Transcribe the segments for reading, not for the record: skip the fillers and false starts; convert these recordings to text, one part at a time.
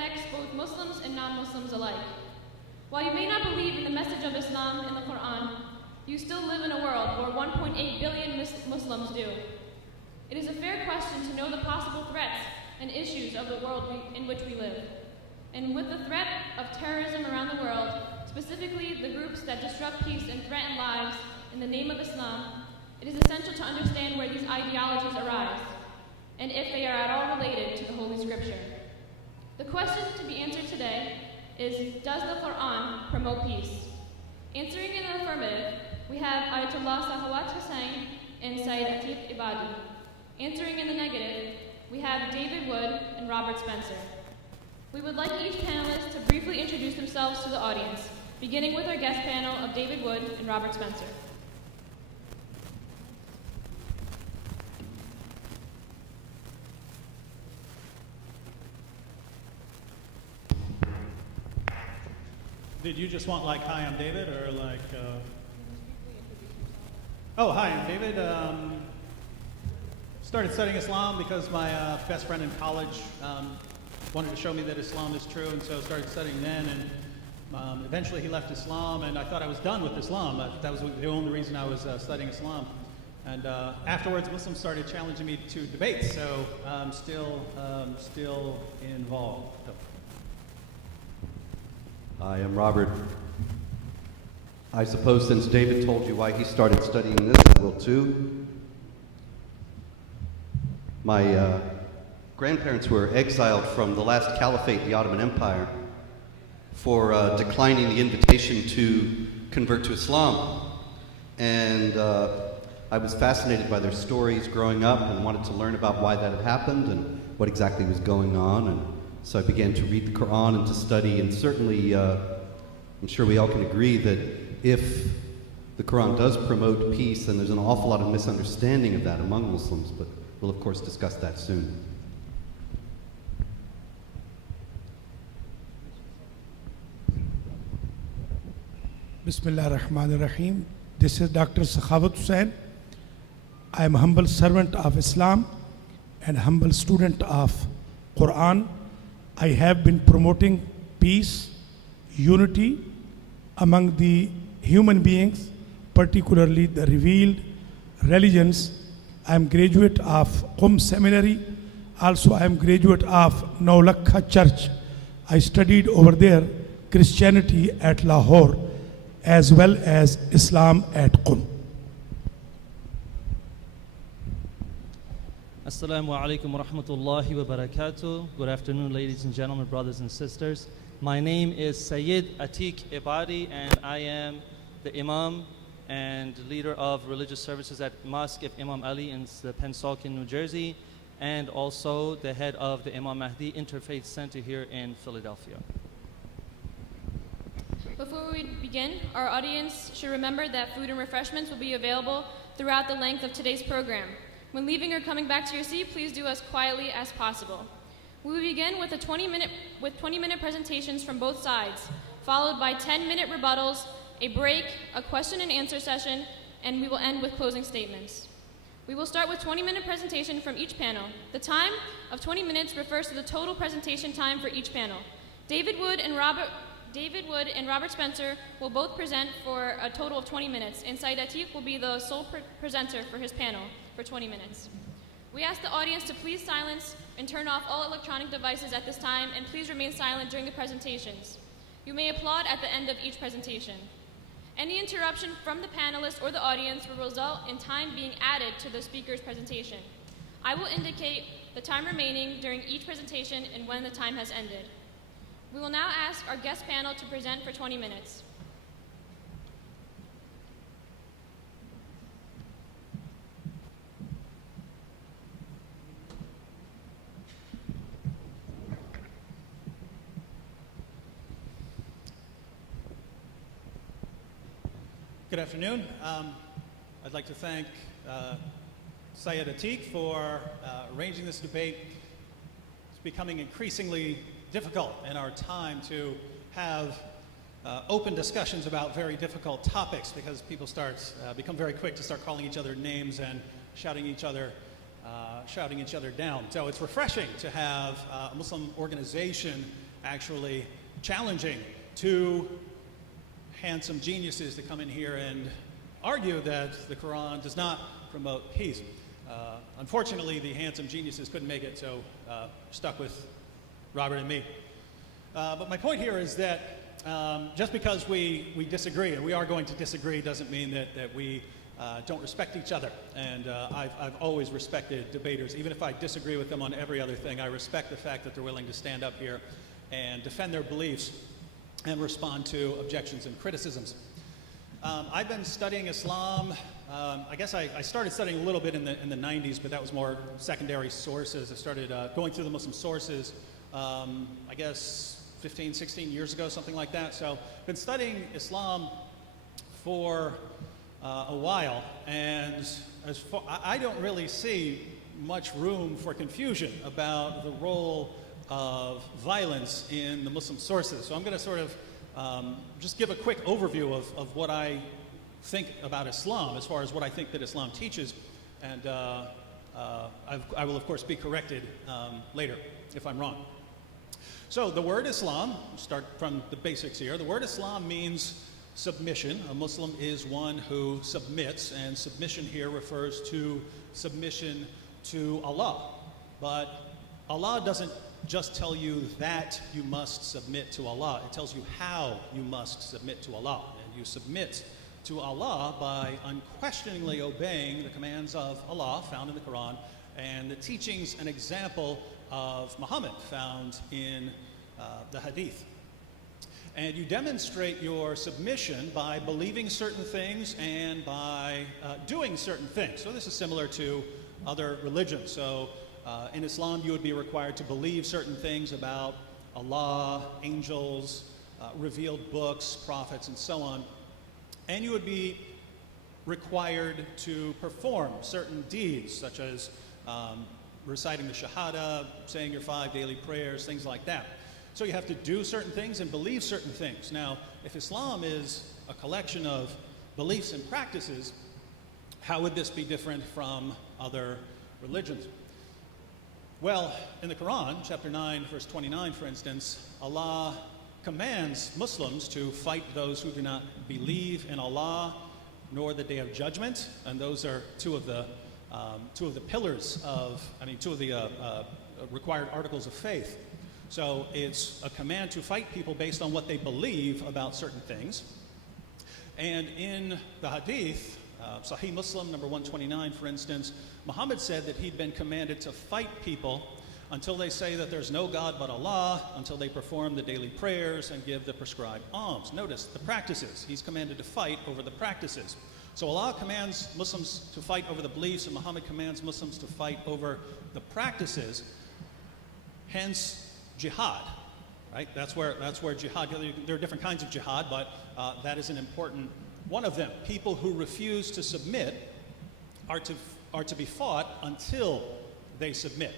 affects both Muslims and non-Muslims alike. While you may not believe in the message of Islam in the Quran, you still live in a world where 1.8 billion Muslims do. It is a fair question to know the possible threats and issues of the world in which we live. And with the threat of terrorism around the world, specifically the groups that disrupt peace and threaten lives in the name of Islam, it is essential to understand where these ideologies arise, and if they are at all related to the Holy Scripture. The question to be answered today is, does the Quran promote peace? Answering in the affirmative, we have Ayatollah Sahawat Hussain and Hussain Ebady. Answering in the negative, we have David Wood and Robert Spencer. We would like each panelist to briefly introduce themselves to the audience, beginning with our guest panel of David Wood and Robert Spencer. Did you just want like, hi, I'm David, or like, Oh, hi, I'm David. Started studying Islam because my best friend in college wanted to show me that Islam is true, and so started studying then, and eventually he left Islam, and I thought I was done with Islam. That was the only reason I was studying Islam. And afterwards, Muslims started challenging me to debates, so I'm still involved. So. Hi, I'm Robert. I suppose since David told you why he started studying this, I will too. My grandparents were exiled from the last caliphate, the Ottoman Empire, for declining the invitation to convert to Islam. And I was fascinated by their stories growing up and wanted to learn about why that had happened and what exactly was going on. And so I began to read the Quran and to study, and certainly I'm sure we all can agree that if the Quran does promote peace, then there's an awful lot of misunderstanding of that among Muslims, but we'll of course discuss that soon. Bismillah ar-Rahman ar-Rahim. This is Dr. Sakhawat Hussain. I am a humble servant of Islam and humble student of Quran. I have been promoting peace, unity among the human beings, particularly the revealed religions. I am graduate of Qum Seminary. Also, I am graduate of Naulakha Church. I studied over there Christianity at Lahore as well as Islam at Qum. Assalamu alaikum wa rahmatullahi wa barakatuh. Good afternoon, ladies and gentlemen, brothers and sisters. My name is Hussain Ebady, and I am the Imam and leader of religious services at Mosque of Imam Ali in Pennsauken, New Jersey, and also the head of the Imam Mahdi Interfaith Center here in Philadelphia. Before we begin, our audience should remember that food and refreshments will be available throughout the length of today's program. When leaving or coming back to your seat, please do as quietly as possible. We will begin with 20-minute presentations from both sides, followed by 10-minute rebuttals, a break, a question and answer session, and we will end with closing statements. We will start with 20-minute presentation from each panel. The time of 20 minutes refers to the total presentation time for each panel. David Wood and Robert Spencer will both present for a total of 20 minutes, and Saeed Atiq will be the sole presenter for his panel for 20 minutes. We ask the audience to please silence and turn off all electronic devices at this time, and please remain silent during the presentations. You may applaud at the end of each presentation. Any interruption from the panelists or the audience will result in time being added to the speaker's presentation. I will indicate the time remaining during each presentation and when the time has ended. We will now ask our guest panel to present for 20 minutes. Good afternoon. I'd like to thank Saeed Atiq for arranging this debate. It's becoming increasingly difficult in our time to have open discussions about very difficult topics because people become very quick to start calling each other names and shouting each other down. So it's refreshing to have a Muslim organization actually challenging two handsome geniuses to come in here and argue that the Quran does not promote peace. Unfortunately, the handsome geniuses couldn't make it, so stuck with Robert and me. But my point here is that just because we disagree, and we are going to disagree, doesn't mean that we don't respect each other. And I've always respected debaters. Even if I disagree with them on every other thing, I respect the fact that they're willing to stand up here and defend their beliefs and respond to objections and criticisms. I've been studying Islam. I guess I started studying a little bit in the 90s, but that was more secondary sources. I started going through the Muslim sources, I guess 15, 16 years ago, something like that. So I've been studying Islam for a while, and I don't really see much room for confusion about the role of violence in the Muslim sources. So I'm going to sort of just give a quick overview of what I think about Islam as far as what I think that Islam teaches, and I will of course be corrected later if I'm wrong. So the word Islam, start from the basics here. The word Islam means submission. A Muslim is one who submits, and submission here refers to submission to Allah. But Allah doesn't just tell you that you must submit to Allah. It tells you how you must submit to Allah. And you submit to Allah by unquestioningly obeying the commands of Allah found in the Quran and the teachings and example of Muhammad found in the Hadith. And you demonstrate your submission by believing certain things and by doing certain things. So this is similar to other religions. So in Islam, you would be required to believe certain things about Allah, angels, revealed books, prophets, and so on. And you would be required to perform certain deeds, such as reciting the Shahada, saying your 5 daily prayers, things like that. So you have to do certain things and believe certain things. Now, if Islam is a collection of beliefs and practices, how would this be different from other religions? Well, in the Quran, chapter 9, verse 29, for instance, Allah commands Muslims to fight those who do not believe in Allah nor the day of judgment, and those are two of the pillars of, two of the required articles of faith. So it's a command to fight people based on what they believe about certain things. And in the Hadith, Sahih Muslim, number 129, for instance, Muhammad said that he'd been commanded to fight people until they say that there's no God but Allah, until they perform the daily prayers and give the prescribed alms. Notice the practices. He's commanded to fight over the practices. So Allah commands Muslims to fight over the beliefs, and Muhammad commands Muslims to fight over the practices. Hence, jihad, right? That's where jihad, there are different kinds of jihad, but that is an important one of them. People who refuse to submit are to be fought until they submit.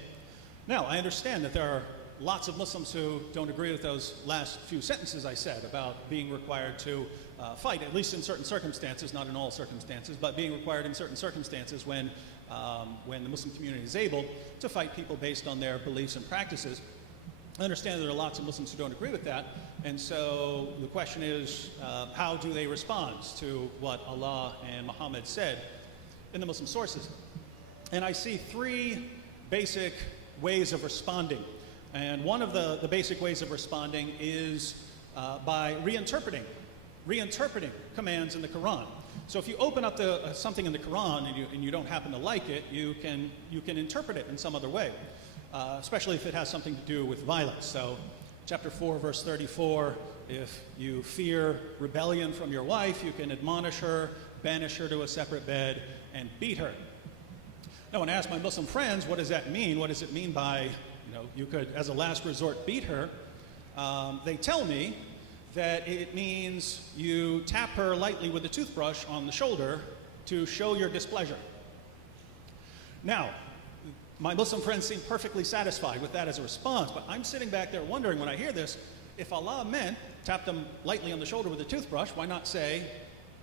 Now, I understand that there are lots of Muslims who don't agree with those last few sentences I said about being required to fight, at least in certain circumstances, not in all circumstances, but being required in certain circumstances when the Muslim community is able to fight people based on their beliefs and practices. I understand that there are lots of Muslims who don't agree with that, and so the question is, how do they respond to what Allah and Muhammad said in the Muslim sources? And I see three basic ways of responding. And one of the basic ways of responding is by reinterpreting commands in the Quran. So if you open up something in the Quran and you don't happen to like it, you can interpret it in some other way. Especially if it has something to do with violence. So, chapter 4, verse 34, if you fear rebellion from your wife, you can admonish her, banish her to a separate bed, and beat her. Now, when I ask my Muslim friends, what does that mean? What does it mean by, you could, as a last resort, beat her? They tell me that it means you tap her lightly with a toothbrush on the shoulder to show your displeasure. Now, my Muslim friends seem perfectly satisfied with that as a response, but I'm sitting back there wondering when I hear this, if Allah meant tap them lightly on the shoulder with a toothbrush, why not say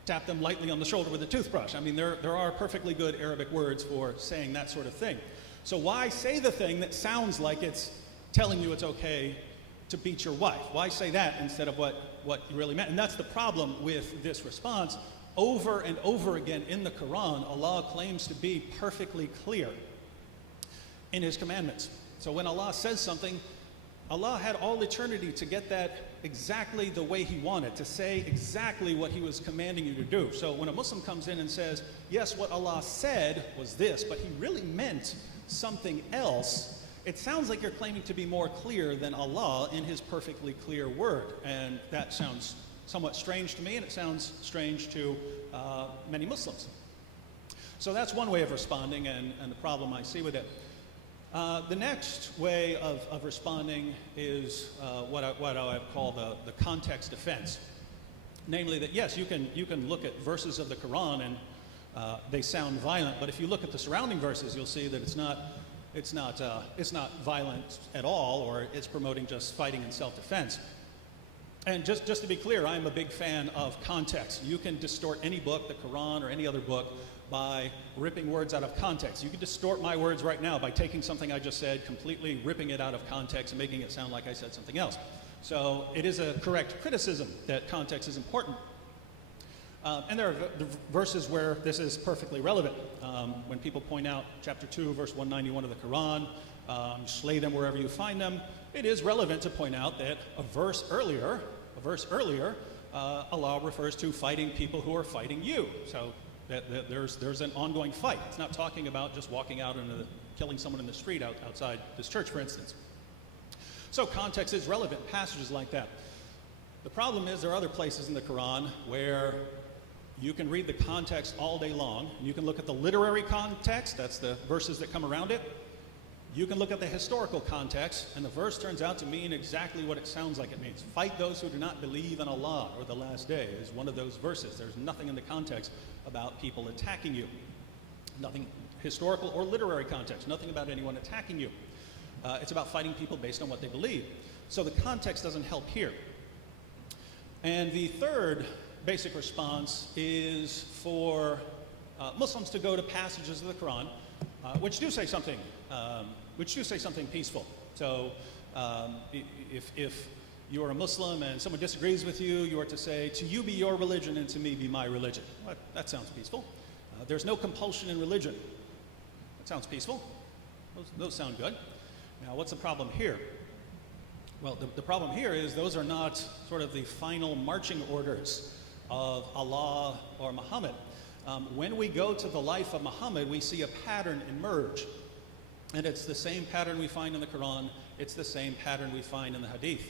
tap them lightly on the shoulder with a toothbrush? I mean, there are perfectly good Arabic words for saying that sort of thing. So why say the thing that sounds like it's telling you it's okay to beat your wife. Why say that instead of what you really meant? And that's the problem with this response. Over and over again in the Quran, Allah claims to be perfectly clear in His commandments. So when Allah says something, Allah had all eternity to get that exactly the way He wanted, to say exactly what He was commanding you to do. So when a Muslim comes in and says, yes, what Allah said was this, but He really meant something else, it sounds like you're claiming to be more clear than Allah in His perfectly clear word. And that sounds somewhat strange to me, and it sounds strange to many Muslims. So that's one way of responding, and the problem I see with it. The next way of responding is what I call the context defense. Namely that, yes, you can look at verses of the Quran and they sound violent, but if you look at the surrounding verses, you'll see that it's not violent at all, or it's promoting just fighting and self-defense. And just to be clear, I'm a big fan of context. You can distort any book, the Quran or any other book, by ripping words out of context. You can distort my words right now by taking something I just said, completely ripping it out of context and making it sound like I said something else. So it is a correct criticism that context is important. And there are verses where this is perfectly relevant. When people point out chapter 2, verse 191 of the Quran, slay them wherever you find them, it is relevant to point out that a verse earlier, Allah refers to fighting people who are fighting you. So that there's an ongoing fight. It's not talking about just walking out and killing someone in the street outside this church, for instance. So context is relevant, passages like that. The problem is there are other places in the Quran where you can read the context all day long. You can look at the literary context, that's the verses that come around it. You can look at the historical context, and the verse turns out to mean exactly what it sounds like it means. Fight those who do not believe in Allah or the last day is one of those verses. There's nothing in the context about people attacking you. Nothing historical or literary context, nothing about anyone attacking you. It's about fighting people based on what they believe. So the context doesn't help here. And the third basic response is for Muslims to go to passages of the Quran which do say something peaceful. So if you are a Muslim and someone disagrees with you, you are to say, to you be your religion and to me be my religion. Well, that sounds peaceful. There's no compulsion in religion. That sounds peaceful. Those sound good. Now, what's the problem here? Well, the problem here is those are not sort of the final marching orders of Allah or Muhammad. When we go to the life of Muhammad, we see a pattern emerge. And it's the same pattern we find in the Quran. It's the same pattern we find in the Hadith.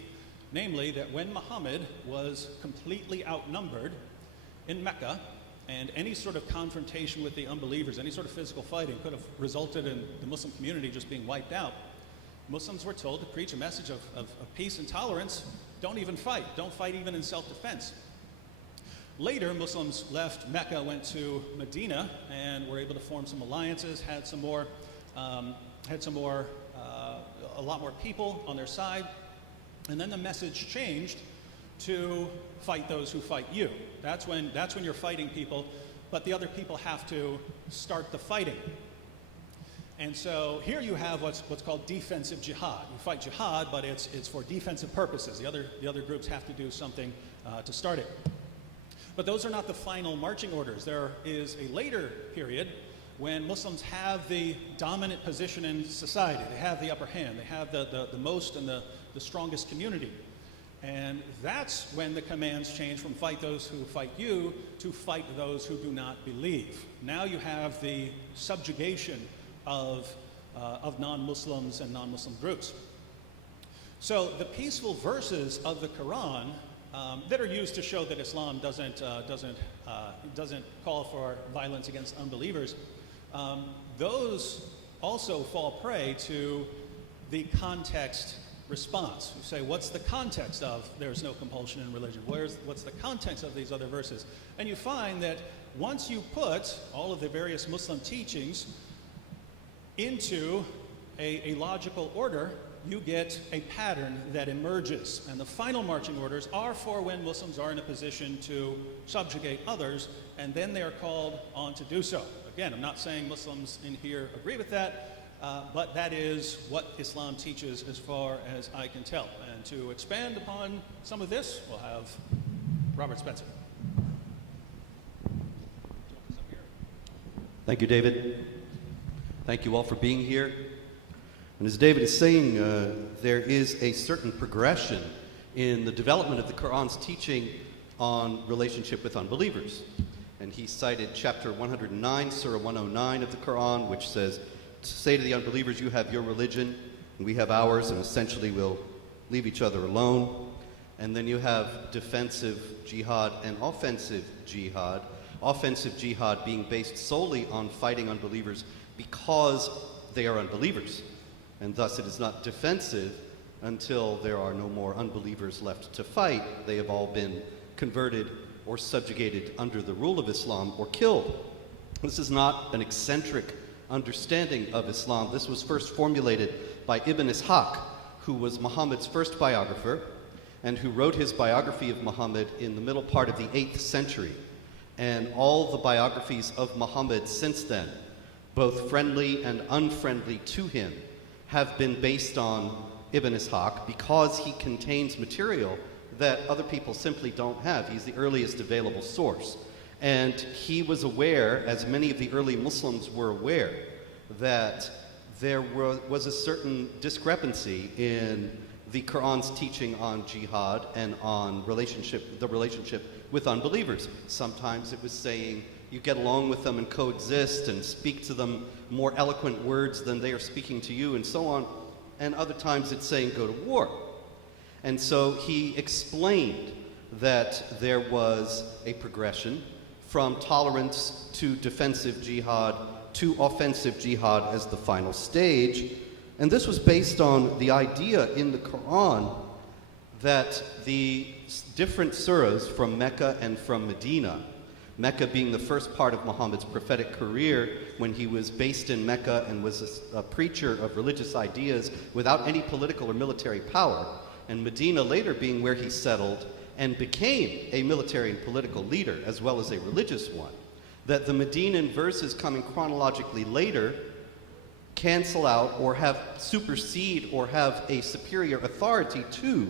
Namely, that when Muhammad was completely outnumbered in Mecca, and any sort of confrontation with the unbelievers, any sort of physical fighting could have resulted in the Muslim community just being wiped out, Muslims were told to preach a message of peace and tolerance. Don't even fight. Don't fight even in self-defense. Later, Muslims left Mecca, went to Medina, and were able to form some alliances, had a lot more people on their side, and then the message changed to fight those who fight you. That's when you're fighting people, but the other people have to start the fighting. And so here you have what's called defensive jihad. You fight jihad, but it's for defensive purposes. The other groups have to do something to start it. But those are not the final marching orders. There is a later period when Muslims have the dominant position in society. They have the upper hand. They have the most and the strongest community. And that's when the commands change from fight those who fight you to fight those who do not believe. Now you have the subjugation of non-Muslims and non-Muslim groups. So the peaceful verses of the Quran that are used to show that Islam doesn't call for violence against unbelievers, those also fall prey to the context response. You say, what's the context of there's no compulsion in religion? What's the context of these other verses? And you find that once you put all of the various Muslim teachings into a logical order, you get a pattern that emerges. And the final marching orders are for when Muslims are in a position to subjugate others, and then they are called on to do so. Again, I'm not saying Muslims in here agree with that, but that is what Islam teaches as far as I can tell. And And to expand upon some of this, we'll have Robert Spencer. Thank you, David. Thank you all for being here. And as David is saying, there is a certain progression in the development of the Quran's teaching on relationship with unbelievers. And he cited chapter 109, Surah 109 of the Quran, which says, say to the unbelievers, you have your religion, and we have ours, and essentially we'll leave each other alone. And then you have defensive jihad and offensive jihad. Offensive jihad being based solely on fighting unbelievers because they are unbelievers. And thus it is not defensive until there are no more unbelievers left to fight. They have all been converted or subjugated under the rule of Islam or killed. This is not an eccentric understanding of Islam. This was first formulated by Ibn Ishaq, who was Muhammad's first biographer and who wrote his biography of Muhammad in the middle part of the 8th century. And all the biographies of Muhammad since then, both friendly and unfriendly to him, have been based on Ibn Ishaq because he contains material that other people simply don't have. He's the earliest available source. And he was aware, as many of the early Muslims were aware, that there was a certain discrepancy in the Quran's teaching on jihad and on the relationship with unbelievers. Sometimes it was saying you get along with them and coexist and speak to them more eloquent words than they are speaking to you and so on. And other times it's saying go to war. And so he explained that there was a progression from tolerance to defensive jihad to offensive jihad as the final stage. And this was based on the idea in the Quran that the different surahs from Mecca and from Medina, Mecca being the first part of Muhammad's prophetic career when he was based in Mecca and was a preacher of religious ideas without any political or military power, and Medina later being where he settled and became a military and political leader as well as a religious one, that the Medinan verses coming chronologically later cancel out or supersede or have a superior authority to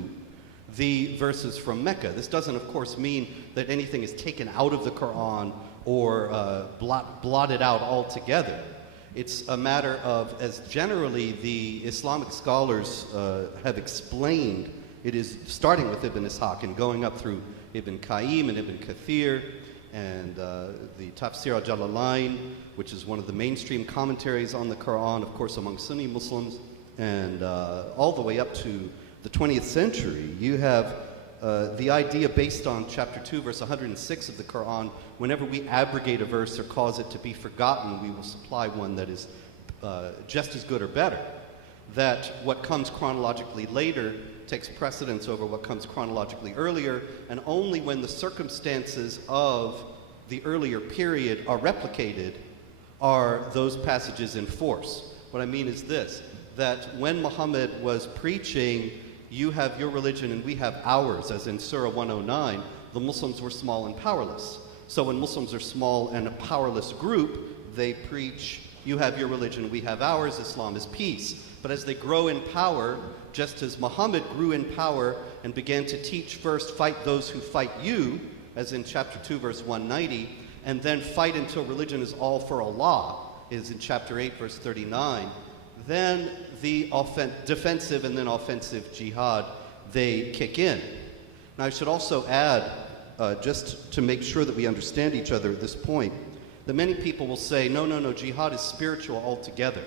the verses from Mecca. This doesn't, of course, mean that anything is taken out of the Quran or blotted out altogether. It's a matter of, as generally the Islamic scholars have explained, it is starting with Ibn Ishaq and going up through Ibn Qayyim and Ibn Kathir and the Tafsir al-Jalalain, which is one of the mainstream commentaries on the Quran, of course, among Sunni Muslims, and all the way up to the 20th century. You have the idea based on chapter 2, verse 106 of the Quran, whenever we abrogate a verse or cause it to be forgotten, we will supply one that is just as good or better. That what comes chronologically later takes precedence over what comes chronologically earlier, and only when the circumstances of the earlier period are replicated are those passages in force. What I mean is this, that when Muhammad was preaching, you have your religion and we have ours, as in Surah 109, the Muslims were small and powerless. So when Muslims are small and a powerless group, they preach, you have your religion, we have ours, Islam is peace. But as they grow in power, just as Muhammad grew in power and began to teach first, fight those who fight you, as in chapter 2, verse 190, and then fight until religion is all for Allah, is in chapter 8, verse 39, then the defensive and then offensive jihad, they kick in. Now I should also add, just to make sure that we understand each other at this point, that many people will say, no, jihad is spiritual altogether.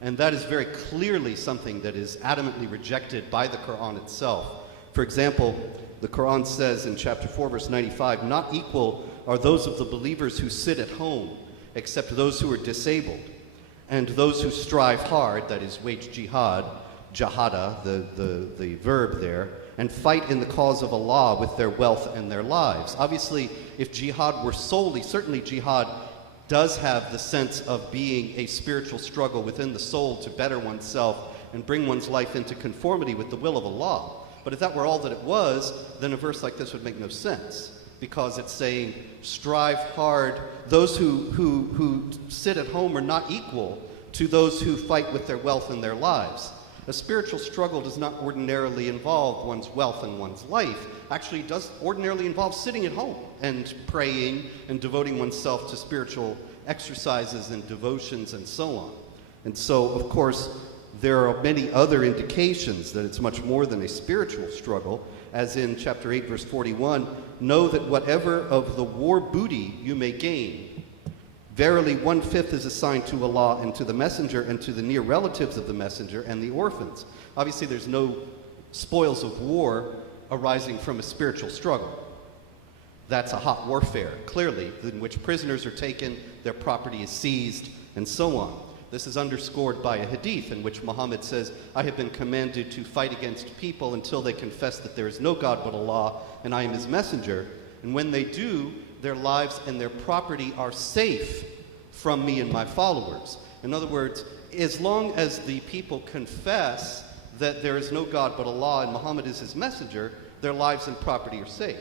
And that is very clearly something that is adamantly rejected by the Quran itself. For example, the Quran says in chapter 4, verse 95, not equal are those of the believers who sit at home, except those who are disabled, and those who strive hard, that is wage jihad, jahada, the verb there, and fight in the cause of Allah with their wealth and their lives. Obviously, if jihad were certainly jihad does have the sense of being a spiritual struggle within the soul to better oneself and bring one's life into conformity with the will of Allah. But if that were all that it was, then a verse like this would make no sense, because it's saying, strive hard. Those who sit at home are not equal to those who fight with their wealth and their lives. A spiritual struggle does not ordinarily involve one's wealth and one's life. Actually, it does ordinarily involve sitting at home and praying and devoting oneself to spiritual exercises and devotions and so on. And so, of course, there are many other indications that it's much more than a spiritual struggle, as in chapter 8, verse 41, know that whatever of the war booty you may gain, verily 1/5 is assigned to Allah and to the messenger and to the near relatives of the messenger and the orphans. Obviously, there's no spoils of war arising from a spiritual struggle. That's a hot warfare, clearly, in which prisoners are taken, their property is seized, and so on. This is underscored by a hadith in which Muhammad says, I have been commanded to fight against people until they confess that there is no God but Allah and I am his messenger. And when they do, their lives and their property are safe from me and my followers. In other words, as long as the people confess that there is no God but Allah and Muhammad is his messenger, their lives and property are safe.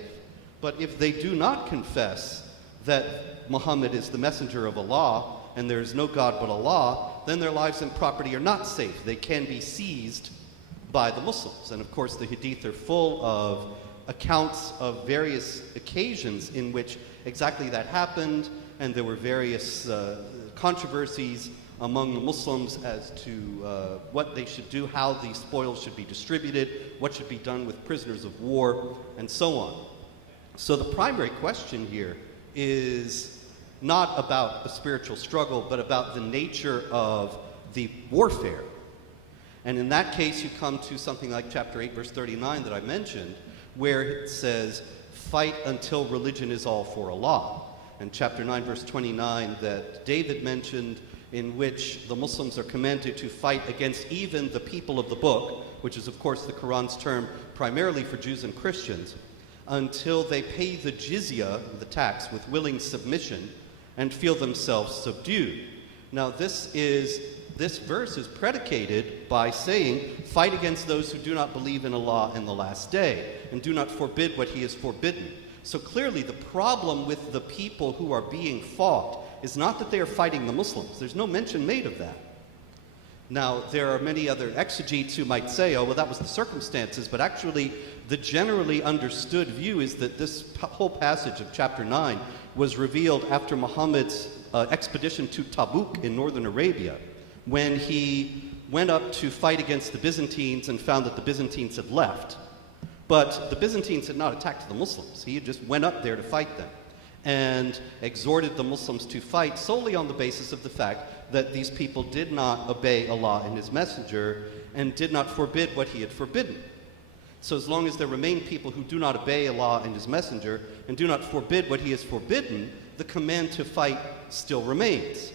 But if they do not confess that Muhammad is the messenger of Allah and there is no God but Allah, then their lives and property are not safe. They can be seized by the Muslims. And of course, the hadith are full of accounts of various occasions in which exactly that happened, and there were various controversies among the Muslims as to what they should do, how the spoils should be distributed, what should be done with prisoners of war, and so on. So the primary question here is not about a spiritual struggle, but about the nature of the warfare. And in that case, you come to something like chapter 8, verse 39 that I mentioned, where it says, fight until religion is all for Allah. And chapter 9, verse 29 that David mentioned, in which the Muslims are commanded to fight against even the people of the book, which is of course the Quran's term primarily for Jews and Christians, until they pay the jizya, the tax, with willing submission and feel themselves subdued. Now this verse is predicated by saying, fight against those who do not believe in Allah in the last day, and do not forbid what he has forbidden. So clearly the problem with the people who are being fought is not that they are fighting the Muslims. There's no mention made of that. Now, there are many other exegetes who might say, oh, well, that was the circumstances, but actually the generally understood view is that this whole passage of chapter 9 was revealed after Muhammad's expedition to Tabuk in northern Arabia, when he went up to fight against the Byzantines and found that the Byzantines had left. But the Byzantines had not attacked the Muslims. He had just went up there to fight them and exhorted the Muslims to fight solely on the basis of the fact that these people did not obey Allah and his messenger and did not forbid what he had forbidden. So as long as there remain people who do not obey Allah and his messenger and do not forbid what he has forbidden, the command to fight still remains.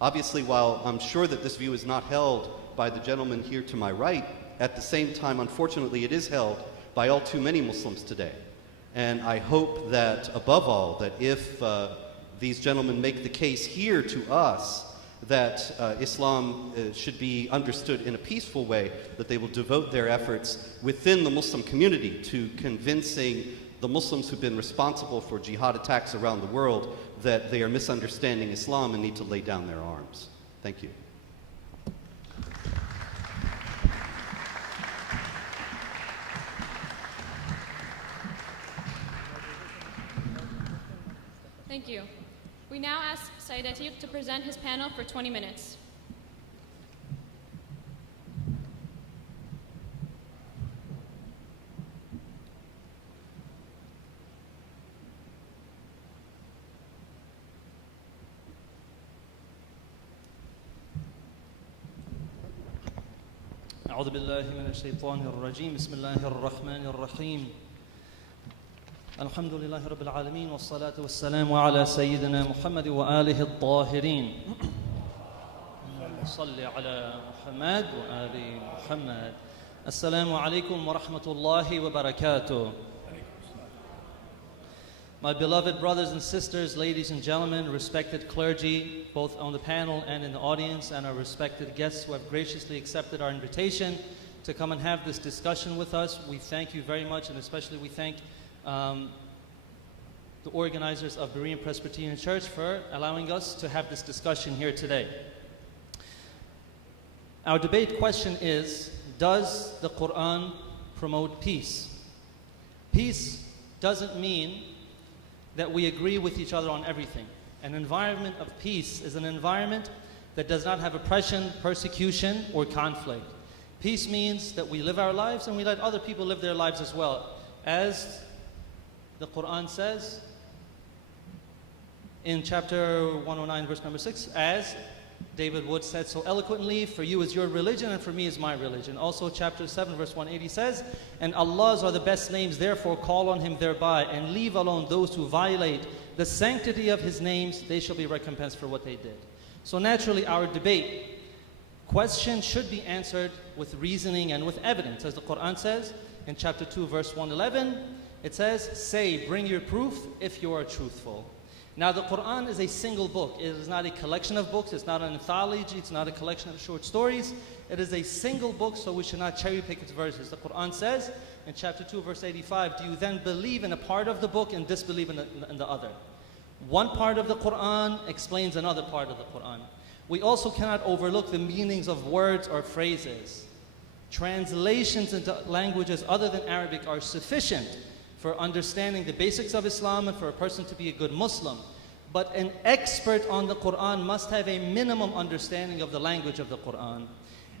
Obviously, while I'm sure that this view is not held by the gentleman here to my right, at the same time, unfortunately, it is held by all too many Muslims today. And I hope that, above all, that if these gentlemen make the case here to us that Islam should be understood in a peaceful way, that they will devote their efforts within the Muslim community to convincing the Muslims who've been responsible for jihad attacks around the world that they are misunderstanding Islam and need to lay down their arms. Thank you. Thank you. We now ask Sayyid Atiq to present his panel for 20 minutes. أعوذ بالله من الشيطان الرجيم بسم الله الرحمن الرحيم الحمد لله رب العالمين والصلاة والسلام على سيدنا محمد وآله الطاهرين صل على محمد وآل محمد السلام عليكم ورحمة الله وبركاته. My beloved brothers and sisters, ladies and gentlemen, respected clergy, both on the panel and in the audience, and our respected guests who have graciously accepted our invitation to come and have this discussion with us, we thank you very much, and especially we thank the organizers of Berean Presbyterian Church for allowing us to have this discussion here today. Our debate question is, does the Quran promote peace? Peace doesn't mean that we agree with each other on everything. An environment of peace is an environment that does not have oppression, persecution, or conflict. Peace means that we live our lives and we let other people live their lives as well. As the Quran says in chapter 109, verse number 6, as David Wood said so eloquently, for you is your religion and for me is my religion. Also chapter 7, verse 180 says, and Allah's are the best names, therefore call on Him thereby, and leave alone those who violate the sanctity of His names, they shall be recompensed for what they did. So naturally our debate question should be answered with reasoning and with evidence. As the Quran says in chapter 2, verse 111, it says, say, bring your proof if you are truthful. Now the Quran is a single book. It is not a collection of books. It's not an anthology. It's not a collection of short stories. It is a single book, so we should not cherry pick its verses. The Quran says in chapter 2, verse 85, do you then believe in a part of the book and disbelieve in the other? One part of the Quran explains another part of the Quran. We also cannot overlook the meanings of words or phrases. Translations into languages other than Arabic are sufficient for understanding the basics of Islam and for a person to be a good Muslim. But an expert on the Quran must have a minimum understanding of the language of the Quran.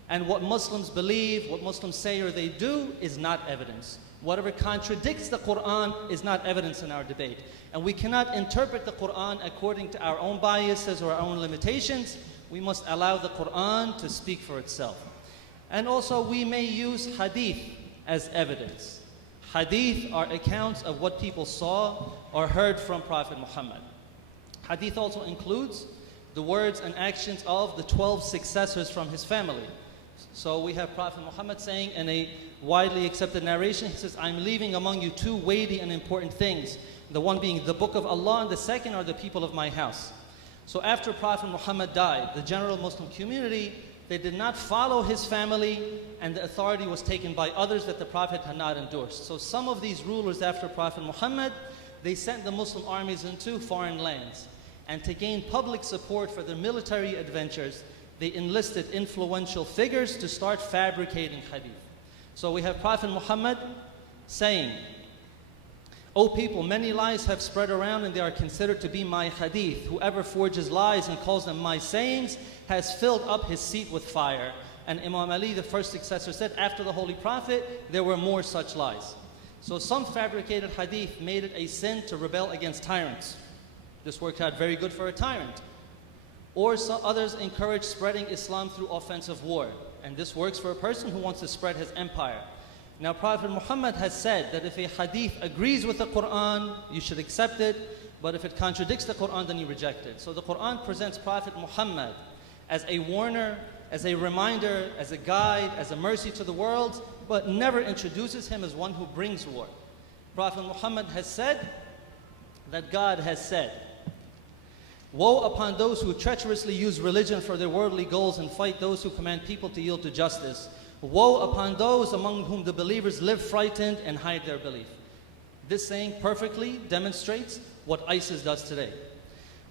And what Muslims believe, what Muslims say or they do is not evidence. Whatever contradicts the Quran is not evidence in our debate. And we cannot interpret the Quran according to our own biases or our own limitations. We must allow the Quran to speak for itself. And also we may use hadith as evidence. Hadith are accounts of what people saw or heard from Prophet Muhammad. Hadith also includes the words and actions of the 12 successors from his family. So we have Prophet Muhammad saying in a widely accepted narration, he says, I'm leaving among you two weighty and important things. The one being the book of Allah and the second are the people of my house. So after Prophet Muhammad died, the general Muslim community, they did not follow his family, and the authority was taken by others that the Prophet had not endorsed. So some of these rulers after Prophet Muhammad, they sent the Muslim armies into foreign lands. And to gain public support for their military adventures, they enlisted influential figures to start fabricating hadith. So we have Prophet Muhammad saying, O people, many lies have spread around and they are considered to be my hadith. Whoever forges lies and calls them my sayings has filled up his seat with fire. And Imam Ali, the first successor, said after the Holy Prophet, there were more such lies. So some fabricated hadith made it a sin to rebel against tyrants. This worked out very good for a tyrant. Or some others encourage spreading Islam through offensive war. And this works for a person who wants to spread his empire. Now Prophet Muhammad has said that if a hadith agrees with the Quran, you should accept it. But if it contradicts the Quran, then you reject it. So the Quran presents Prophet Muhammad as a warner, as a reminder, as a guide, as a mercy to the world, but never introduces him as one who brings war. Prophet Muhammad has said that God has said, woe upon those who treacherously use religion for their worldly goals and fight those who command people to yield to justice. Woe upon those among whom the believers live frightened and hide their belief. This saying perfectly demonstrates what ISIS does today.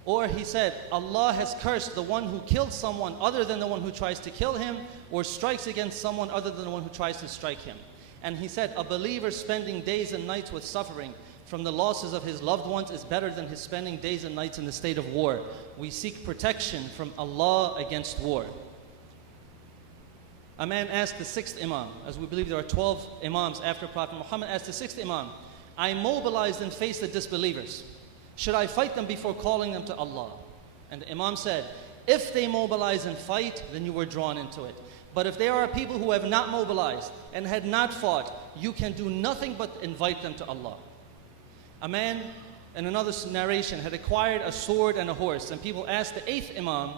Or he said, Allah has cursed the one who kills someone other than the one who tries to kill him, or strikes against someone other than the one who tries to strike him. And he said, a believer spending days and nights with suffering from the losses of his loved ones is better than his spending days and nights in the state of war. We seek protection from Allah against war. A man asked the 6th Imam, as we believe there are 12 Imams after Prophet Muhammad, asked the 6th Imam, I mobilized and faced the disbelievers. Should I fight them before calling them to Allah? And the Imam said, if they mobilize and fight, then you were drawn into it. But if they are people who have not mobilized and had not fought, you can do nothing but invite them to Allah. A man, in another narration, had acquired a sword and a horse, and people asked the 8th Imam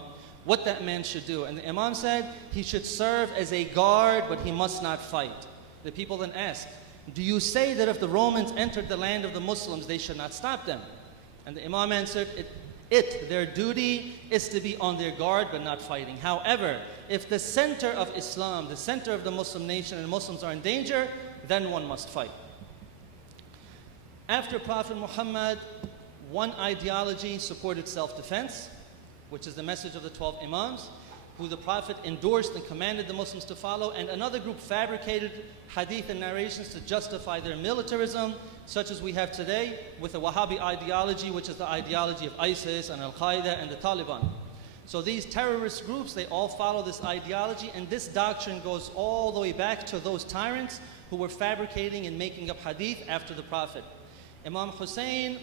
what that man should do. And the Imam said, he should serve as a guard, but he must not fight. The people then asked, do you say that if the Romans entered the land of the Muslims, they should not stop them? And the Imam answered, their duty is to be on their guard, but not fighting. However, if the center of Islam, the center of the Muslim nation, and Muslims are in danger, then one must fight. After Prophet Muhammad, one ideology supported self-defense, which is the message of the 12 Imams. who the Prophet endorsed and commanded the Muslims to follow, and another group fabricated hadith and narrations to justify their militarism, such as we have today with the Wahhabi ideology, which is the ideology of ISIS and Al-Qaeda and the Taliban. So these terrorist groups, they all follow this ideology, and this doctrine goes all the way back to those tyrants who were fabricating and making up hadith after the Prophet. Imam Hussain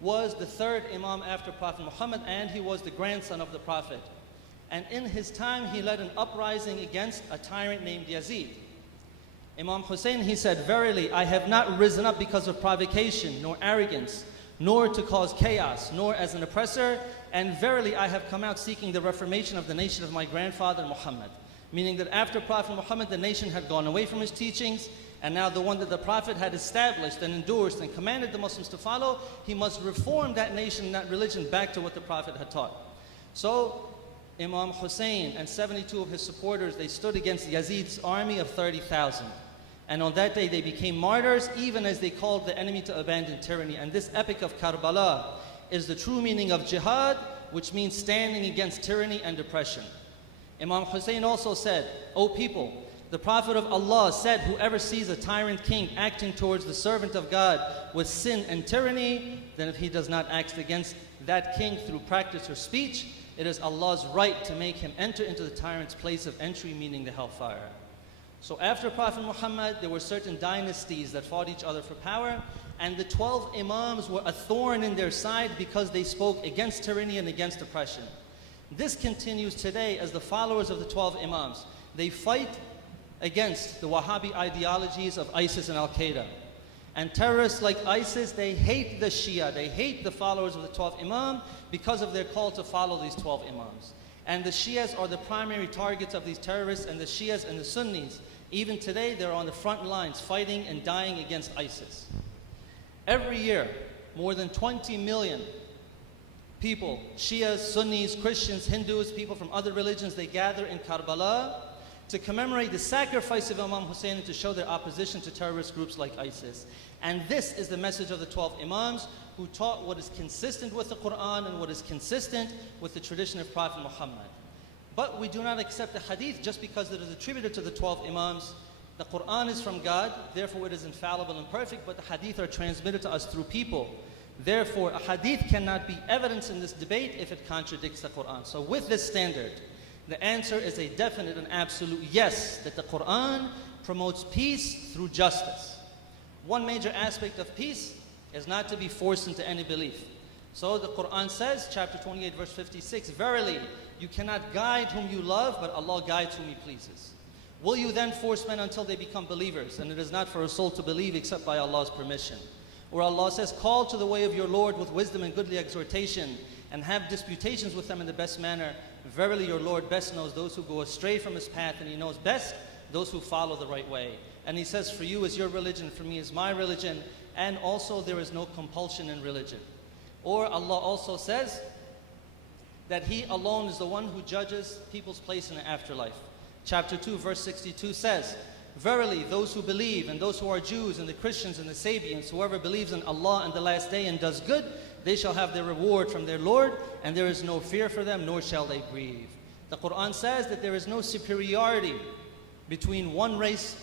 was the third Imam after Prophet Muhammad, and he was the grandson of the Prophet. And in his time, he led an uprising against a tyrant named Yazid. Imam Hussain, he said, "Verily, I have not risen up because of provocation, nor arrogance, nor to cause chaos, nor as an oppressor, and verily I have come out seeking the reformation of the nation of my grandfather Muhammad." Meaning that after Prophet Muhammad, the nation had gone away from his teachings, and now the one that the Prophet had established and endorsed and commanded the Muslims to follow, he must reform that nation, that religion, back to what the Prophet had taught. So Imam Hussain and 72 of his supporters, they stood against Yazid's army of 30,000. And on that day they became martyrs, even as they called the enemy to abandon tyranny. And this epic of Karbala is the true meaning of jihad, which means standing against tyranny and oppression. Imam Hussain also said, "O people, the Prophet of Allah said, whoever sees a tyrant king acting towards the servant of God with sin and tyranny, then if he does not act against that king through practice or speech, it is Allah's right to make him enter into the tyrant's place of entry," meaning the hellfire. So after Prophet Muhammad, there were certain dynasties that fought each other for power, and the 12 Imams were a thorn in their side because they spoke against tyranny and against oppression. This continues today as the followers of the 12 Imams. They fight against the Wahhabi ideologies of ISIS and Al-Qaeda. And terrorists like ISIS, they hate the Shia, they hate the followers of the 12th Imam because of their call to follow these 12 Imams. And the Shias are the primary targets of these terrorists, and the Shias and the Sunnis, even today, they're on the front lines fighting and dying against ISIS. Every year, more than 20 million people, Shias, Sunnis, Christians, Hindus, people from other religions, they gather in Karbala to commemorate the sacrifice of Imam Hussain and to show their opposition to terrorist groups like ISIS. And this is the message of the 12 Imams who taught what is consistent with the Quran and what is consistent with the tradition of Prophet Muhammad. But we do not accept the hadith just because it is attributed to the 12 Imams. The Quran is from God, therefore it is infallible and perfect, but the hadith are transmitted to us through people. Therefore, a hadith cannot be evidence in this debate if it contradicts the Quran. So with this standard, the answer is a definite and absolute yes, that the Quran promotes peace through justice. One major aspect of peace is not to be forced into any belief. So the Quran says, chapter 28, verse 56, "Verily, you cannot guide whom you love, but Allah guides whom He pleases. Will you then force men until they become believers? And it is not for a soul to believe except by Allah's permission." Or Allah says, "Call to the way of your Lord with wisdom and goodly exhortation, and have disputations with them in the best manner. Verily your Lord best knows those who go astray from His path, and He knows best those who follow the right way." And He says, "For you is your religion, for me is my religion, and also there is no compulsion in religion." Or Allah also says that He alone is the one who judges people's place in the afterlife. Chapter 2, verse 62 says, "Verily those who believe, and those who are Jews, and the Christians, and the Sabians, whoever believes in Allah and the last day and does good, they shall have their reward from their Lord, and there is no fear for them, nor shall they grieve." The Quran says that there is no superiority between one race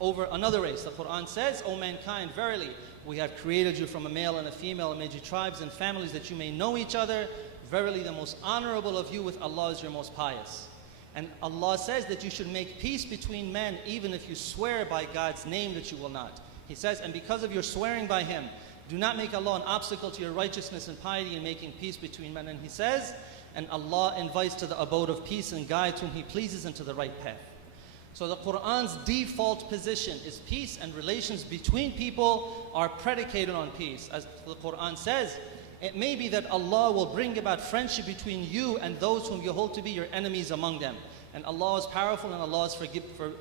over another race. The Quran says, "O mankind, verily we have created you from a male and a female, and made you tribes and families that you may know each other. Verily the most honorable of you with Allah is your most pious." And Allah says that you should make peace between men even if you swear by God's name that you will not. He says, "And because of your swearing by Him, do not make Allah an obstacle to your righteousness and piety in making peace between men." And He says, "And Allah invites to the abode of peace and guides whom He pleases into the right path." So the Quran's default position is peace, and relations between people are predicated on peace. As the Quran says, it may be that Allah will bring about friendship between you and those whom you hold to be your enemies among them. And Allah is powerful, and Allah is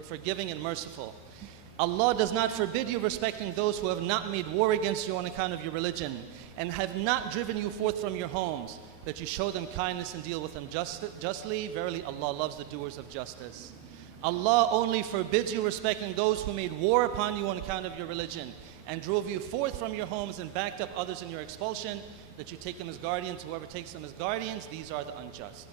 forgiving and merciful. Allah does not forbid you respecting those who have not made war against you on account of your religion, and have not driven you forth from your homes, that you show them kindness and deal with them justly. Verily Allah loves the doers of justice. Allah only forbids you respecting those who made war upon you on account of your religion, and drove you forth from your homes and backed up others in your expulsion, that you take them as guardians. Whoever takes them as guardians, these are the unjust.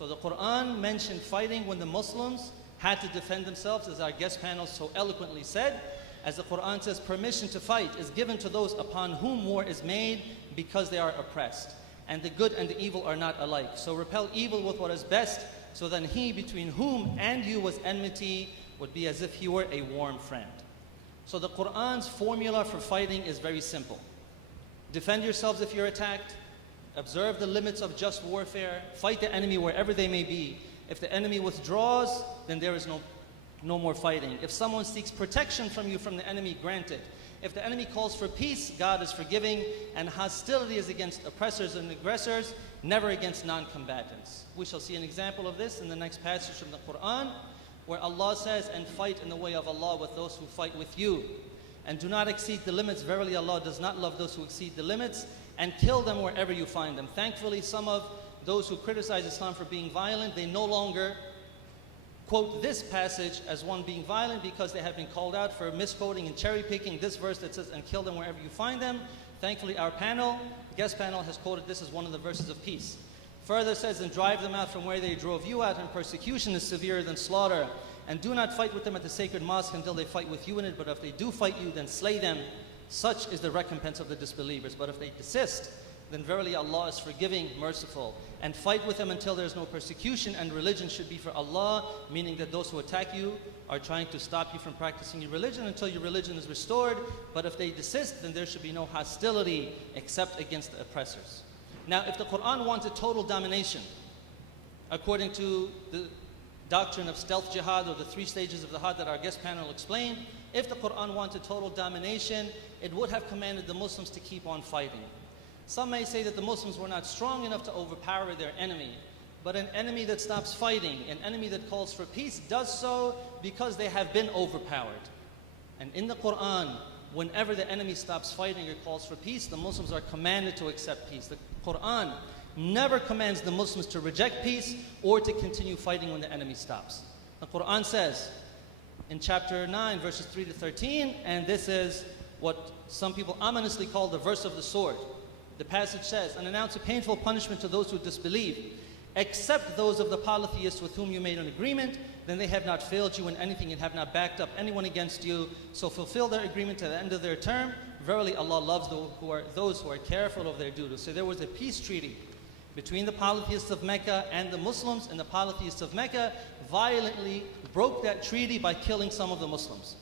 So the Quran mentioned fighting when the Muslims had to defend themselves, as our guest panel so eloquently said. As the Quran says, permission to fight is given to those upon whom war is made because they are oppressed. And the good and the evil are not alike. So repel evil with what is best, so then he between whom and you was enmity would be as if he were a warm friend. So the Quran's formula for fighting is very simple. Defend yourselves if you're attacked. Observe the limits of just warfare. Fight the enemy wherever they may be. If the enemy withdraws, then there is no more fighting. If someone seeks protection from you from the enemy, grant it. If the enemy calls for peace, God is forgiving, and hostility is against oppressors and aggressors, never against non-combatants. We shall see an example of this in the next passage from the Quran, where Allah says, and fight in the way of Allah with those who fight with you. And do not exceed the limits. Verily Allah does not love those who exceed the limits, and kill them wherever you find them. Thankfully, some of those who criticize Islam for being violent, they no longer quote this passage as one being violent, because they have been called out for misquoting and cherry picking this verse that says, and kill them wherever you find them. Thankfully, our guest panel has quoted this as one of the verses of peace. Further says, and drive them out from where they drove you out, and persecution is severer than slaughter. And do not fight with them at the sacred mosque until they fight with you in it, but if they do fight you, then slay them. Such is the recompense of the disbelievers. But if they desist, then verily Allah is forgiving, merciful. And fight with them until there is no persecution, and religion should be for Allah, meaning that those who attack you are trying to stop you from practicing your religion until your religion is restored. But if they desist, then there should be no hostility except against the oppressors. Now, if the Quran wanted total domination, according to the doctrine of stealth jihad, or the 3 stages of the jihad that our guest panel explained, if the Quran wanted total domination, it would have commanded the Muslims to keep on fighting. Some may say that the Muslims were not strong enough to overpower their enemy, but an enemy that stops fighting, an enemy that calls for peace, does so because they have been overpowered. And in the Quran, whenever the enemy stops fighting or calls for peace, the Muslims are commanded to accept peace. The Quran never commands the Muslims to reject peace or to continue fighting when the enemy stops. The Quran says in chapter 9, verses 3 to 13, and this is what some people ominously call the verse of the sword. The passage says, and announce a painful punishment to those who disbelieve, except those of the polytheists with whom you made an agreement, then they have not failed you in anything and have not backed up anyone against you. So fulfill their agreement to the end of their term. Verily Allah loves those who are careful of their duties. So there was a peace treaty between the polytheists of Mecca and the Muslims, and the polytheists of Mecca violently broke that treaty by killing some of the Muslims.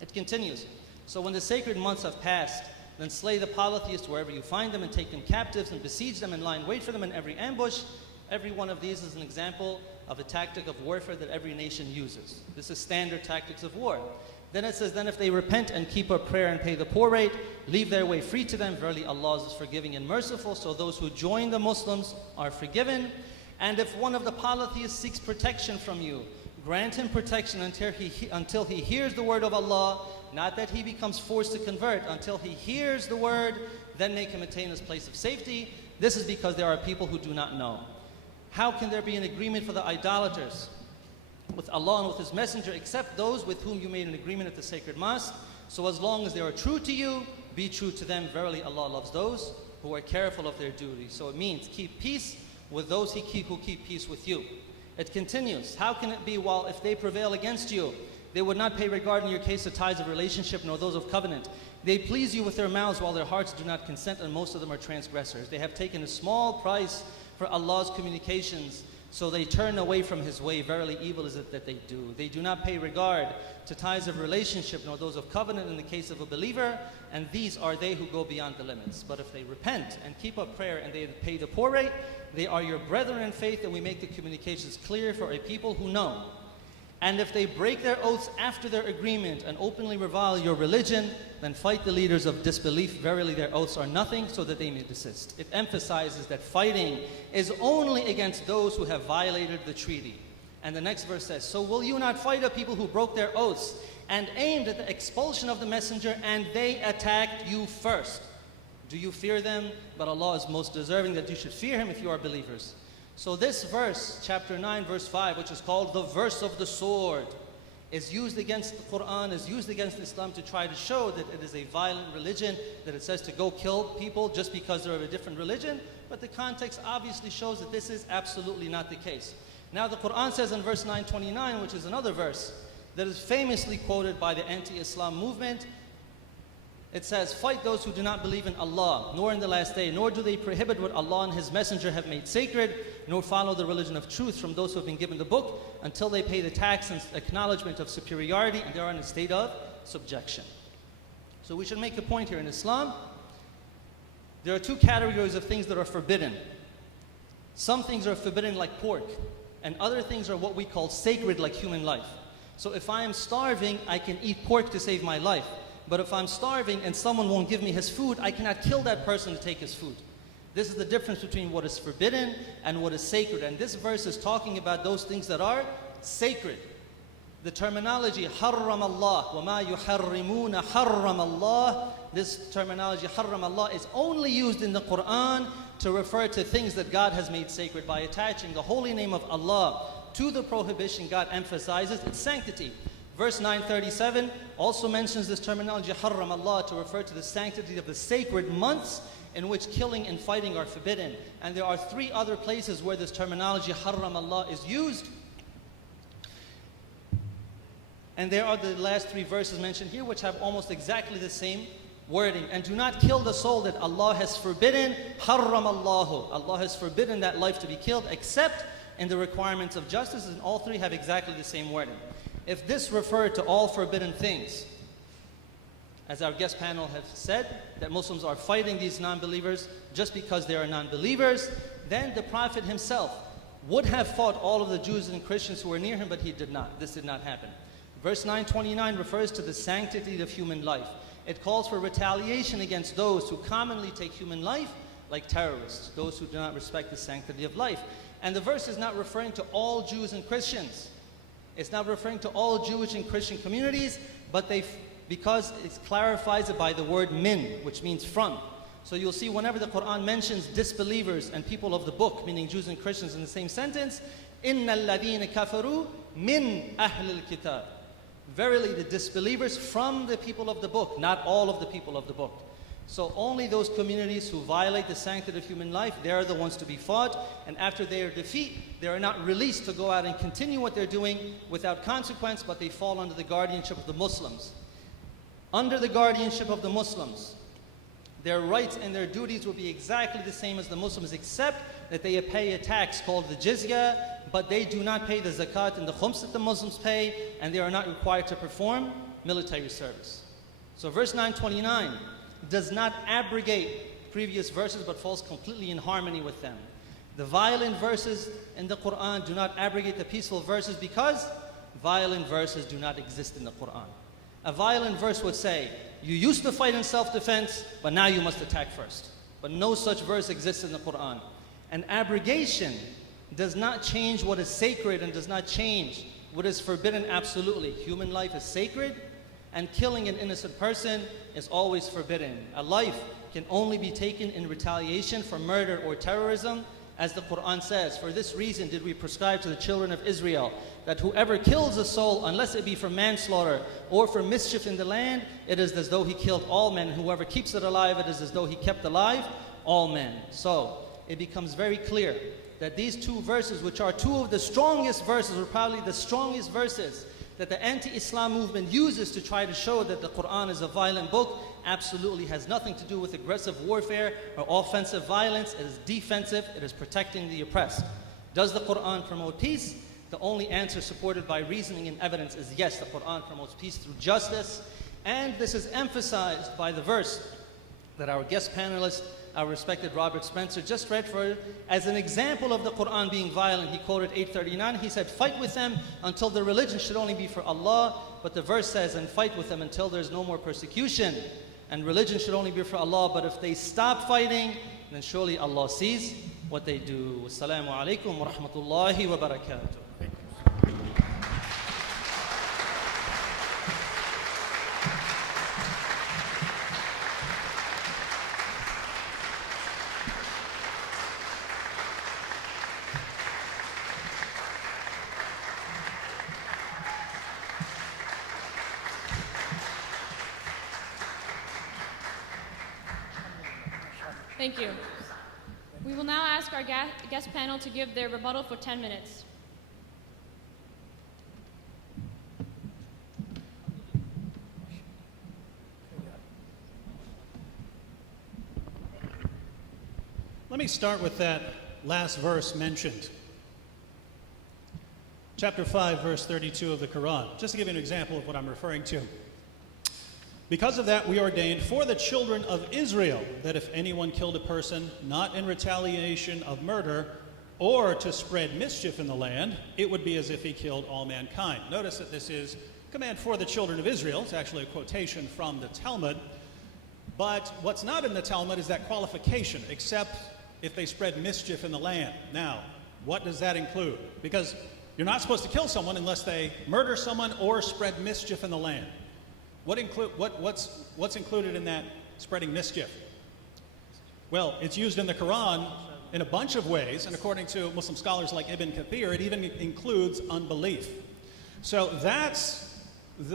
It continues. So when the sacred months have passed, then slay the polytheists wherever you find them, and take them captives, and besiege them, and lie in wait for them in every ambush. Every one of these is an example of a tactic of warfare that every nation uses. This is standard tactics of war. Then it says, then if they repent and keep up prayer and pay the poor rate, leave their way free to them. Verily Allah is forgiving and merciful. So those who join the Muslims are forgiven. And if one of the polytheists seeks protection from you, grant him protection until he hears the word of Allah. Not that he becomes forced to convert. Until he hears the word, then make him attain his place of safety. This is because there are people who do not know. How can there be an agreement for the idolaters with Allah and with His Messenger, except those with whom you made an agreement at the sacred mosque? So as long as they are true to you, be true to them. Verily Allah loves those who are careful of their duty. So it means keep peace with those who keep peace with you. It continues. How can it be, while if they prevail against you, they would not pay regard in your case to ties of relationship, nor those of covenant. They please you with their mouths, while their hearts do not consent, and most of them are transgressors. They have taken a small price for Allah's communications, so they turn away from His way. Verily evil is it that they do. They do not pay regard to ties of relationship, nor those of covenant in the case of a believer, and these are they who go beyond the limits. But if they repent and keep up prayer and they pay the poor rate, they are your brethren in faith, and we make the communications clear for a people who know. And if they break their oaths after their agreement and openly revile your religion, then fight the leaders of disbelief. Verily their oaths are nothing, so that they may desist. It emphasizes that fighting is only against those who have violated the treaty. And the next verse says, so will you not fight a people who broke their oaths and aimed at the expulsion of the messenger, and they attacked you first? Do you fear them? But Allah is most deserving that you should fear Him if you are believers. So this verse, chapter 9, verse 5, which is called the verse of the sword, is used against the Quran, is used against Islam to try to show that it is a violent religion, that it says to go kill people just because they're of a different religion. But the context obviously shows that this is absolutely not the case. Now the Quran says in verse 929, which is another verse that is famously quoted by the anti-Islam movement, it says, fight those who do not believe in Allah, nor in the last day, nor do they prohibit what Allah and His Messenger have made sacred, nor follow the religion of truth from those who have been given the book, until they pay the tax and acknowledgement of superiority, and they are in a state of subjection. So we should make a point here. In Islam, there are two categories of things that are forbidden. Some things are forbidden like pork, and other things are what we call sacred like human life. So if I am starving, I can eat pork to save my life. But if I'm starving and someone won't give me his food, I cannot kill that person to take his food. This is the difference between what is forbidden and what is sacred. And this verse is talking about those things that are sacred. The terminology, حَرَّمَ اللَّهُ وَمَا يُحَرِّمُونَ حَرَّمَ اللَّهُ, this terminology, حَرَّمَ اللَّهُ, is only used in the Quran to refer to things that God has made sacred. By attaching the holy name of Allah to the prohibition, God emphasizes its sanctity. Verse 937 also mentions this terminology, حَرَّمَ اللَّهُ, to refer to the sanctity of the sacred months in which killing and fighting are forbidden. And there are three other places where this terminology, حَرَّمَ اللَّهُ, is used. And there are the last three verses mentioned here, which have almost exactly the same wording. And do not kill the soul that Allah has forbidden. حَرَّمَ اللَّهُ. Allah has forbidden that life to be killed, except in the requirements of justice. And all three have exactly the same wording. If this referred to all forbidden things, as our guest panel has said, that Muslims are fighting these non-believers just because they are non-believers, then the Prophet himself would have fought all of the Jews and Christians who were near him, but he did not. This did not happen. Verse 929 refers to the sanctity of human life. It calls for retaliation against those who commonly take human life like terrorists, those who do not respect the sanctity of life. And the verse is not referring to all Jews and Christians. It's not referring to all Jewish and Christian communities, but because it clarifies it by the word min, which means from. So you'll see whenever the Quran mentions disbelievers and people of the book, meaning Jews and Christians in the same sentence, إِنَّ الَّذِينَ كَفَرُوا مِنْ أَهْلِ الْكِتَابِ. Verily the disbelievers from the people of the book, not all of the people of the book. So only those communities who violate the sanctity of human life, they are the ones to be fought. And after their defeat, they are not released to go out and continue what they're doing without consequence, but they fall under the guardianship of the Muslims. Under the guardianship of the Muslims, their rights and their duties will be exactly the same as the Muslims, except that they pay a tax called the jizya, but they do not pay the zakat and the khums that the Muslims pay, and they are not required to perform military service. So verse 929 does not abrogate previous verses, but falls completely in harmony with them. The violent verses in the Quran do not abrogate the peaceful verses, because violent verses do not exist in the Quran. A violent verse would say, you used to fight in self-defense, but now you must attack first. But no such verse exists in the Quran. And abrogation does not change what is sacred and does not change what is forbidden absolutely. Human life is sacred, and killing an innocent person is always forbidden. A life can only be taken in retaliation for murder or terrorism, as the Quran says, for this reason did we prescribe to the children of Israel that whoever kills a soul, unless it be for manslaughter or for mischief in the land, it is as though he killed all men. Whoever keeps it alive, it is as though he kept alive all men. So it becomes very clear that these two verses, which are two of the strongest verses, or probably the strongest verses that the anti-Islam movement uses to try to show that the Quran is a violent book, absolutely has nothing to do with aggressive warfare or offensive violence. It is defensive. It is protecting the oppressed. Does the Quran promote peace? The only answer supported by reasoning and evidence is yes, the Quran promotes peace through justice. And this is emphasized by the verse that our guest panelist, our respected Robert Spencer, just read for as an example of the Quran being violent. He quoted 839. He said, fight with them until the religion should only be for Allah. But the verse says, and fight with them until there's no more persecution. And religion should only be for Allah. But if they stop fighting, then surely Allah sees what they do. Wassalamu alaikum wa rahmatullahi wa barakatuh. Thank you. We will now ask our guest panel to give their rebuttal for 10 minutes. Let me start with that last verse mentioned. Chapter 5, verse 32 of the Quran. Just to give you an example of what I'm referring to. Because of that, we ordained for the children of Israel that if anyone killed a person not in retaliation of murder or to spread mischief in the land, it would be as if he killed all mankind. Notice that this is command for the children of Israel. It's actually a quotation from the Talmud. But what's not in the Talmud is that qualification, except if they spread mischief in the land. Now, what does that include? Because you're not supposed to kill someone unless they murder someone or spread mischief in the land. What's included in that spreading mischief? Well, it's used in the Quran in a bunch of ways, and according to Muslim scholars like Ibn Kathir, it even includes unbelief. So that's,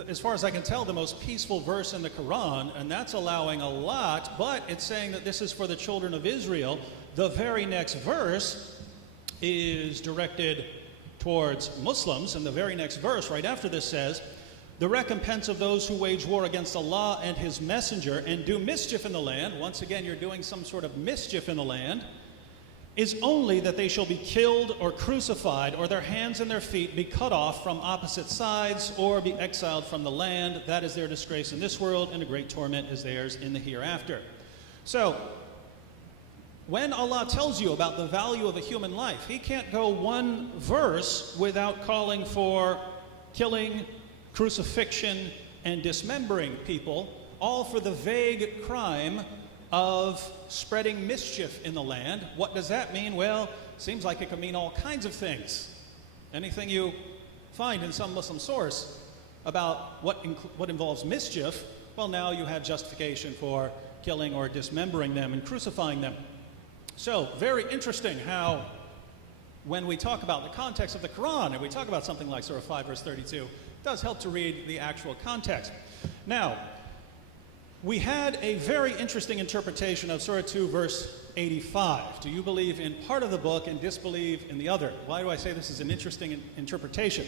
as far as I can tell, the most peaceful verse in the Quran, and that's allowing a lot, but it's saying that this is for the children of Israel. The very next verse is directed towards Muslims, and the very next verse right after this says, the recompense of those who wage war against Allah and His Messenger and do mischief in the land, once again you're doing some sort of mischief in the land, is only that they shall be killed or crucified, or their hands and their feet be cut off from opposite sides, or be exiled from the land. That is their disgrace in this world, and a great torment is theirs in the hereafter. So, when Allah tells you about the value of a human life, He can't go one verse without calling for killing, crucifixion, and dismembering people, all for the vague crime of spreading mischief in the land. What does that mean? Well, seems like it could mean all kinds of things. Anything you find in some Muslim source about what involves mischief, well, now you have justification for killing or dismembering them and crucifying them. So, very interesting how when we talk about the context of the Quran and we talk about something like Surah 5, verse 32, it does help to read the actual context. Now, we had a very interesting interpretation of Surah 2, verse 85. Do you believe in part of the book and disbelieve in the other? Why do I say this is an interesting interpretation?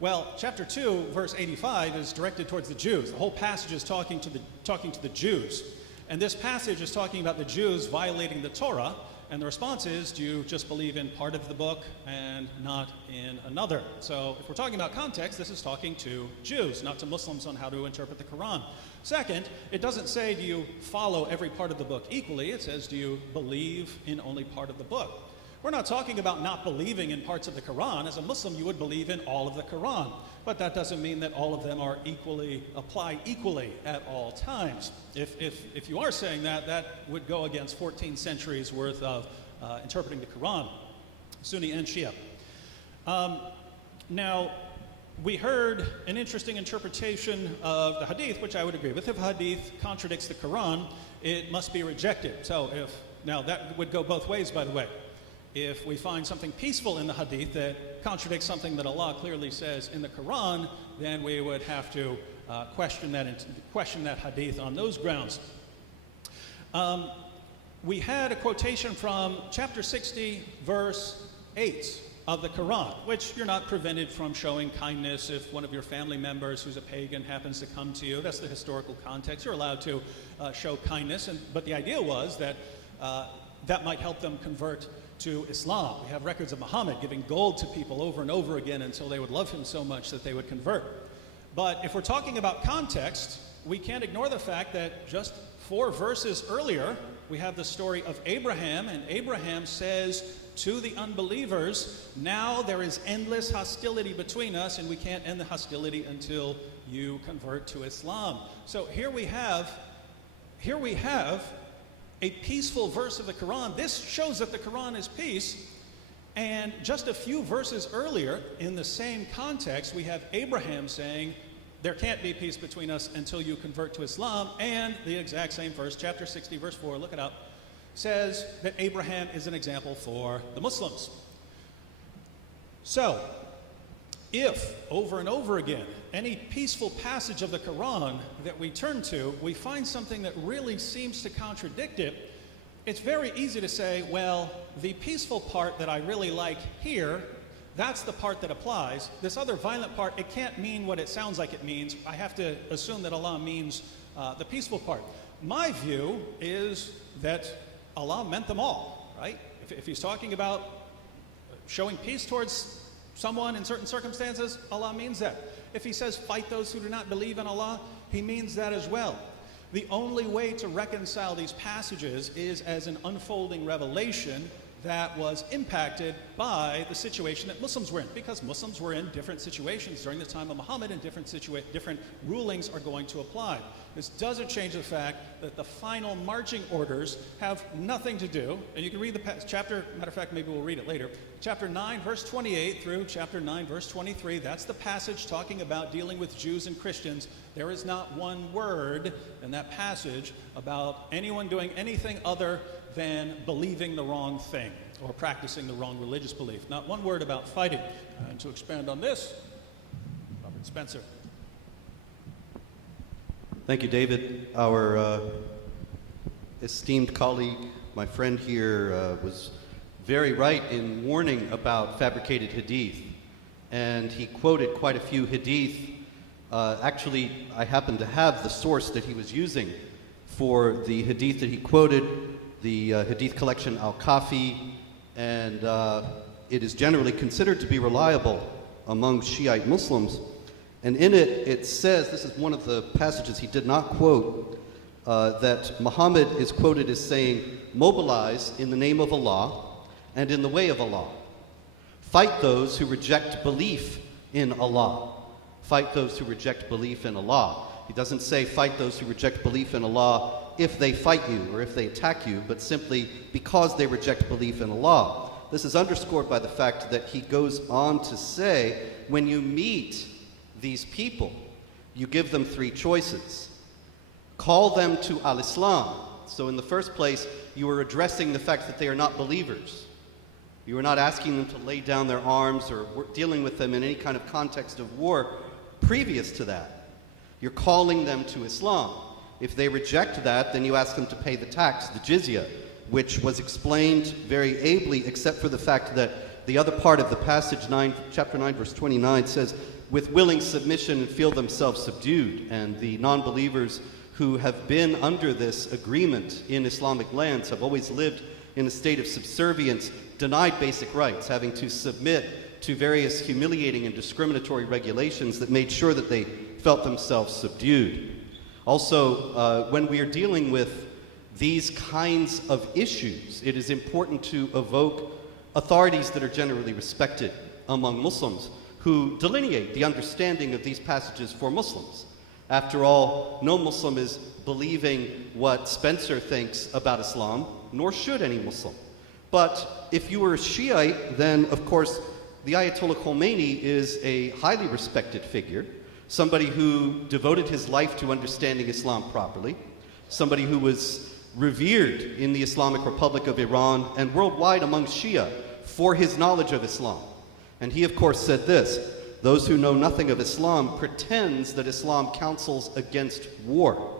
Well, chapter 2, verse 85 is directed towards the Jews. The whole passage is talking to the Jews. And this passage is talking about the Jews violating the Torah. And the response is, do you just believe in part of the book and not in another? So if we're talking about context, this is talking to Jews, not to Muslims on how to interpret the Quran. Second, it doesn't say, do you follow every part of the book equally? It says, do you believe in only part of the book? We're not talking about not believing in parts of the Quran. As a Muslim, you would believe in all of the Quran. But that doesn't mean that all of them are apply equally at all times. If you are saying that, that would go against 14 centuries worth of interpreting the Quran, Sunni and Shia. Now, we heard an interesting interpretation of the Hadith, which I would agree with. If Hadith contradicts the Quran, it must be rejected. Now that would go both ways, by the way. If we find something peaceful in the Hadith that contradicts something that Allah clearly says in the Quran, then we would have to question that Hadith on those grounds. We had a quotation from chapter 60, verse 8 of the Quran, which you're not prevented from showing kindness if one of your family members who's a pagan happens to come to you. That's the historical context. You're allowed to show kindness, but the idea was that that might help them convert to Islam. We have records of Muhammad giving gold to people over and over again until they would love him so much that they would convert. But if we're talking about context, we can't ignore the fact that just 4 verses earlier, we have the story of Abraham, and Abraham says to the unbelievers, now there is endless hostility between us, and we can't end the hostility until you convert to Islam. So here we have a peaceful verse of the Quran. This shows that the Quran is peace. And just a few verses earlier, in the same context, we have Abraham saying, there can't be peace between us until you convert to Islam. And the exact same verse, chapter 60, verse 4, look it up, says that Abraham is an example for the Muslims. So, if, over and over again, any peaceful passage of the Quran that we turn to, we find something that really seems to contradict it, it's very easy to say, well, the peaceful part that I really like here, that's the part that applies. This other violent part, it can't mean what it sounds like it means. I have to assume that Allah means the peaceful part. My view is that Allah meant them all, right? If he's talking about showing peace towards someone in certain circumstances, Allah means that. If he says fight those who do not believe in Allah, he means that as well. The only way to reconcile these passages is as an unfolding revelation that was impacted by the situation that Muslims were in, because Muslims were in different situations during the time of Muhammad, and different rulings are going to apply. This doesn't change the fact that the final marching orders have nothing to do, and you can read the chapter, matter of fact, maybe we'll read it later, chapter 9, verse 28 through chapter 9, verse 23. That's the passage talking about dealing with Jews and Christians. There is not one word in that passage about anyone doing anything other than believing the wrong thing or practicing the wrong religious belief. Not one word about fighting. And to expand on this, Robert Spencer. Thank you, David. Our esteemed colleague, my friend here, was very right in warning about fabricated hadith. And he quoted quite a few hadith. Actually, I happen to have the source that he was using for the hadith that he quoted, the hadith collection Al-Kafi, and it is generally considered to be reliable among Shiite Muslims. And in it, it says, this is one of the passages he did not quote, that Muhammad is quoted as saying, mobilize in the name of Allah and in the way of Allah. Fight those who reject belief in Allah. Fight those who reject belief in Allah. He doesn't say fight those who reject belief in Allah if they fight you or if they attack you, but simply because they reject belief in Allah. This is underscored by the fact that he goes on to say, when you meet these people, you give them three choices. Call them to al-Islam. So in the first place, you are addressing the fact that they are not believers. You are not asking them to lay down their arms or dealing with them in any kind of context of war previous to that. You're calling them to Islam. If they reject that, then you ask them to pay the tax, the jizya, which was explained very ably, except for the fact that the other part of the passage, chapter 9, verse 29, says, with willing submission and feel themselves subdued. And the non-believers who have been under this agreement in Islamic lands have always lived in a state of subservience, denied basic rights, having to submit to various humiliating and discriminatory regulations that made sure that they felt themselves subdued. Also, when we are dealing with these kinds of issues, it is important to evoke authorities that are generally respected among Muslims who delineate the understanding of these passages for Muslims. After all, no Muslim is believing what Spencer thinks about Islam, nor should any Muslim. But if you were a Shiite, then of course the Ayatollah Khomeini is a highly respected figure, somebody who devoted his life to understanding Islam properly, somebody who was revered in the Islamic Republic of Iran and worldwide among Shia for his knowledge of Islam. And he, of course, said this: those who know nothing of Islam pretends that Islam counsels against war.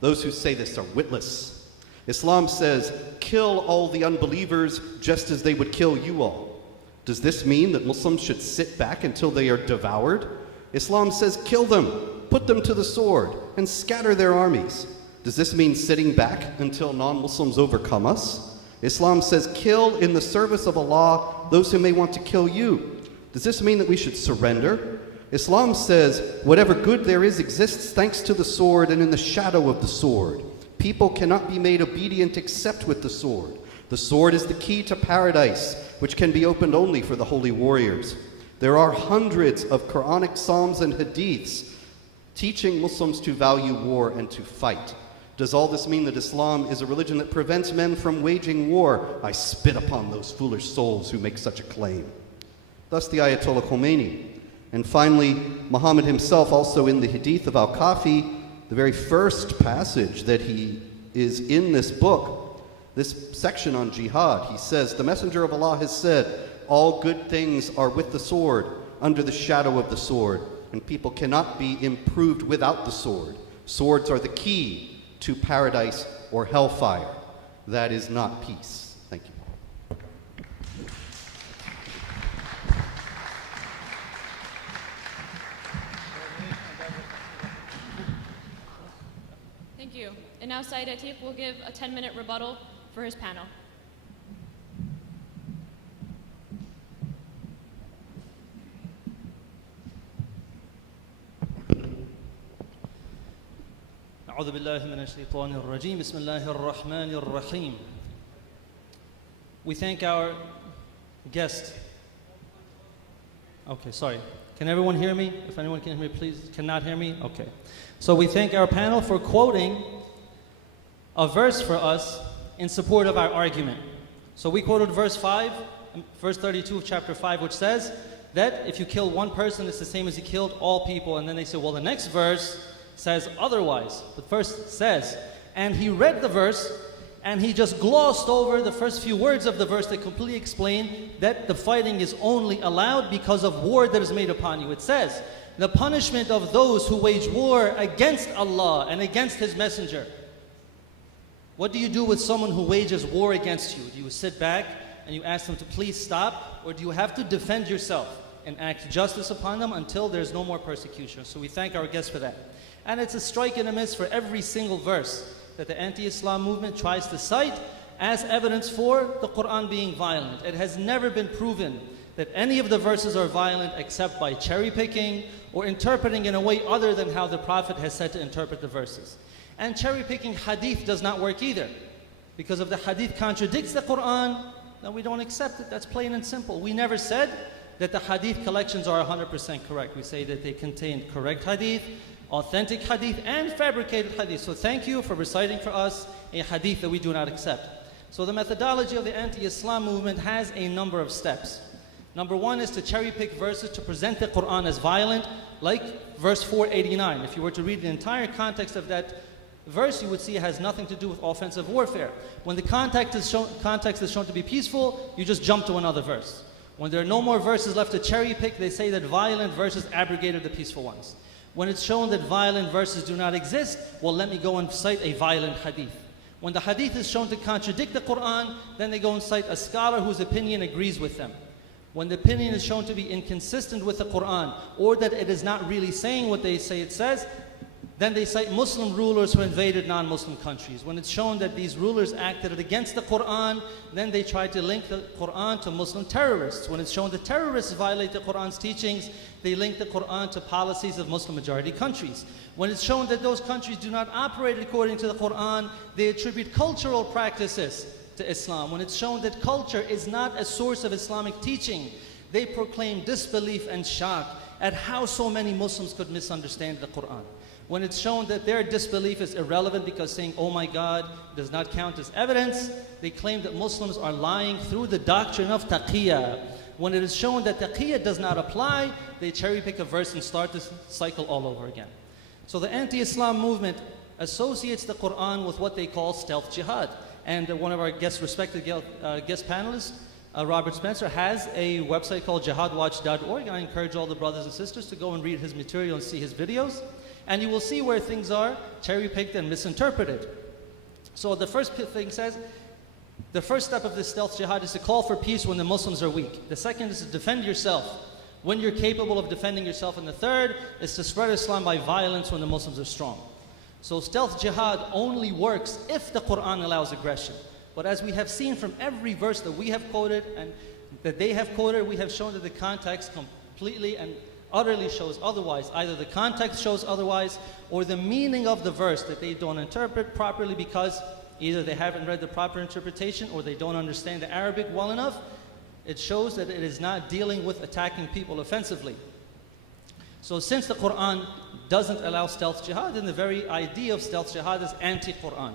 Those who say this are witless. Islam says, kill all the unbelievers just as they would kill you all. Does this mean that Muslims should sit back until they are devoured? Islam says, kill them, put them to the sword, and scatter their armies. Does this mean sitting back until non-Muslims overcome us? Islam says, kill in the service of Allah those who may want to kill you. Does this mean that we should surrender? Islam says, whatever good there is exists thanks to the sword and in the shadow of the sword. People cannot be made obedient except with the sword. The sword is the key to paradise, which can be opened only for the holy warriors. There are hundreds of Quranic psalms and hadiths teaching Muslims to value war and to fight. Does all this mean that Islam is a religion that prevents men from waging war? I spit upon those foolish souls who make such a claim. Thus the Ayatollah Khomeini. And finally, Muhammad himself, also in the Hadith of Al-Kafi, the very first passage that he is in this book, this section on jihad, he says, the Messenger of Allah has said, all good things are with the sword, under the shadow of the sword, and people cannot be improved without the sword. Swords are the key to paradise or hellfire. That is not peace. Thank you. Thank you. And now Sayyid Atiq will give a 10-minute rebuttal for his panel. أعوذ بالله من الشيطان الرجيم بسم الله الرحمن الرحيم. We thank our guest. Okay, sorry. Can everyone hear me? If anyone can hear me, please. Cannot hear me? Okay. So we thank our panel for quoting a verse for us in support of our argument. So we quoted verse 5, verse 32 of chapter 5, which says that if you kill one person, it's the same as you killed all people. And then they say, well, the next verse says otherwise. The first says, and he read the verse, and he just glossed over the first few words of the verse that completely explain that the fighting is only allowed because of war that is made upon you. It says, the punishment of those who wage war against Allah and against His Messenger. What do you do with someone who wages war against you? Do you sit back and you ask them to please stop? Or do you have to defend yourself and act justice upon them until there's no more persecution? So we thank our guests for that. And it's a strike and a miss for every single verse that the anti-Islam movement tries to cite as evidence for the Quran being violent. It has never been proven that any of the verses are violent except by cherry picking or interpreting in a way other than how the Prophet has said to interpret the verses. And cherry picking hadith does not work either. Because if the hadith contradicts the Quran, then we don't accept it. That's plain and simple. We never said that the hadith collections are 100% correct. We say that they contain correct hadith, authentic hadith, and fabricated hadith. So thank you for reciting for us a hadith that we do not accept. So the methodology of the anti-Islam movement has a number of steps. Number one is to cherry pick verses to present the Quran as violent, like verse 489. If you were to read the entire context of that verse, you would see it has nothing to do with offensive warfare. When the context is shown to be peaceful, you just jump to another verse. When there are no more verses left to cherry pick, they say that violent verses abrogated the peaceful ones. When it's shown that violent verses do not exist, well, let me go and cite a violent hadith. When the hadith is shown to contradict the Quran, then they go and cite a scholar whose opinion agrees with them. When the opinion is shown to be inconsistent with the Quran, or that it is not really saying what they say it says, then they cite Muslim rulers who invaded non-Muslim countries. When it's shown that these rulers acted against the Quran, then they try to link the Quran to Muslim terrorists. When it's shown that terrorists violate the Quran's teachings, they link the Quran to policies of Muslim majority countries. When it's shown that those countries do not operate according to the Quran, they attribute cultural practices to Islam. When it's shown that culture is not a source of Islamic teaching, they proclaim disbelief and shock at how so many Muslims could misunderstand the Quran. When it's shown that their disbelief is irrelevant because saying, oh my God, does not count as evidence, they claim that Muslims are lying through the doctrine of taqiyya. When it is shown that taqiyya does not apply, they cherry pick a verse and start this cycle all over again. So the anti-Islam movement associates the Quran with what they call stealth jihad. And one of our respected guest panelists, Robert Spencer, has a website called jihadwatch.org, and I encourage all the brothers and sisters to go and read his material and see his videos. And you will see where things are cherry-picked and misinterpreted. So the first thing says, the first step of this stealth jihad is to call for peace when the Muslims are weak. The second is to defend yourself when you're capable of defending yourself. And the third is to spread Islam by violence when the Muslims are strong. So stealth jihad only works if the Quran allows aggression. But as we have seen from every verse that we have quoted and that they have quoted, we have shown that the context completely and utterly shows otherwise. Either the context shows otherwise, or the meaning of the verse that they don't interpret properly because either they haven't read the proper interpretation or they don't understand the Arabic well enough. It shows that it is not dealing with attacking people offensively. So since the Quran doesn't allow stealth jihad, then the very idea of stealth jihad is anti-Quran.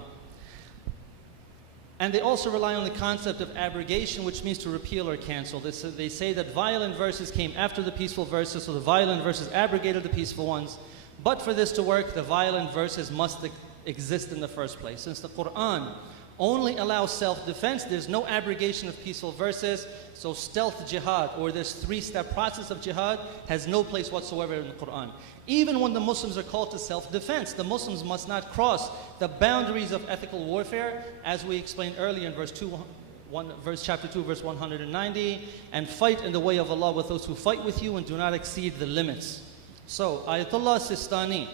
And they also rely on the concept of abrogation, which means to repeal or cancel. They say that violent verses came after the peaceful verses, so the violent verses abrogated the peaceful ones. But for this to work, the violent verses must exist in the first place. Since the Quran only allows self-defense. There's no abrogation of peaceful verses. So stealth jihad, or this three-step process of jihad, has no place whatsoever in the Quran. Even when the Muslims are called to self-defense, the Muslims must not cross the boundaries of ethical warfare, as we explained earlier in chapter 2, verse 190, and fight in the way of Allah with those who fight with you and do not exceed the limits. So, Ayatollah Sistani,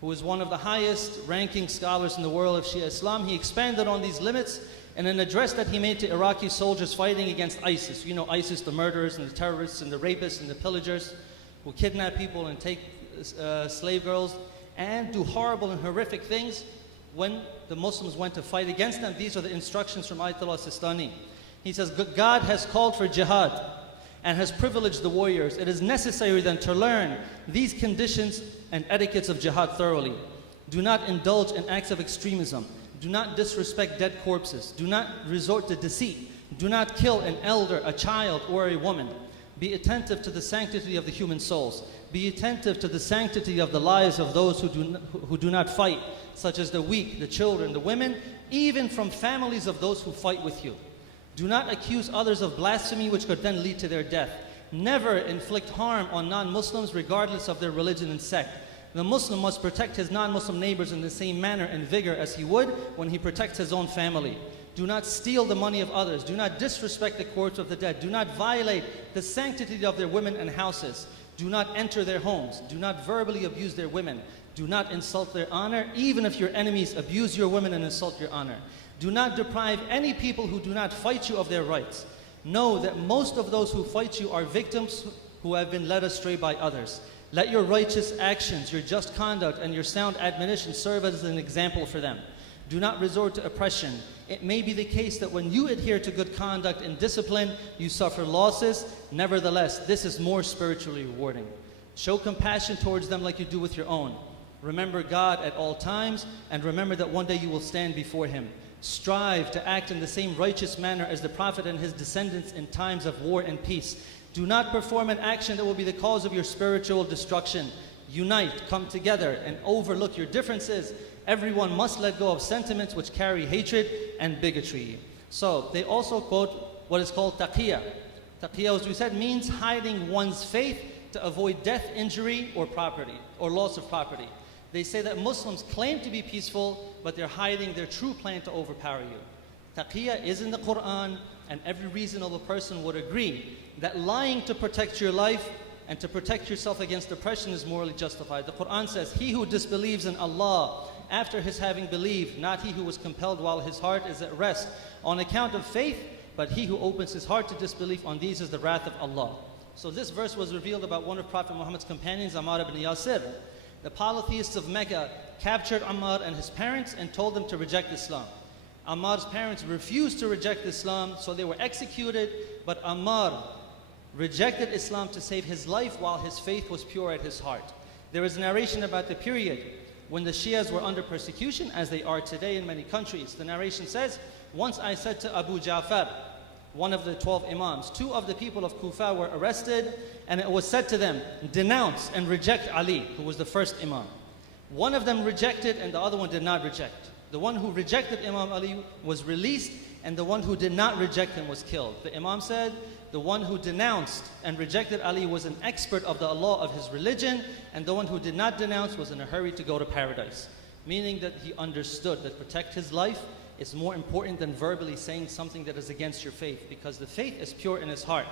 who is one of the highest ranking scholars in the world of Shia Islam, he expanded on these limits in an address that he made to Iraqi soldiers fighting against ISIS. You know ISIS, the murderers and the terrorists and the rapists and the pillagers who kidnap people and take slave girls and do horrible and horrific things. When the Muslims went to fight against them, these are the instructions from Ayatollah Sistani. He says, God has called for jihad and has privileged the warriors. It is necessary then to learn these conditions and etiquettes of jihad thoroughly. Do not indulge in acts of extremism. Do not disrespect dead corpses. Do not resort to deceit. Do not kill an elder, a child, or a woman. Be attentive to the sanctity of the human souls. Be attentive to the sanctity of the lives of those who do not fight, such as the weak, the children, the women, even from families of those who fight with you. Do not accuse others of blasphemy, which could then lead to their death. Never inflict harm on non-Muslims, regardless of their religion and sect. The Muslim must protect his non-Muslim neighbors in the same manner and vigor as he would when he protects his own family. Do not steal the money of others. Do not disrespect the corpse of the dead. Do not violate the sanctity of their women and houses. Do not enter their homes. Do not verbally abuse their women. Do not insult their honor, even if your enemies abuse your women and insult your honor. Do not deprive any people who do not fight you of their rights. Know that most of those who fight you are victims who have been led astray by others. Let your righteous actions, your just conduct, and your sound admonition serve as an example for them. Do not resort to oppression. It may be the case that when you adhere to good conduct and discipline, you suffer losses. Nevertheless, this is more spiritually rewarding. Show compassion towards them like you do with your own. Remember God at all times, and remember that one day you will stand before Him. Strive to act in the same righteous manner as the Prophet and his descendants in times of war and peace. Do not perform an action that will be the cause of your spiritual destruction. Unite, come together, and overlook your differences. Everyone must let go of sentiments which carry hatred and bigotry. So, they also quote what is called taqiyya. Taqiyya, as we said, means hiding one's faith to avoid death, injury, or property, or loss of property. They say that Muslims claim to be peaceful, but they're hiding their true plan to overpower you. Taqiyya is in the Quran, and every reasonable person would agree that lying to protect your life and to protect yourself against oppression is morally justified. The Quran says, he who disbelieves in Allah after his having believed, not he who was compelled while his heart is at rest on account of faith, but he who opens his heart to disbelief, on these is the wrath of Allah. So this verse was revealed about one of Prophet Muhammad's companions, Ammar ibn Yasir. The polytheists of Mecca captured Ammar and his parents and told them to reject Islam. Ammar's parents refused to reject Islam, so they were executed, but Ammar rejected Islam to save his life while his faith was pure at his heart. There is a narration about the period when the Shias were under persecution, as they are today in many countries. The narration says, once I said to Abu Ja'far, one of the 12 Imams, 2 of the people of Kufa were arrested, and it was said to them, denounce and reject Ali, who was the first Imam. One of them rejected and the other one did not reject. The one who rejected Imam Ali was released, and the one who did not reject him was killed. The Imam said, the one who denounced and rejected Ali was an expert of the law of his religion, and the one who did not denounce was in a hurry to go to paradise. Meaning that he understood that protect his life is more important than verbally saying something that is against your faith, because the faith is pure in his heart.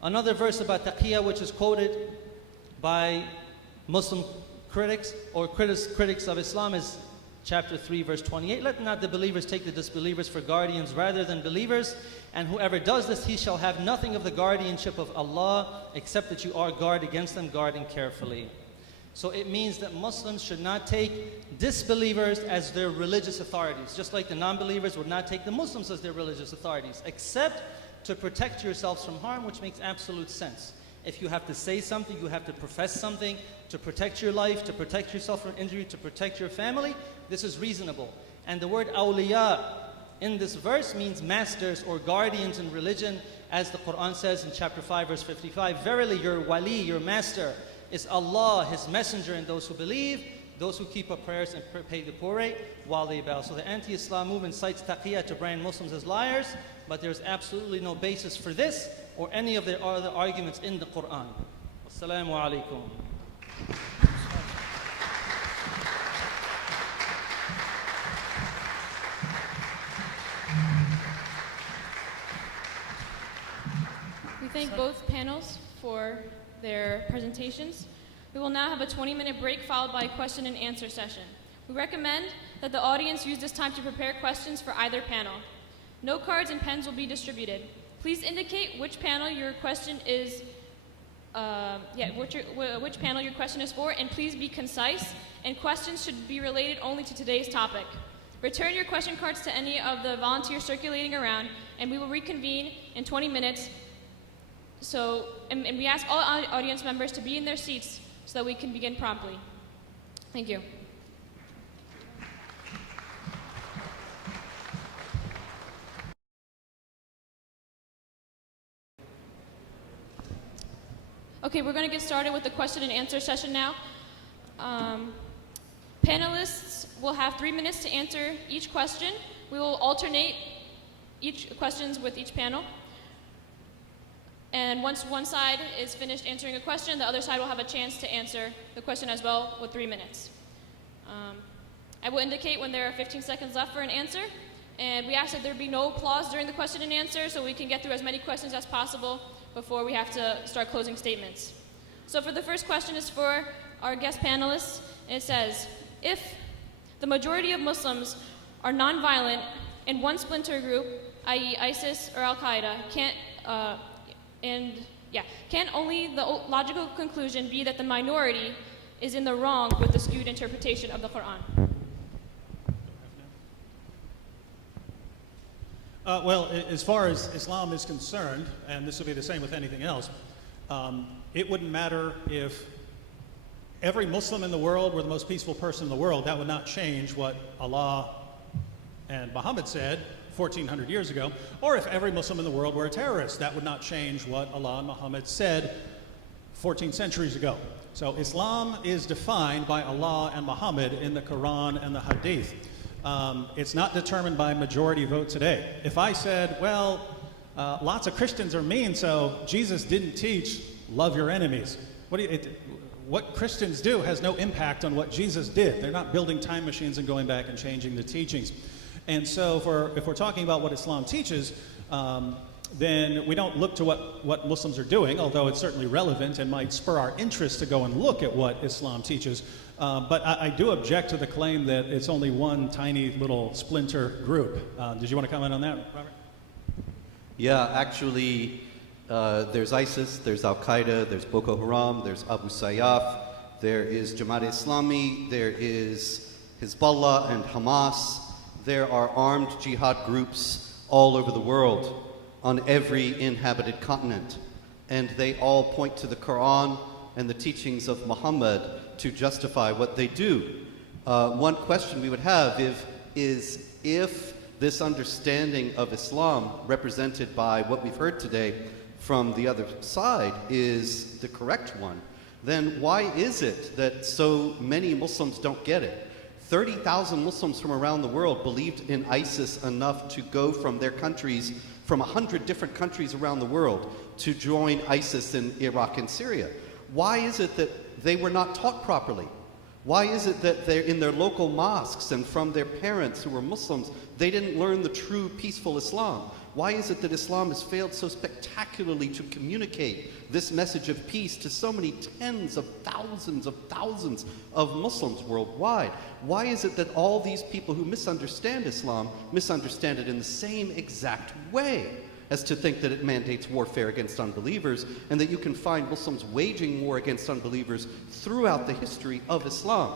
Another verse about taqiyya, which is quoted by Muslim critics or critics of Islam, is chapter 3, verse 28. Let not the believers take the disbelievers for guardians rather than believers, and whoever does this, he shall have nothing of the guardianship of Allah, except that you are guard against them, guarding carefully. So it means that Muslims should not take disbelievers as their religious authorities, just like the non-believers would not take the Muslims as their religious authorities, except to protect yourselves from harm, which makes absolute sense. If you have to say something, you have to profess something to protect your life, to protect yourself from injury, to protect your family, this is reasonable. And the word awliya in this verse means masters or guardians in religion, as the Quran says in chapter 5, verse 55, verily your wali, your master, is Allah, His messenger, and those who believe. those who keep up prayers and pay the poor rate while they bow. So the anti-Islam movement cites taqiyya to brand Muslims as liars, but there's absolutely no basis for this or any of the other arguments in the Quran. Assalamu alaikum. We thank both panels for their presentations. We will now have a 20-minute break followed by a question and answer session. We recommend that the audience use this time to prepare questions for either panel. Note cards and pens will be distributed. Please indicate which panel your question is which panel your question is for, and please be concise, and questions should be related only to today's topic. Return your question cards to any of the volunteers circulating around, and we will reconvene in 20 minutes. And we ask all audience members to be in their seats so that we can begin promptly. Thank you. Okay, we're going to get started with the question and answer session now. Panelists will have 3 minutes to answer each question. We will alternate each questions with each panel. And once one side is finished answering a question, the other side will have a chance to answer the question as well with 3 minutes. I will indicate when there are 15 seconds left for an answer, and we ask that there be no applause during the question and answer so we can get through as many questions as possible before we have to start closing statements. So for the first question is for our guest panelists, and it says, if the majority of Muslims are nonviolent and one splinter group, i.e. ISIS or Al-Qaeda, can only the logical conclusion be that the minority is in the wrong with the skewed interpretation of the Quran? Well, as far as Islam is concerned, and this will be the same with anything else, it wouldn't matter if every Muslim in the world were the most peaceful person in the world. That would not change what Allah and Muhammad said 1,400 years ago. Or if every Muslim in the world were a terrorist, that would not change what Allah and Muhammad said 14 centuries ago. So Islam is defined by Allah and Muhammad in the Quran and the Hadith. It's not determined by majority vote today. If I said, well, lots of Christians are mean, so Jesus didn't teach love your enemies. What Christians do has no impact on what Jesus did. They're not building time machines and going back and changing the teachings. And so if we're talking about what Islam teaches, then we don't look to what Muslims are doing, although it's certainly relevant and might spur our interest to go and look at what Islam teaches. But I do object to the claim that it's only one tiny little splinter group. Did you want to comment on that, Robert? Yeah, actually, there's ISIS, there's Al-Qaeda, there's Boko Haram, there's Abu Sayyaf, there is Jamaat Islami, there is Hezbollah and Hamas. There are armed jihad groups all over the world, on every inhabited continent, and they all point to the Quran and the teachings of Muhammad to justify what they do. One question we would have is if this understanding of Islam, represented by what we've heard today from the other side, is the correct one, then why is it that so many Muslims don't get it? 30,000 Muslims from around the world believed in ISIS enough to go from their countries, from 100 different countries around the world, to join ISIS in Iraq and Syria. Why is it that they were not taught properly? Why is it that they're in their local mosques and from their parents who were Muslims, they didn't learn the true peaceful Islam? Why is it that Islam has failed so spectacularly to communicate this message of peace to so many tens of thousands of Muslims worldwide? Why is it that all these people who misunderstand Islam misunderstand it in the same exact way as to think that it mandates warfare against unbelievers, and that you can find Muslims waging war against unbelievers throughout the history of Islam?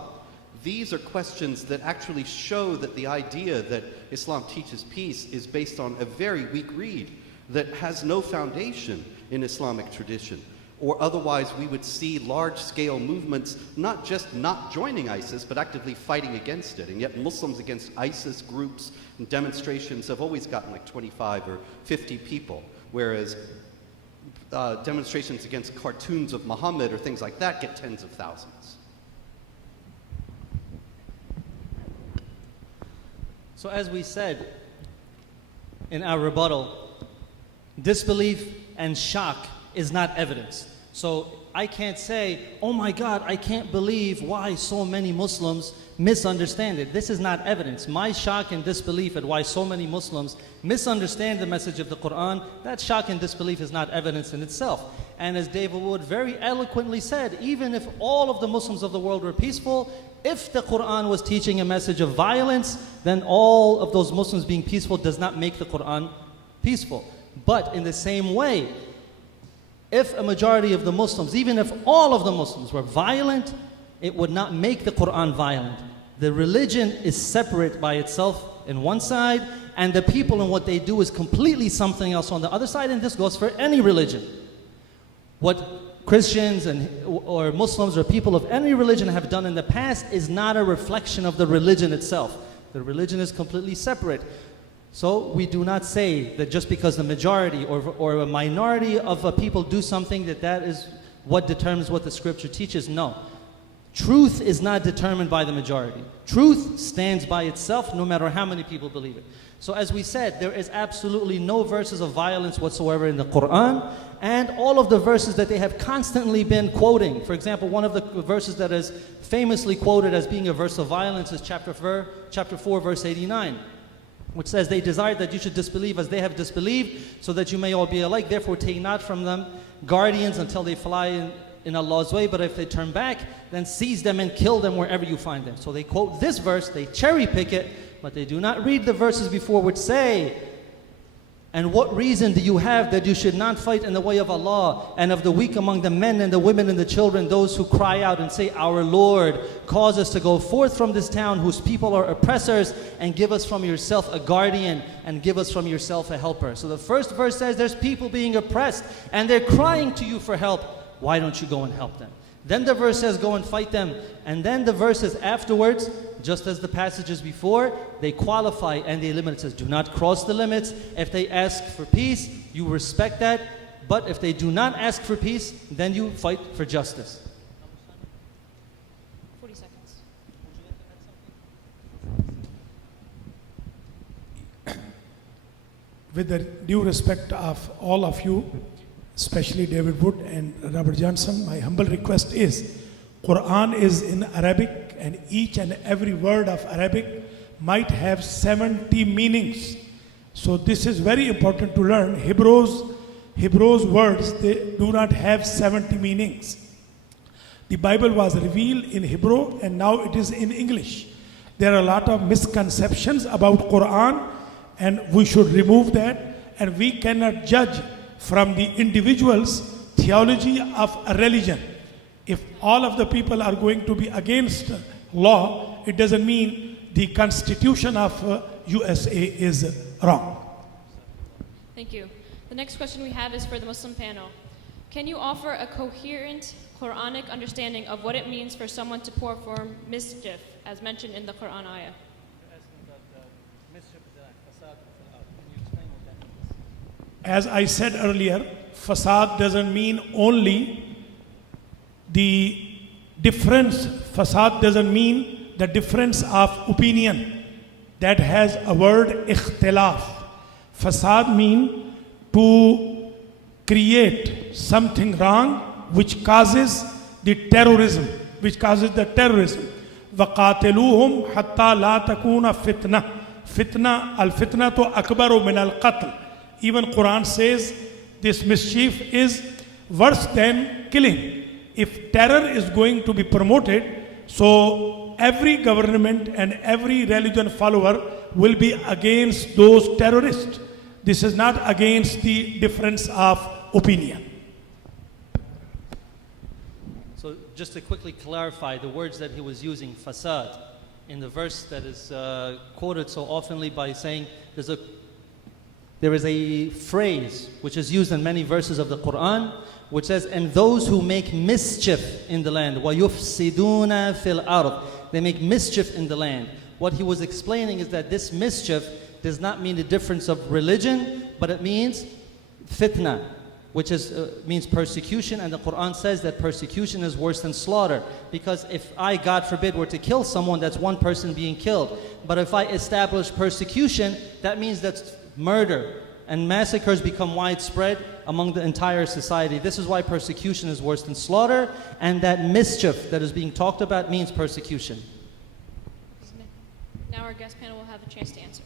These are questions that actually show that the idea that Islam teaches peace is based on a very weak reed that has no foundation in Islamic tradition. Or otherwise we would see large-scale movements not just not joining ISIS, but actively fighting against it. And yet Muslims against ISIS groups and demonstrations have always gotten like 25 or 50 people, whereas demonstrations against cartoons of Muhammad or things like that get tens of thousands. So as we said in our rebuttal, disbelief and shock is not evidence. So I can't say, oh my God, I can't believe why so many Muslims misunderstand it. This is not evidence. My shock and disbelief at why so many Muslims misunderstand the message of the Quran, that shock and disbelief is not evidence in itself. And as David Wood very eloquently said, even if all of the Muslims of the world were peaceful, if the Quran was teaching a message of violence, then all of those Muslims being peaceful does not make the Quran peaceful. But in the same way, if a majority of the Muslims, even if all of the Muslims were violent, it would not make the Quran violent. The religion is separate by itself in one side, and the people and what they do is completely something else on the other side, and this goes for any religion. What Christians or Muslims or people of any religion have done in the past is not a reflection of the religion itself. The religion is completely separate. So we do not say that just because the majority or a minority of people do something that is what determines what the scripture teaches. No. Truth is not determined by the majority. Truth stands by itself no matter how many people believe it. So as we said, there is absolutely no verses of violence whatsoever in the Quran, and all of the verses that they have constantly been quoting. For example, one of the verses that is famously quoted as being a verse of violence is chapter 4, verse 89. Which says, they desire that you should disbelieve as they have disbelieved, so that you may all be alike. Therefore take not from them guardians until they fly in Allah's way, but if they turn back, then seize them and kill them wherever you find them. So they quote this verse, they cherry pick it, but they do not read the verses before which say, and what reason do you have that you should not fight in the way of Allah and of the weak among the men and the women and the children, those who cry out and say, our Lord, cause us to go forth from this town whose people are oppressors, and give us from yourself a guardian, and give us from yourself a helper. So the first verse says there's people being oppressed and they're crying to you for help. Why don't you go and help them? Then the verse says go and fight them. And then the verses afterwards, just as the passages before, they qualify and they limit. It says do not cross the limits. If they ask for peace, you respect that. But if they do not ask for peace, then you fight for justice. 40 seconds. With the due respect of all of you, especially David Wood and Robert Johnson, my humble request is, Quran is in Arabic, and each and every word of Arabic might have 70 meanings. So this is very important to learn. Hebrews words, they do not have 70 meanings. The Bible was revealed in Hebrew and now it is in English. There are a lot of misconceptions about Quran, and we should remove that, and we cannot judge from the individual's theology of a religion. If all of the people are going to be against law, it doesn't mean the constitution of USA is wrong. Thank you. The next question we have is for the Muslim panel. Can you offer a coherent Quranic understanding of what it means for someone to perform mischief, as mentioned in the Quran ayah? As I said earlier, fasad doesn't mean only the difference. Fasad doesn't mean the difference of opinion. That has a word, ikhtilaf. Fasad mean to create something wrong which causes the terrorism, وَقَاتِلُوهُمْ حَتَّى لَا تَكُونَ فِتْنَةٌ الْفِتْنَةُ أَكْبَرُ مِنَ الْقَتْلِ. Even Quran says this mischief is worse than killing. If terror is going to be promoted, so every government and every religion follower will be against those terrorists. This is not against the difference of opinion. So just to quickly clarify the words that he was using, fasad, in the verse that is quoted so oftenly by saying there is a phrase which is used in many verses of the Quran which says, and those who make mischief in the land, وَيُفْسِدُونَ فِي الْأَرْضِ, they make mischief in the land. What he was explaining is that this mischief does not mean the difference of religion, but it means fitna. which means persecution, and the Quran says that persecution is worse than slaughter. Because if I, God forbid, were to kill someone, that's one person being killed. But if I establish persecution, that means that's murder. And massacres become widespread among the entire society. This is why persecution is worse than slaughter, and that mischief that is being talked about means persecution. Now our guest panel will have a chance to answer.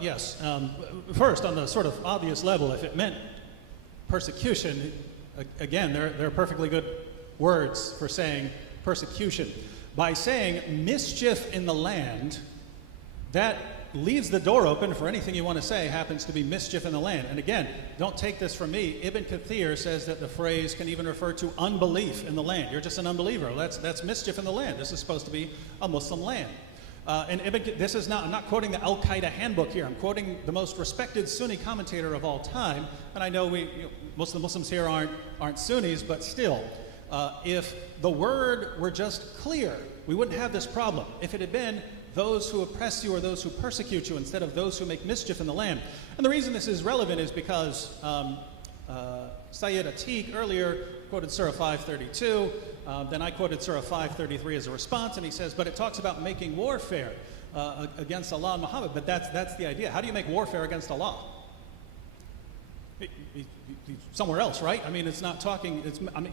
Yes. First, on the sort of obvious level, if it meant persecution, again, there are perfectly good words for saying persecution. By saying mischief in the land, that leaves the door open for anything you want to say happens to be mischief in the land. And again, don't take this from me. Ibn Kathir says that the phrase can even refer to unbelief in the land. You're just an unbeliever. That's mischief in the land. This is supposed to be a Muslim land. And this is not, I'm not quoting the Al-Qaeda handbook here. I'm quoting the most respected Sunni commentator of all time. And I know most of the Muslims here aren't Sunnis, but still, if the word were just clear, we wouldn't have this problem. If it had been those who oppress you or those who persecute you instead of those who make mischief in the land. And the reason this is relevant is because Sayyid Atiq earlier quoted Surah 532, then I quoted Surah 533 as a response, and he says, but it talks about making warfare against Allah and Muhammad, but that's the idea. How do you make warfare against Allah? Somewhere else, right? I mean, it's not talking,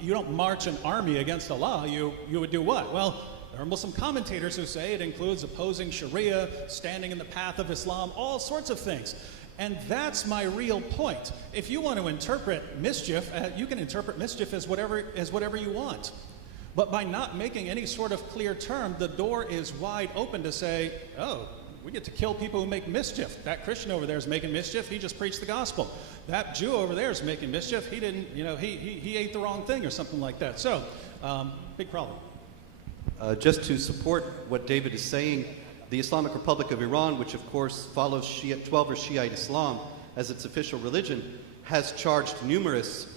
you don't march an army against Allah, you would do what? Well, there are Muslim commentators who say it includes opposing Sharia, standing in the path of Islam, all sorts of things. And that's my real point. If you want to interpret mischief, you can interpret mischief as whatever you want. But by not making any sort of clear term, the door is wide open to say, oh, we get to kill people who make mischief. That Christian over there is making mischief, he just preached the gospel. That Jew over there is making mischief, he didn't, he ate the wrong thing or something like that. So, big problem. Just to support what David is saying, the Islamic Republic of Iran, which of course follows Twelver Shiite Islam as its official religion, has charged numerous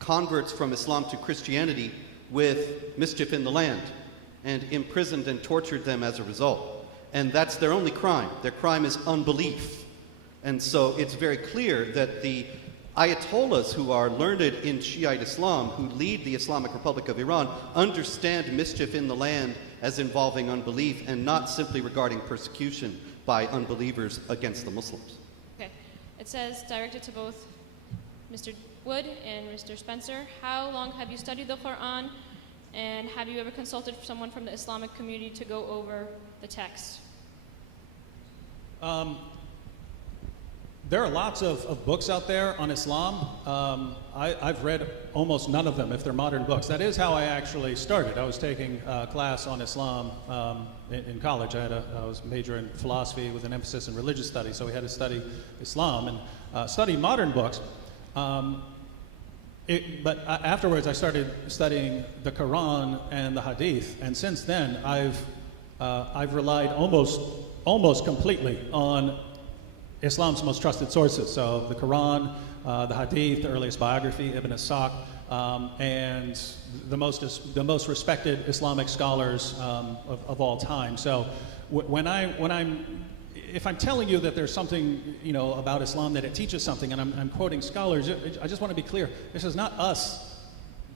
converts from Islam to Christianity with mischief in the land and imprisoned and tortured them as a result. And that's their only crime. Their crime is unbelief. And so it's very clear that the Ayatollahs who are learned in Shiite Islam, who lead the Islamic Republic of Iran, understand mischief in the land as involving unbelief and not simply regarding persecution by unbelievers against the Muslims. Okay. It says, directed to both Mr. Wood and Mr. Spencer, how long have you studied the Quran, and have you ever consulted someone from the Islamic community to go over the text? There are lots of books out there on Islam. I've read almost none of them if they're modern books. That is how I actually started. I was taking a class on Islam in college. I was majoring in philosophy with an emphasis in religious studies, so we had to study Islam and study modern books. But afterwards I started studying the Quran and the Hadith, and since then I've relied almost completely on Islam's most trusted sources. So the Quran, the Hadith, the earliest biography, Ibn Ishaq, and the most respected Islamic scholars of all time. So if I'm telling you that there's something about Islam that it teaches something, and I'm quoting scholars, I just want to be clear. This is not us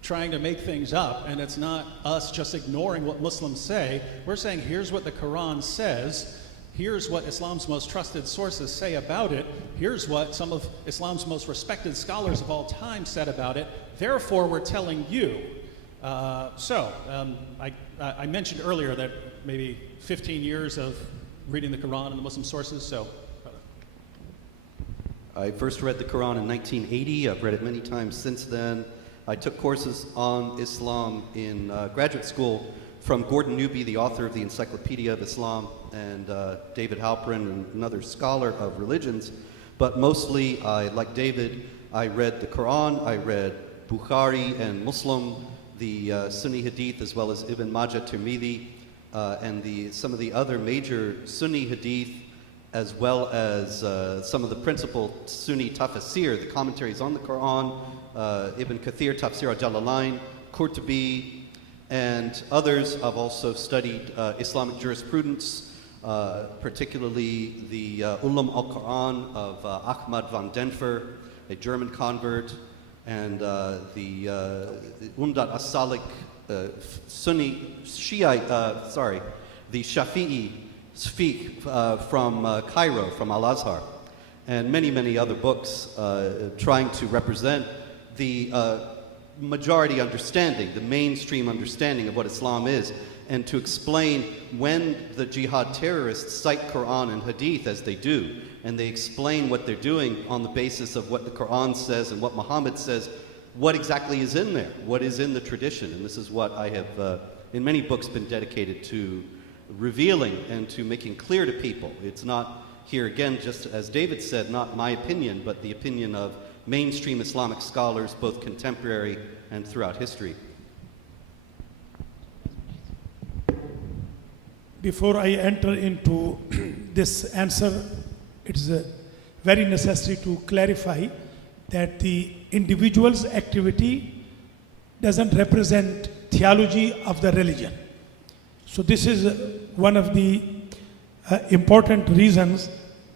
trying to make things up, and it's not us just ignoring what Muslims say. We're saying here's what the Quran says. Here's what Islam's most trusted sources say about it. Here's what some of Islam's most respected scholars of all time said about it. Therefore, we're telling you. I mentioned earlier that maybe 15 years of reading the Quran and the Muslim sources. So, I first read the Quran in 1980. I've read it many times since then. I took courses on Islam in graduate school from Gordon Newby, the author of the Encyclopedia of Islam, and David Halperin, another scholar of religions. But mostly, like David, I read the Quran, I read Bukhari and Muslim, the Sunni Hadith, as well as Ibn Majah, Tirmidhi, and some of the other major Sunni Hadith, as well as some of the principal Sunni tafsir, the commentaries on the Quran, Ibn Kathir, Tafsir al-Jalalain, Qurtubi, and others. I've also studied Islamic jurisprudence, particularly the Ulum al-Quran of Ahmad van Denver, a German convert, and the Umdat as-Salik Sunni Shiite, the Shafi'i Sfiq from Cairo, from Al-Azhar, and many, many other books trying to represent the majority understanding, the mainstream understanding of what Islam is, and to explain when the jihad terrorists cite Quran and Hadith as they do, and they explain what they're doing on the basis of what the Quran says and what Muhammad says, what exactly is in there, what is in the tradition. And this is what I have, in many books, been dedicated to revealing and to making clear to people. It's not here, again, just as David said, not my opinion, but the opinion of mainstream Islamic scholars, both contemporary and throughout history. Before I enter into this answer, it is very necessary to clarify that the individual's activity doesn't represent theology of the religion. So this is one of the important reasons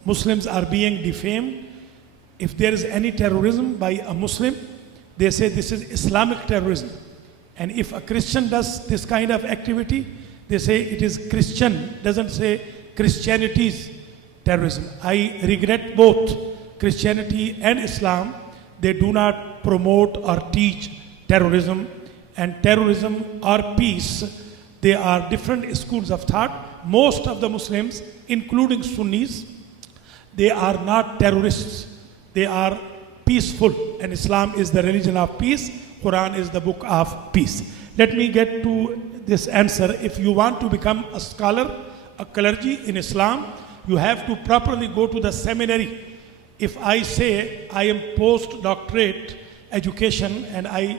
Muslims are being defamed. If there is any terrorism by a Muslim, they say this is Islamic terrorism. And if a Christian does this kind of activity, they say it is Christian, doesn't say Christianity's terrorism. I regret both Christianity and Islam. They do not promote or teach terrorism. And terrorism or peace, they are different schools of thought. Most of the Muslims, including Sunnis, they are not terrorists. They are peaceful. And Islam is the religion of peace. Quran is the book of peace. Let me get to this answer. If you want to become a scholar, a clergy in Islam, you have to properly go to the seminary. If I say I am postdoctorate education and I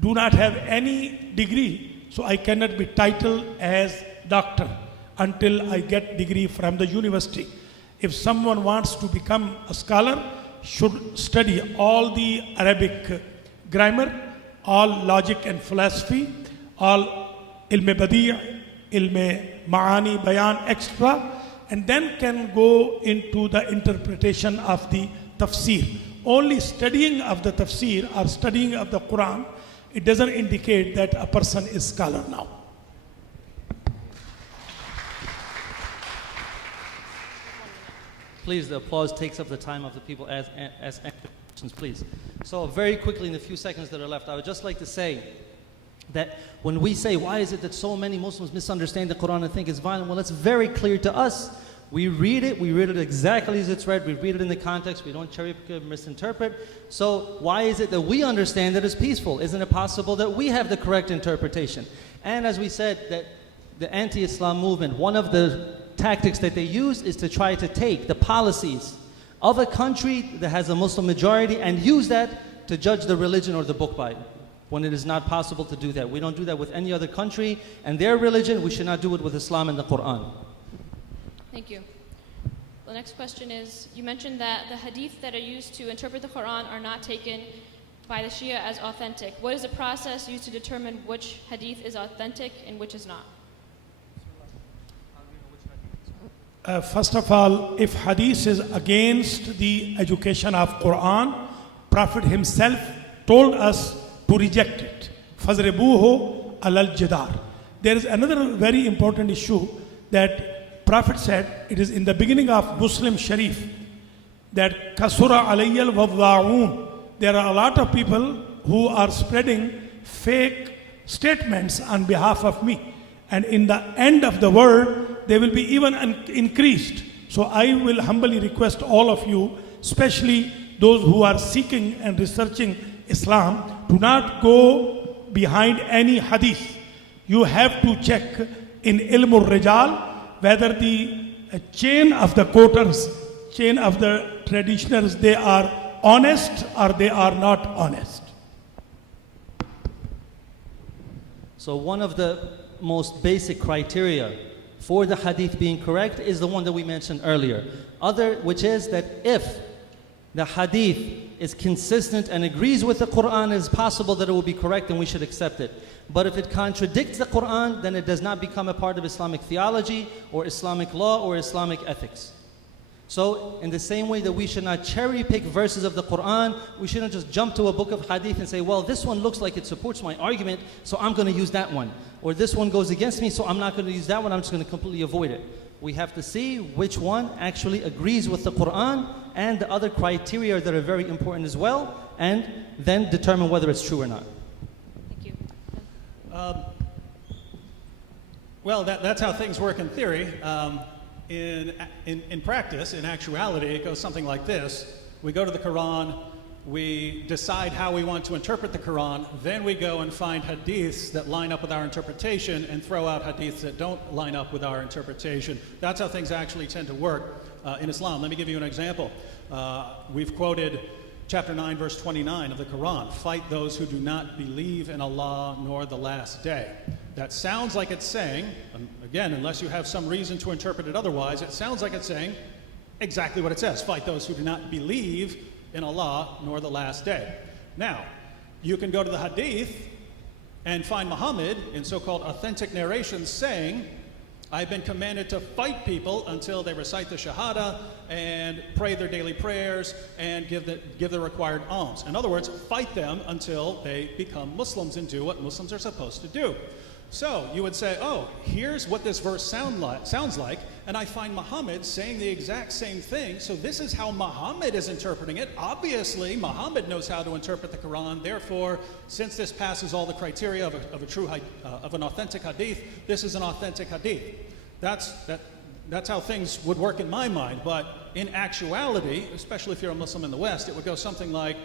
do not have any degree, so I cannot be titled as doctor until I get degree from the university. If someone wants to become a scholar, should study all the Arabic grammar, all logic and philosophy, all ilm badi', ilm ma'ani, bayan, etc., and then can go into the interpretation of the tafsir. Only studying of the tafsir or studying of the Quran, it doesn't indicate that a person is scholar now. Please, the applause takes up the time of the people as questions, please. So very quickly, in the few seconds that are left, I would just like to say that when we say, why is it that so many Muslims misunderstand the Quran and think it's violent? Well, it's very clear to us. We read it exactly as it's read, we read it in the context, we don't cherry pick or misinterpret. So why is it that we understand that it's peaceful? Isn't it possible that we have the correct interpretation? And as we said, that the anti-Islam movement, one of the tactics that they use is to try to take the policies of a country that has a Muslim majority and use that to judge the religion or the book by it, when it is not possible to do that. We don't do that with any other country and their religion. We should not do it with Islam and the Quran. Thank you. The next question is, you mentioned that the hadith that are used to interpret the Quran are not taken by the Shia as authentic. What is the process used to determine which hadith is authentic and which is not? First of all, if hadith is against the education of Quran, Prophet himself told us to reject it. فَضْرِبُوهُ عَلَى الْجِدَارِ. There is another very important issue that Prophet said, it is in the beginning of Muslim Sharif, that كَسُرَ عَلَيَّ الْوَضَّاعُونَ. There are a lot of people who are spreading fake statements on behalf of me. And in the end of the world, they will be even increased. So I will humbly request all of you, especially those who are seeking and researching Islam, do not go behind any hadith. You have to check in Ilmul Rijal whether the chain of the quoters, chain of the traditionals, they are honest or they are not honest. So one of the most basic criteria for the hadith being correct is the one that we mentioned earlier, which is that if the hadith is consistent and agrees with the Quran, it's possible that it will be correct and we should accept it. But if it contradicts the Quran, then it does not become a part of Islamic theology or Islamic law or Islamic ethics. So in the same way that we should not cherry pick verses of the Quran, we shouldn't just jump to a book of hadith and say, well, this one looks like it supports my argument, so I'm going to use that one. Or this one goes against me, so I'm not going to use that one, I'm just going to completely avoid it. We have to see which one actually agrees with the Quran and the other criteria that are very important as well, and then determine whether it's true or not. Thank you. Well, that's how things work in theory. In practice, in actuality, it goes something like this. We go to the Quran, we decide how we want to interpret the Quran, then we go and find hadiths that line up with our interpretation and throw out hadiths that don't line up with our interpretation. That's how things actually tend to work in Islam. Let me give you an example. We've quoted chapter 9, verse 29 of the Quran, fight those who do not believe in Allah nor the last day. That sounds like it's saying, again, unless you have some reason to interpret it otherwise, it sounds like it's saying exactly what it says. Fight those who do not believe in Allah nor the last day. Now, you can go to the hadith and find Muhammad in so-called authentic narrations saying, I've been commanded to fight people until they recite the Shahada and pray their daily prayers and give the required alms. In other words, fight them until they become Muslims and do what Muslims are supposed to do. So you would say, oh, here's what this verse sounds like, and I find Muhammad saying the exact same thing, so this is how Muhammad is interpreting it. Obviously, Muhammad knows how to interpret the Quran. Therefore, since this passes all the criteria of an authentic hadith, this is an authentic hadith. That's how things would work in my mind. But in actuality, especially if you're a Muslim in the West, it would go something like,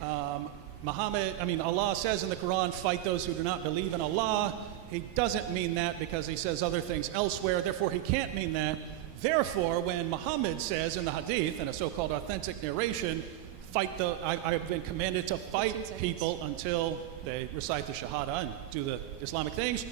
Allah says in the Quran, fight those who do not believe in Allah. He doesn't mean that because he says other things elsewhere. Therefore, he can't mean that. Therefore, when Muhammad says in the hadith, in a so-called authentic narration, I've been commanded to fight people until they recite the Shahada and do the Islamic things,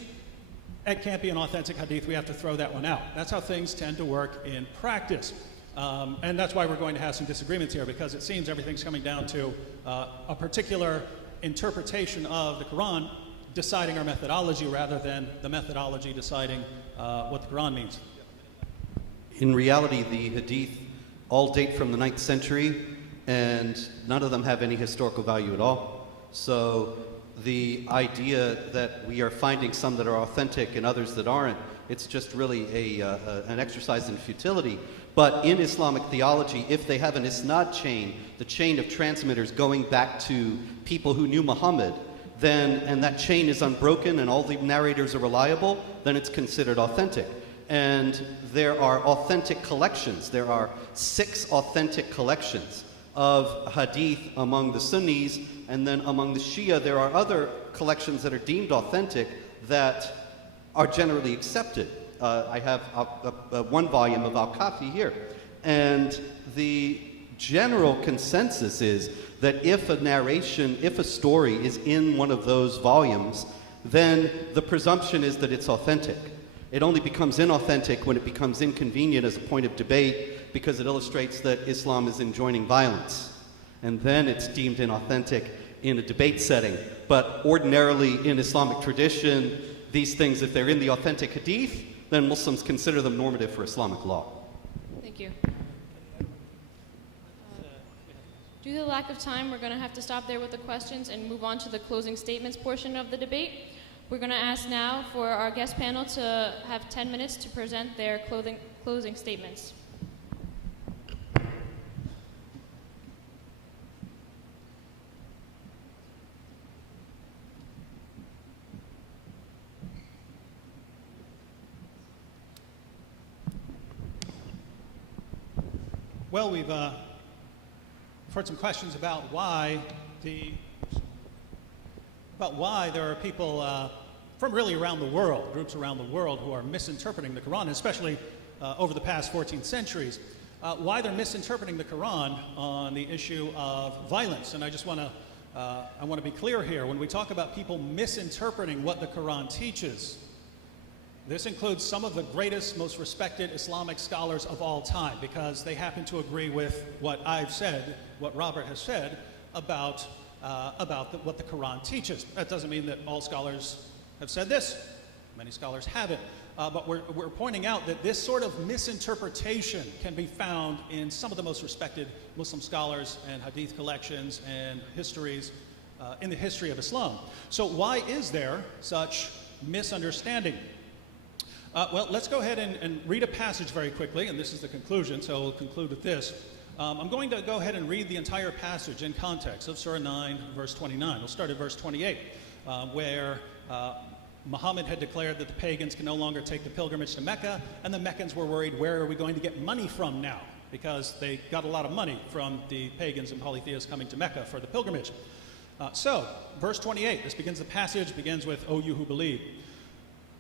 it can't be an authentic hadith. We have to throw that one out. That's how things tend to work in practice. And that's why we're going to have some disagreements here, because it seems everything's coming down to a particular interpretation of the Quran deciding our methodology rather than the methodology deciding what the Quran means. In reality, the hadith all date from the 9th century, and none of them have any historical value at all. So the idea that we are finding some that are authentic and others that aren't, it's just really an exercise in futility. But in Islamic theology, if they have an isnad chain, the chain of transmitters going back to people who knew Muhammad, and that chain is unbroken and all the narrators are reliable, then it's considered authentic. And there are authentic collections. There are 6 authentic collections of hadith among the Sunnis, and then among the Shia there are other collections that are deemed authentic that are generally accepted. I have one volume of Al-Kafi here, and the general consensus is that if a story is in one of those volumes, then the presumption is that it's authentic. It only becomes inauthentic when it becomes inconvenient as a point of debate, because it illustrates that Islam is enjoining violence. And then it's deemed inauthentic in a debate setting. But ordinarily in Islamic tradition, these things, if they're in the authentic hadith, then Muslims consider them normative for Islamic law. Thank you. Due to the lack of time, we're going to have to stop there with the questions and move on to the closing statements portion of the debate. We're going to ask now for our guest panel to have 10 minutes to present their closing statements. Well, we've heard some questions about why there are people from really around the world, groups around the world, who are misinterpreting the Quran, especially over the past 14 centuries, why they're misinterpreting the Quran on the issue of violence. And I just want to be clear here. When we talk about people misinterpreting what the Quran teaches, this includes some of the greatest, most respected Islamic scholars of all time, because they happen to agree with what I've said, what Robert has said about what the Quran teaches. That doesn't mean that all scholars have said this. Many scholars haven't. but we're pointing out that this sort of misinterpretation can be found in some of the most respected Muslim scholars and hadith collections and histories in the history of Islam. So why is there such misunderstanding? Well, let's go ahead and read a passage very quickly, and this is the conclusion, so we'll conclude with this. I'm going to go ahead and read the entire passage in context of Surah 9, verse 29. We'll start at verse 28, where Muhammad had declared that the pagans can no longer take the pilgrimage to Mecca, and the Meccans were worried, where are we going to get money from now? Because they got a lot of money from the pagans and polytheists coming to Mecca for the pilgrimage. So, verse 28, this begins the passage, begins with, O you who believe.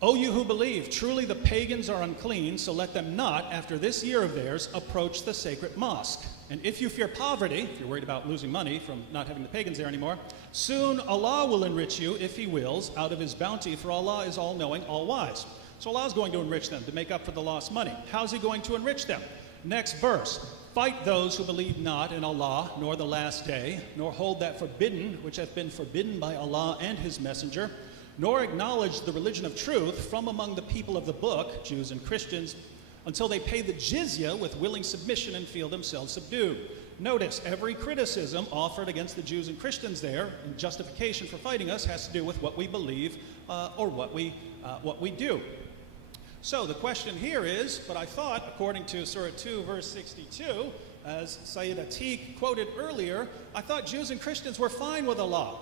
O you who believe, truly the pagans are unclean, so let them not, after this year of theirs, approach the sacred mosque. And if you fear poverty, if you're worried about losing money from not having the pagans there anymore, soon Allah will enrich you, if He wills, out of His bounty, for Allah is all-knowing, all-wise. So Allah is going to enrich them to make up for the lost money. How is He going to enrich them? Next verse. Fight those who believe not in Allah, nor the last day, nor hold that forbidden, which hath been forbidden by Allah and His messenger, nor acknowledge the religion of truth from among the people of the book, Jews and Christians, until they pay the jizya with willing submission and feel themselves subdued. Notice, every criticism offered against the Jews and Christians there, in justification for fighting us, has to do with what we believe or what we do. So the question here is, but I thought, according to Surah 2, verse 62, as Sayyid Atiq quoted earlier, I thought Jews and Christians were fine with Allah.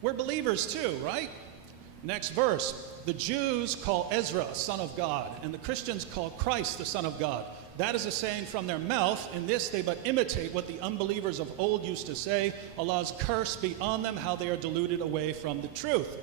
We're believers too, right? Next verse, the Jews call Ezra son of God, and the Christians call Christ the Son of God. That is a saying from their mouth. In this they but imitate what the unbelievers of old used to say, Allah's curse be on them, how they are deluded away from the truth.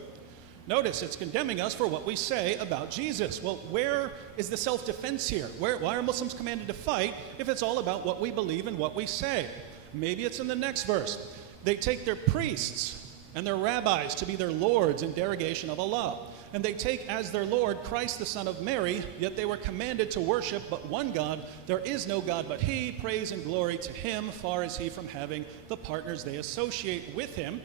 Notice it's condemning us for what we say about Jesus. Well, where is the self-defense here? Why are Muslims commanded to fight if it's all about what we believe and what we say? Maybe it's in the next verse. They take their priests and their rabbis to be their lords in derogation of Allah. And they take as their Lord Christ the Son of Mary, yet they were commanded to worship but one God. There is no God but He. Praise and glory to Him. Far is He from having the partners they associate with Him.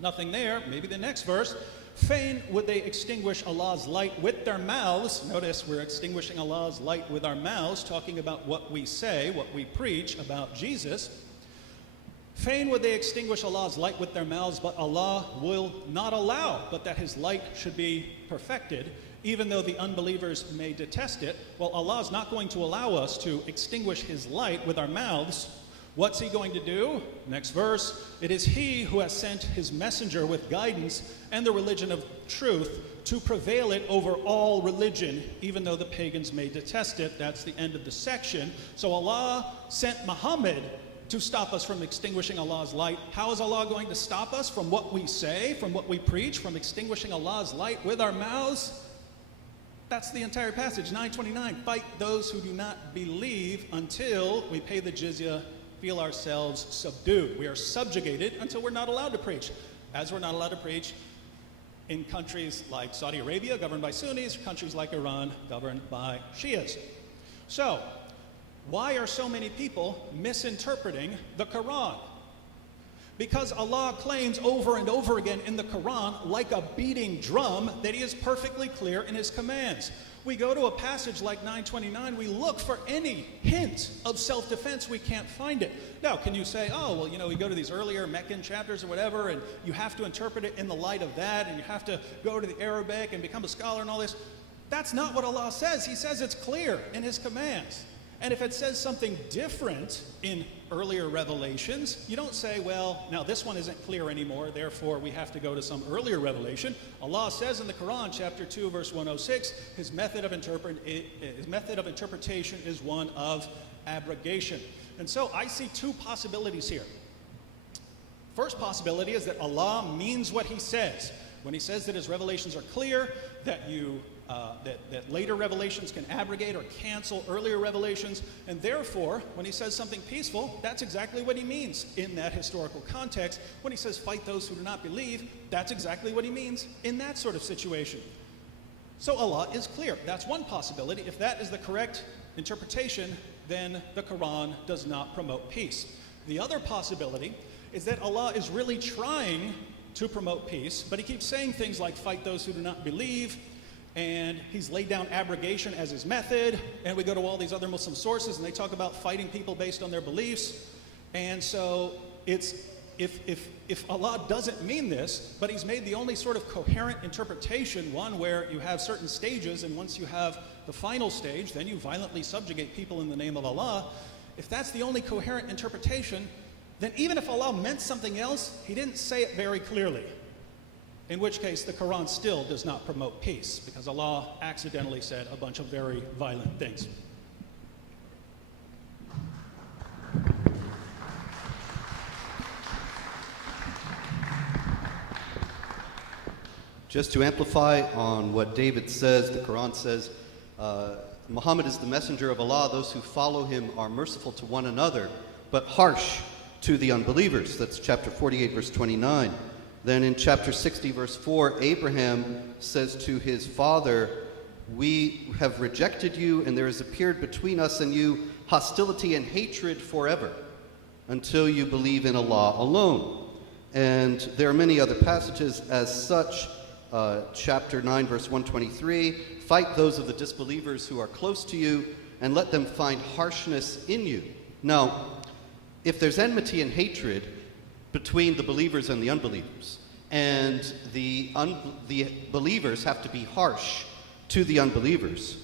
Nothing there. Maybe the next verse. Fain would they extinguish Allah's light with their mouths. Notice we're extinguishing Allah's light with our mouths, talking about what we say, what we preach about Jesus. Fain would they extinguish Allah's light with their mouths, but Allah will not allow, but that His light should be perfected, even though the unbelievers may detest it. Well, Allah is not going to allow us to extinguish His light with our mouths. What's He going to do? Next verse. It is He who has sent His messenger with guidance and the religion of truth to prevail it over all religion, even though the pagans may detest it. That's the end of the section. So Allah sent Muhammad to stop us from extinguishing Allah's light. How is Allah going to stop us from what we say, from what we preach, from extinguishing Allah's light with our mouths? That's the entire passage, 929. Fight those who do not believe until we pay the jizya, feel ourselves subdued. We are subjugated until we're not allowed to preach. As we're not allowed to preach in countries like Saudi Arabia, governed by Sunnis, countries like Iran, governed by Shias. So, why are so many people misinterpreting the Quran? Because Allah claims over and over again in the Quran, like a beating drum, that He is perfectly clear in His commands. We go to a passage like 929, we look for any hint of self-defense, we can't find it. Now, can you say, oh, well, you know, we go to these earlier Meccan chapters or whatever, and you have to interpret it in the light of that, and you have to go to the Arabic and become a scholar and all this. That's not what Allah says. He says it's clear in His commands. And if it says something different in earlier revelations, you don't say, well, now this one isn't clear anymore, therefore we have to go to some earlier revelation. Allah says in the Quran, chapter 2, verse 106, His method of interpretation is one of abrogation. And so I see two possibilities here. First possibility is that Allah means what He says. When He says that His revelations are clear, that that later revelations can abrogate or cancel earlier revelations, and therefore, when He says something peaceful, that's exactly what He means in that historical context. When He says, fight those who do not believe, that's exactly what He means in that sort of situation. So Allah is clear. That's one possibility. If that is the correct interpretation, then the Quran does not promote peace. The other possibility is that Allah is really trying to promote peace, but He keeps saying things like, fight those who do not believe, and he's laid down abrogation as his method, and we go to all these other Muslim sources and they talk about fighting people based on their beliefs. And so it's, if Allah doesn't mean this, but he's made the only sort of coherent interpretation, one where you have certain stages, and once you have the final stage, then you violently subjugate people in the name of Allah. If that's the only coherent interpretation, then even if Allah meant something else, he didn't say it very clearly. In which case, the Quran still does not promote peace, because Allah accidentally said a bunch of very violent things. Just to amplify on what David says, the Quran says, Muhammad is the messenger of Allah. Those who follow him are merciful to one another, but harsh to the unbelievers. That's chapter 48, verse 29. Then in chapter 60, verse 4, Abraham says to his father, we have rejected you, and there has appeared between us and you hostility and hatred forever, until you believe in Allah alone. And there are many other passages as such. Chapter 9, verse 123, fight those of the disbelievers who are close to you, and let them find harshness in you. Now, if there's enmity and hatred between the believers and the unbelievers, and the believers have to be harsh to the unbelievers,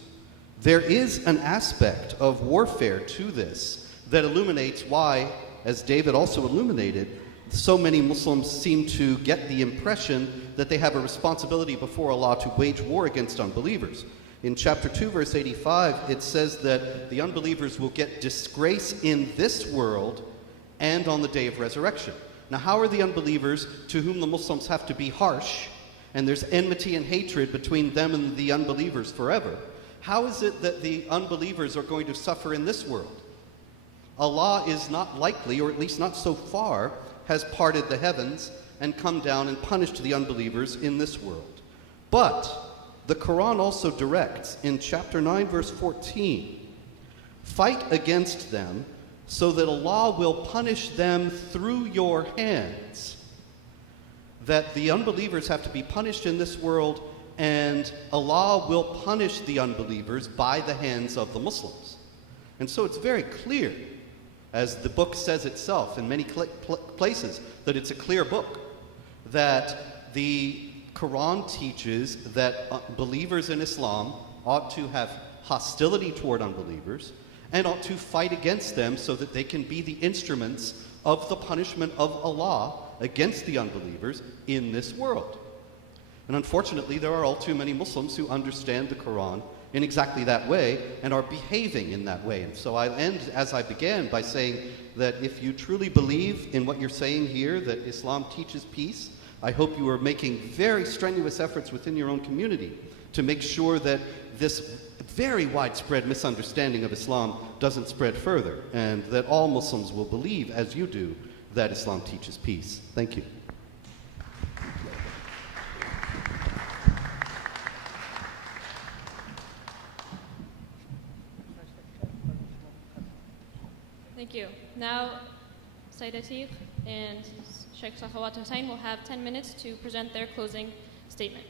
there is an aspect of warfare to this that illuminates why, as David also illuminated, so many Muslims seem to get the impression that they have a responsibility before Allah to wage war against unbelievers. In chapter 2, verse 85, it says that the unbelievers will get disgrace in this world and on the day of resurrection. Now, how are the unbelievers, to whom the Muslims have to be harsh, and there's enmity and hatred between them and the unbelievers forever, how is it that the unbelievers are going to suffer in this world? Allah is not likely, or at least not so far, has parted the heavens and come down and punished the unbelievers in this world. But the Quran also directs in chapter 9, verse 14, fight against them so that Allah will punish them through your hands. That the unbelievers have to be punished in this world, and Allah will punish the unbelievers by the hands of the Muslims. And so it's very clear, as the book says itself in many places, that it's a clear book, that the Quran teaches that believers in Islam ought to have hostility toward unbelievers and ought to fight against them so that they can be the instruments of the punishment of Allah against the unbelievers in this world. And unfortunately, there are all too many Muslims who understand the Quran in exactly that way and are behaving in that way. And so I end as I began by saying that if you truly believe in what you're saying here, that Islam teaches peace, I hope you are making very strenuous efforts within your own community to make sure that this very widespread misunderstanding of Islam doesn't spread further, and that all Muslims will believe, as you do, that Islam teaches peace. Thank you. Thank you. Now, Sayyid Atiq and Sheikh Sakhawat Hussain will have 10 minutes to present their closing statement.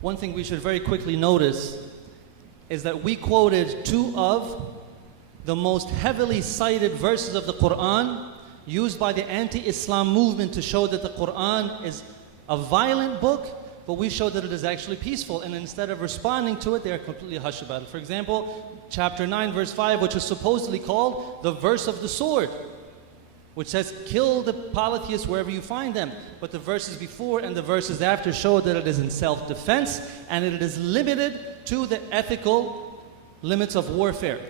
One thing we should very quickly notice is that we quoted two of the most heavily cited verses of the Quran used by the anti-Islam movement to show that the Quran is a violent book, but we showed that it is actually peaceful, and instead of responding to it, they are completely hushed about it. For example, chapter 9, verse 5, which is supposedly called the verse of the sword, which says, kill the polytheists wherever you find them. But the verses before and the verses after show that it is in self-defense, and it is limited to the ethical limits of warfare.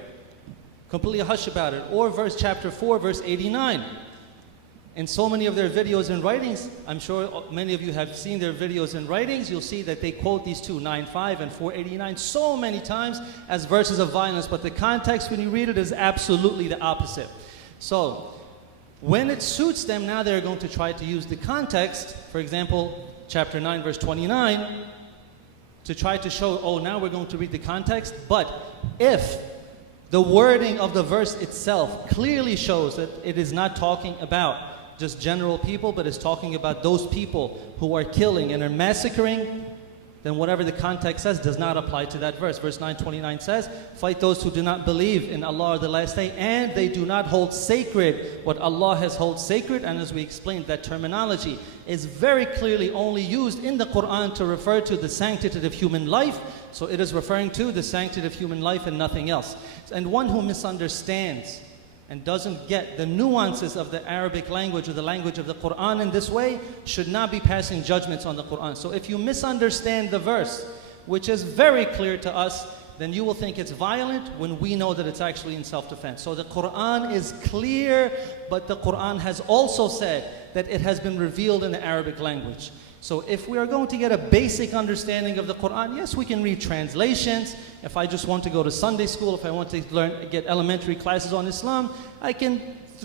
Completely hush about it. Or chapter 4, verse 89. In so many of their videos and writings, I'm sure many of you have seen their videos and writings, you'll see that they quote these two, 9:5 and 4:89, so many times as verses of violence, but the context when you read it is absolutely the opposite. So, when it suits them, now they're going to try to use the context, for example, chapter 9, verse 29, to try to show, oh, now we're going to read the context, but if The wording of the verse itself clearly shows that it is not talking about just general people, but is talking about those people who are killing and are massacring. Then whatever the context says does not apply to that verse. Verse 929 says, fight those who do not believe in Allah or the last day, and they do not hold sacred what Allah has held sacred. And as we explained, that terminology is very clearly only used in the Quran to refer to the sanctity of human life. So it is referring to the sanctity of human life and nothing else. And one who misunderstands and doesn't get the nuances of the Arabic language or the language of the Quran in this way should not be passing judgments on the Quran. So if you misunderstand the verse, which is very clear to us, then you will think it's violent when we know that it's actually in self-defense. So the Quran is clear, but the Quran has also said that it has been revealed in the Arabic language. So if we are going to get a basic understanding of the Quran, yes, we can read translations. If I just want to go to Sunday school, if I want to get elementary classes on Islam, I can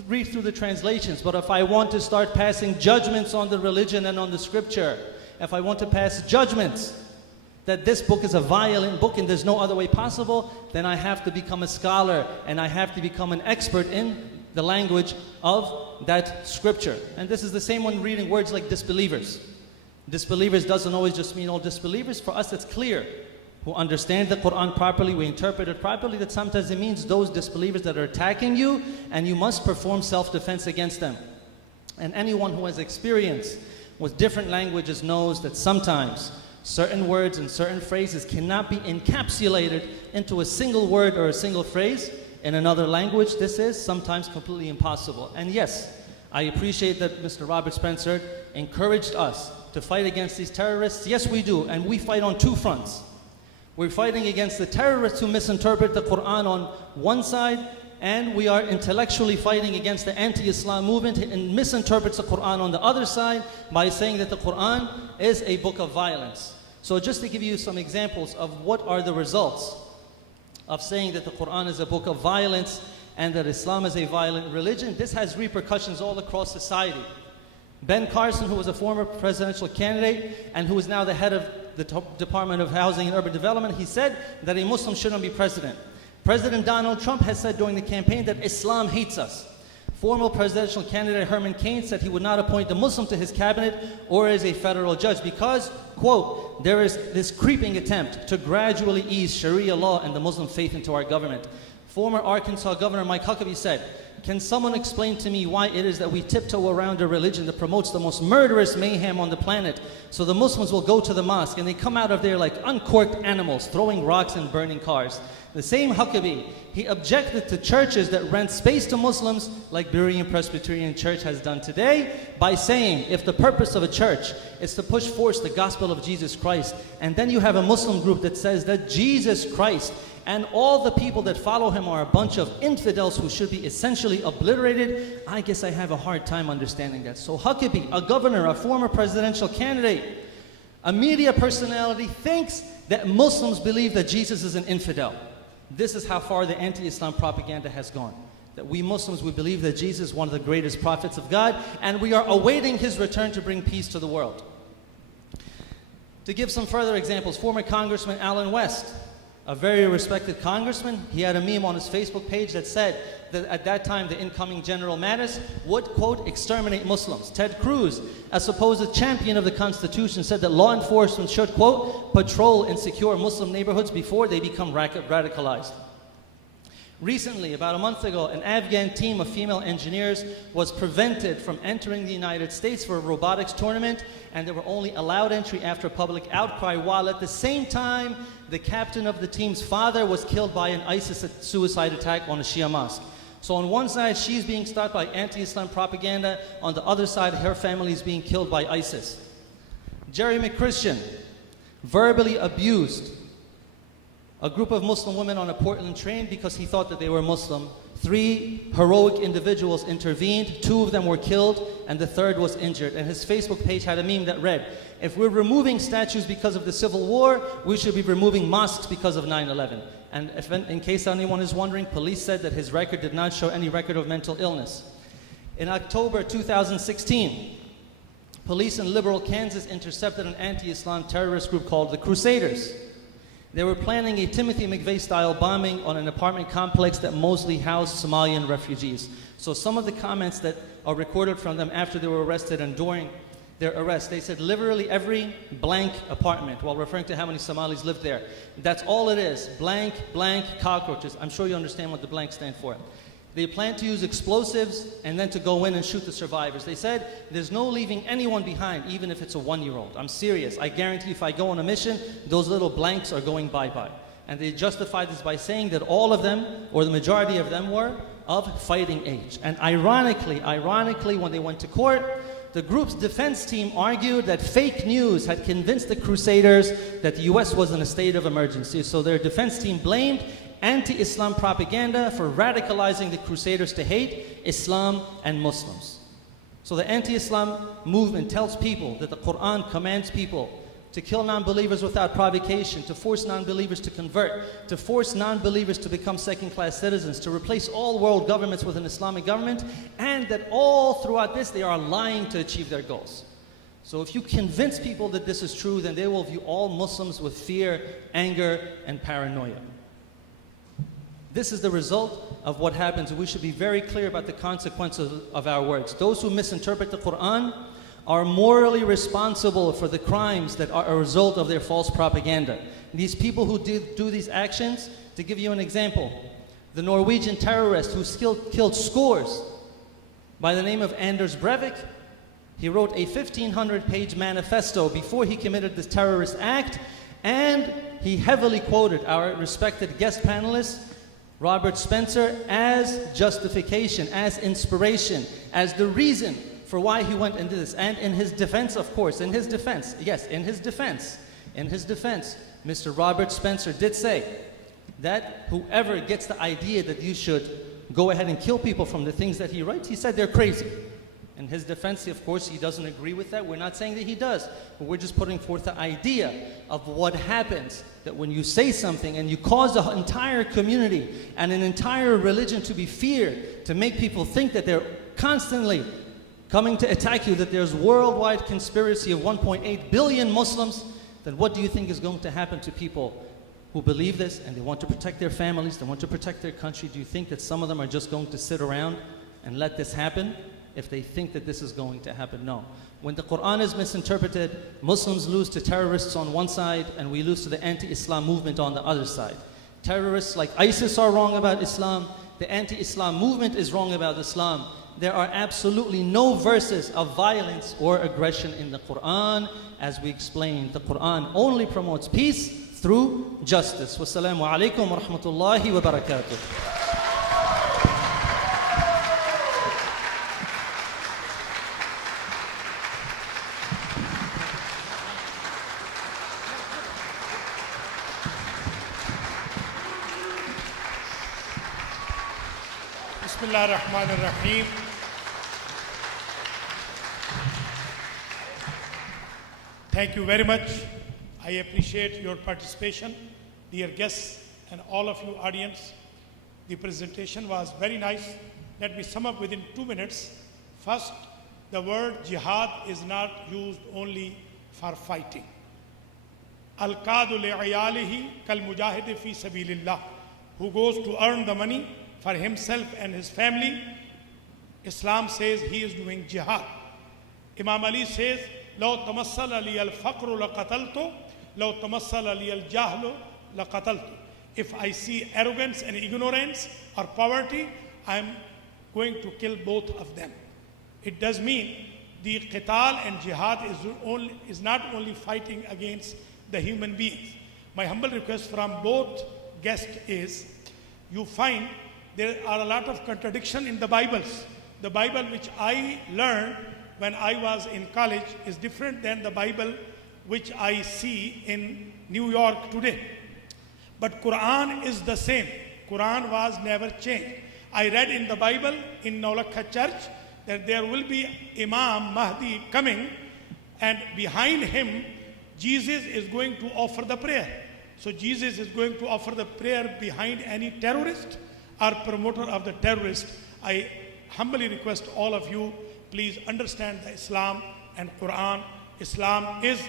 read through the translations. But if I want to start passing judgments on the religion and on the scripture, if I want to pass judgments that this book is a violent book and there's no other way possible, then I have to become a scholar and I have to become an expert in the language of that scripture. And this is the same when reading words like disbelievers. Disbelievers doesn't always just mean all disbelievers. For us, it's clear. Who understand the Quran properly, we interpret it properly, that sometimes it means those disbelievers that are attacking you, and you must perform self-defense against them. And anyone who has experience with different languages knows that sometimes certain words and certain phrases cannot be encapsulated into a single word or a single phrase in another language. This is sometimes completely impossible. And yes, I appreciate that Mr. Robert Spencer encouraged us to fight against these terrorists. Yes, we do, and we fight on two fronts. We're fighting against the terrorists who misinterpret the Quran on one side, and we are intellectually fighting against the anti-Islam movement and misinterprets the Quran on the other side by saying that the Quran is a book of violence. So just to give you some examples of what are the results of saying that the Quran is a book of violence and that Islam is a violent religion, this has repercussions all across society. Ben Carson, who was a former presidential candidate and who is now the head of the Department of Housing and Urban Development, he said that a Muslim shouldn't be president. President Donald Trump has said during the campaign that Islam hates us. Former presidential candidate Herman Cain said he would not appoint a Muslim to his cabinet or as a federal judge because, quote, there is this creeping attempt to gradually ease Sharia law and the Muslim faith into our government. Former Arkansas Governor Mike Huckabee said, can someone explain to me why it is that we tiptoe around a religion that promotes the most murderous mayhem on the planet? So the Muslims will go to the mosque and they come out of there like uncorked animals, throwing rocks and burning cars. The same Huckabee, he objected to churches that rent space to Muslims like Berean Presbyterian Church has done today by saying if the purpose of a church is to push forth the gospel of Jesus Christ, and then you have a Muslim group that says that Jesus Christ and all the people that follow him are a bunch of infidels who should be essentially obliterated, I guess I have a hard time understanding that. So Huckabee, a governor, a former presidential candidate, a media personality, thinks that Muslims believe that Jesus is an infidel. This is how far the anti-Islam propaganda has gone. That we Muslims, we believe that Jesus is one of the greatest prophets of God, and we are awaiting his return to bring peace to the world. To give some further examples, former Congressman Allen West, a very respected congressman, he had a meme on his Facebook page that said that at that time the incoming General Mattis would, quote, exterminate Muslims. Ted Cruz, a supposed champion of the Constitution, said that law enforcement should, quote, patrol and secure Muslim neighborhoods before they become radicalized. Recently, about a month ago, an Afghan team of female engineers was prevented from entering the United States for a robotics tournament, and they were only allowed entry after public outcry, while at the same time, the captain of the team's father was killed by an ISIS suicide attack on a Shia mosque. So on one side, she's being stopped by anti-Islam propaganda. On the other side, her family is being killed by ISIS. Jerry McChristian verbally abused a group of Muslim women on a Portland train because he thought that they were Muslim. 3 heroic individuals intervened, 2 of them were killed, and the 3rd was injured. And his Facebook page had a meme that read, if we're removing statues because of the Civil War, we should be removing mosques because of 9/11. And if, in case anyone is wondering, police said that his record did not show any record of mental illness. In October 2016, police in liberal Kansas intercepted an anti-Islam terrorist group called the Crusaders. They were planning a Timothy McVeigh-style bombing on an apartment complex that mostly housed Somalian refugees. So some of the comments that are recorded from them after they were arrested and during their arrest, they said literally every blank apartment, while referring to how many Somalis lived there. That's all it is, blank, blank, cockroaches. I'm sure you understand what the blank stand for. They plan to use explosives and then to go in and shoot the survivors. They said there's no leaving anyone behind, even if it's a 1-year-old. I'm serious. I guarantee if I go on a mission, those little blanks are going bye-bye. And they justified this by saying that all of them, or the majority of them, were of fighting age. And ironically, when they went to court, the group's defense team argued that fake news had convinced the Crusaders that the US was in a state of emergency. So their defense team blamed anti-Islam propaganda for radicalizing the Crusaders to hate Islam and Muslims. So the anti-Islam movement tells people that the Quran commands people to kill non-believers without provocation, to force non-believers to convert, to force non-believers to become second-class citizens, to replace all world governments with an Islamic government, and that all throughout this they are lying to achieve their goals. So if you convince people that this is true, then they will view all Muslims with fear, anger, and paranoia. This is the result of what happens. We should be very clear about the consequences of our words. Those who misinterpret the Quran are morally responsible for the crimes that are a result of their false propaganda. These people who do these actions, to give you an example, the Norwegian terrorist who killed scores by the name of Anders Breivik, he wrote a 1,500-page manifesto before he committed this terrorist act, and he heavily quoted our respected guest panelist, Robert Spencer, as justification, as inspiration, as the reason for why he went into this. And in his defense, of course, in his defense, Mr. Robert Spencer did say that whoever gets the idea that you should go ahead and kill people from the things that he writes, he said they're crazy. In his defense, of course, he doesn't agree with that. We're not saying that he does, but we're just putting forth the idea of what happens, that when you say something and you cause an entire community and an entire religion to be feared, to make people think that they're constantly coming to attack you, that there's worldwide conspiracy of 1.8 billion Muslims, then what do you think is going to happen to people who believe this and they want to protect their families, they want to protect their country? Do you think that some of them are just going to sit around and let this happen if they think that this is going to happen? No. When the Quran is misinterpreted, Muslims lose to terrorists on one side and we lose to the anti-Islam movement on the other side. Terrorists like ISIS are wrong about Islam, the anti-Islam movement is wrong about Islam. There are absolutely no verses of violence or aggression in the Quran. As we explained, the Quran only promotes peace through justice. Wassalamu alaikum wa rahmatullahi wa barakatuh. Bismillah ar-Rahman ar-Rahim. Thank you very much. I appreciate your participation, dear guests and all of you audience. The presentation was very nice. Let me sum up within 2 minutes. First, the word jihad is not used only for fighting. Al-Qadu li'ayalihi kal-mujahid fi sabilillah. Who goes to earn the money for himself and his family. Islam says he is doing jihad. Imam Ali says, لو تمثل لي الفقر لقتلته لو تمثل لي الجهل لقتلته. If I see arrogance and ignorance or poverty, I am going to kill both of them. It does mean the qital and jihad is not only fighting against the human beings. My humble request from both guests is, you find there are a lot of contradiction in the Bibles. The Bible which I learned when I was in college is different than the Bible which I see in New York today. But Quran is the same. Quran was never changed. I read in the Bible in Nolakha Church that there will be Imam Mahdi coming, and behind him Jesus is going to offer the prayer. So Jesus is going to offer the prayer behind any terrorist or promoter of the terrorist. I humbly request all of you, please understand the Islam and Quran. Islam is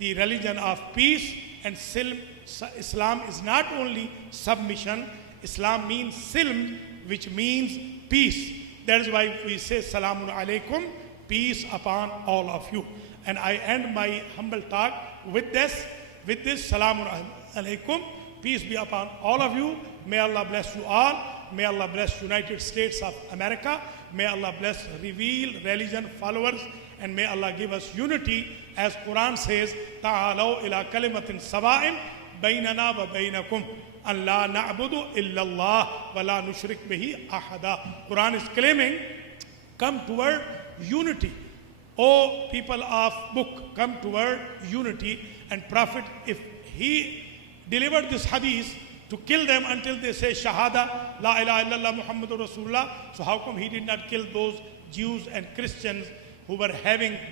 the religion of peace. And Islam is not only submission, Islam means silm, which means peace. That is why we say Salamun Alaikum, peace upon all of you. And I end my humble talk with this Salamun Alaikum, peace be upon all of you. May Allah bless you all. May Allah bless United States of America. May Allah bless revealed religion followers. And may Allah give us unity, as Quran says, Ta'alaw ila kalimatin sawa'in baynana wa baynakum an la na'budu illa Allah wa la nushrik bihi ahada. Quran is claiming, come toward unity. O people of book, come toward unity. And Prophet, if he delivered this hadith to kill them until they say Shahada, La ilaha illallah Muhammadur Rasulullah, so how come he did not kill those Jews and Christians who were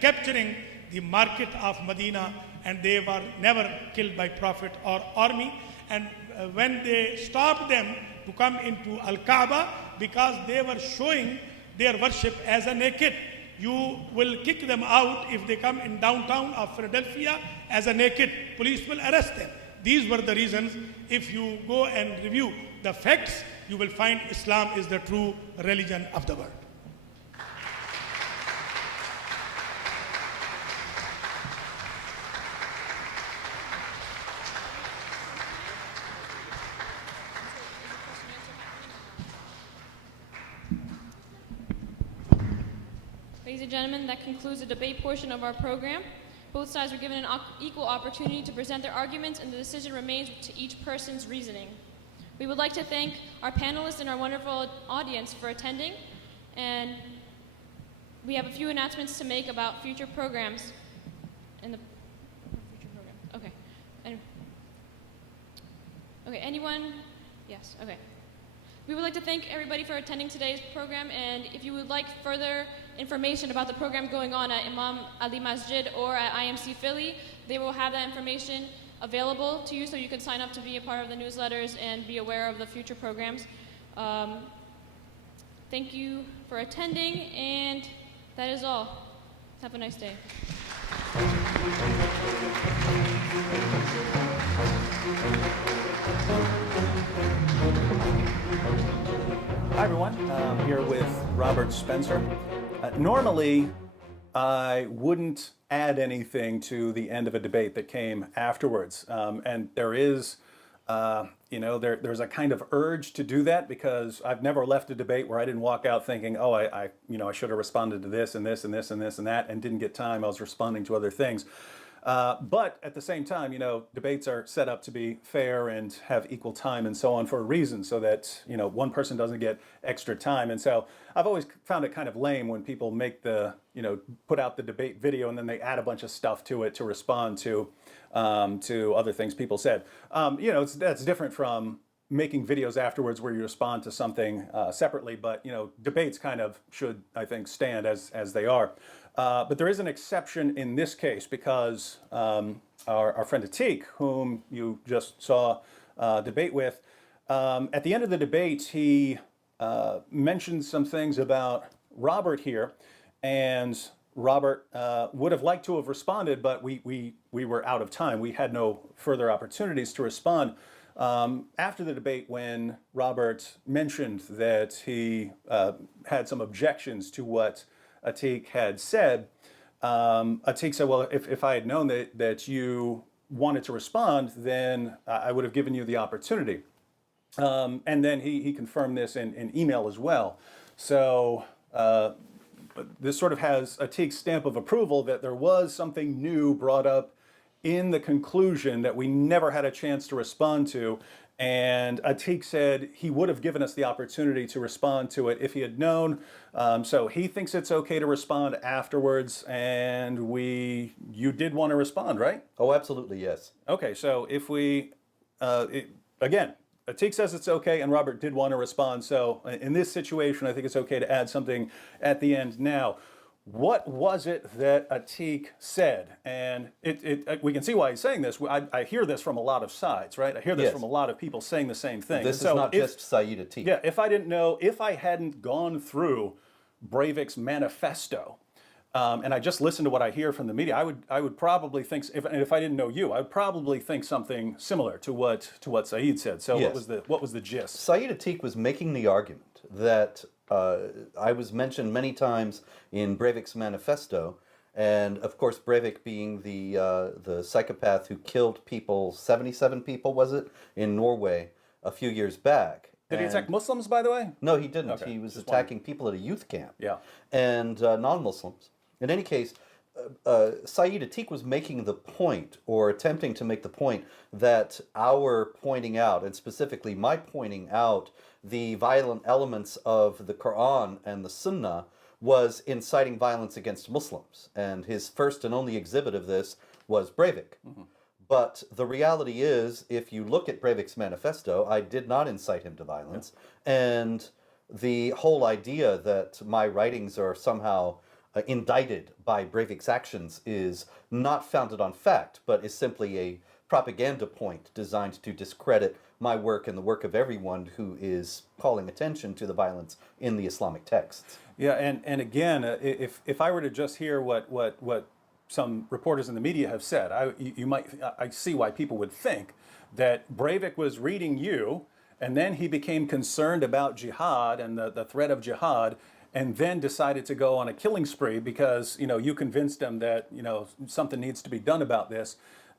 capturing the market of Medina, and they were never killed by Prophet or army? And when they stopped them to come into Al-Kaaba, because they were showing their worship as a naked, you will kick them out if they come in downtown of Philadelphia as a naked. Police will arrest them. These were the reasons. If you go and review the facts, you will find Islam is the true religion of the world. Ladies and gentlemen, that concludes the debate portion of our program. Both sides were given an equal opportunity to present their arguments, and the decision remains to each person's reasoning. We would like to thank our panelists and our wonderful audience for attending, and we have a few announcements to make about future programs. Okay. Okay, anyone? Yes, okay. We would like to thank everybody for attending today's program, and if you would like further information about the program going on at Imam Ali Masjid or at IMC Philly, they will have that information available to you, so you can sign up to be a part of the newsletters and be aware of the future programs. Thank you for attending, and that is all. Have a nice day. Hi everyone, I'm here with Robert Spencer. Normally, I wouldn't add anything to the end of a debate that came afterwards, and there is, there's a kind of urge to do that, because I've never left a debate where I didn't walk out thinking, oh, I should have responded to this and this and this and this and that, and didn't get time. I was responding to other things. But at the same time, debates are set up to be fair and have equal time and so on for a reason, so that, one person doesn't get extra time. And so I've always found it kind of lame when people make put out the debate video and then they add a bunch of stuff to it to respond to other things people said. That's different from making videos afterwards where you respond to something separately, but, debates kind of should, I think, stand as they are. But there is an exception in this case, because our friend Atiq, whom you just saw debate with, at the end of the debate, he mentioned some things about Robert here, and Robert would have liked to have responded, but we were out of time. We had no further opportunities to respond. After the debate, when Robert mentioned that he had some objections to what Atiq had said, Atiq said, well, if I had known that you wanted to respond, then I would have given you the opportunity. And then he confirmed this in email as well. So this sort of has Atiq's stamp of approval that there was something new brought up in the conclusion that we never had a chance to respond to. And Atiq said he would have given us the opportunity to respond to it if he had known. So he thinks it's okay to respond afterwards, and you did want to respond, right? Oh, absolutely, yes. Okay, so if again, Atiq says it's okay, and Robert did want to respond. So in this situation, I think it's okay to add something at the end now. What was it that Atiq said? And we can see why he's saying this. I hear this from a lot of sides, right? I hear this from a lot of people saying the same thing. This is not just Sayyid Atiq. Yeah, if I hadn't gone through Breivik's manifesto, and I just listen to what I hear from the media, I would probably think, if I didn't know you, I would probably think something similar to what Saeed said. So Yes. what was the gist? Saeed Atiq was making the argument that I was mentioned many times in Breivik's manifesto, and of course Breivik being the psychopath who killed people, 77 people was it, in Norway a few years back. Did he And- attack Muslims, by the way? No, he didn't. Okay, He was just attacking people at a youth camp. Yeah. And non-Muslims. In any case, Saeed Atiq was making the point, or attempting to make the point, that our pointing out, and specifically my pointing out, the violent elements of the Quran and the Sunnah was inciting violence against Muslims. And his first and only exhibit of this was Breivik. But the reality is, if you look at Breivik's manifesto, I did not incite him to violence. And the whole idea that my writings are somehow indicted by Breivik's actions is not founded on fact, but is simply a propaganda point designed to discredit my work and the work of everyone who is calling attention to the violence in the Islamic texts. Yeah, and again, if I were to just hear what some reporters in the media have said, I see why people would think that Breivik was reading you, and then he became concerned about jihad and the threat of jihad, and then decided to go on a killing spree because you convinced him that something needs to be done about this.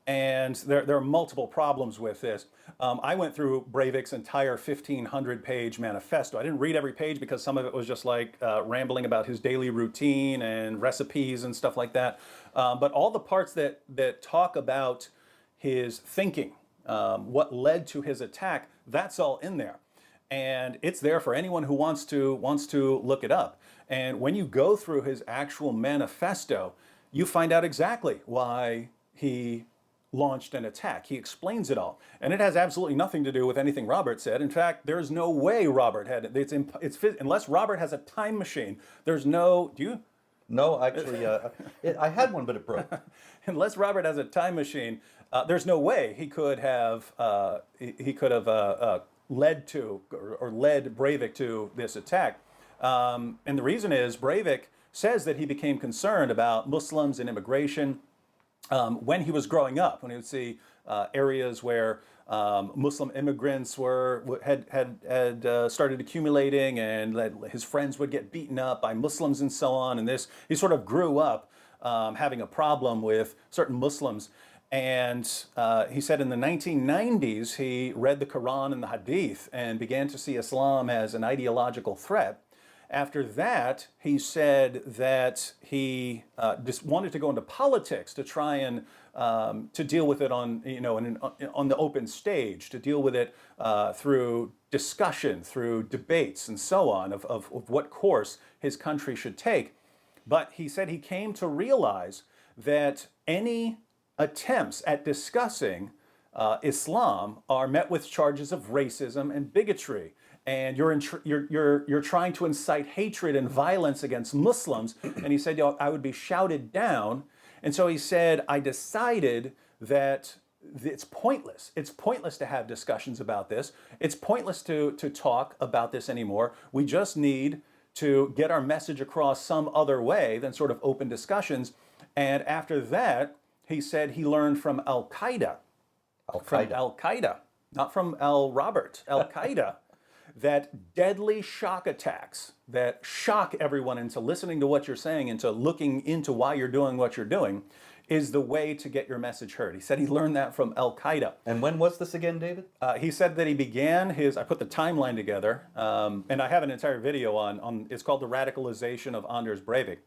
And there are multiple problems with this. I went through Breivik's entire 1,500-page manifesto. I didn't read every page because some of it was just like rambling about his daily routine and recipes and stuff like that. But all the parts that talk about his thinking, what led to his attack, that's all in there. And it's there for anyone who wants to look it up. And when you go through his actual manifesto, you find out exactly why he launched an attack. He explains it all. And it has absolutely nothing to do with anything Robert said. In fact, there's no way Robert had it. Unless Robert has a time machine, there's no... Do you? No, actually, I had one, but it broke. Unless Robert has a time machine, there's no way he could have led Breivik to this attack. And the reason is Breivik says that he became concerned about Muslims and immigration when he was growing up, when he would see areas where Muslim immigrants had started accumulating, and his friends would get beaten up by Muslims and so on. And he sort of grew up having a problem with certain Muslims. And he said in the 1990s, he read the Quran and the Hadith and began to see Islam as an ideological threat. After that, he said that he just wanted to go into politics to try and to deal with it on the open stage, to deal with it through discussion, through debates, and so on of what course his country should take. But he said he came to realize that any attempts at discussing Islam are met with charges of racism and bigotry. And you're trying to incite hatred and violence against Muslims. And he said, I would be shouted down. And so he said, I decided that it's pointless. It's pointless to have discussions about this. It's pointless to talk about this anymore. We just need to get our message across some other way than sort of open discussions. And after that, he said he learned from Al-Qaeda. From Al-Qaeda, not from Robert, Al-Qaeda. That deadly shock attacks that shock everyone into listening to what you're saying, into looking into why you're doing what you're doing, is the way to get your message heard. He said he learned that from Al-Qaeda. And when was this again, David? He said that he began I put the timeline together, and I have an entire video on it's called The Radicalization of Anders Breivik.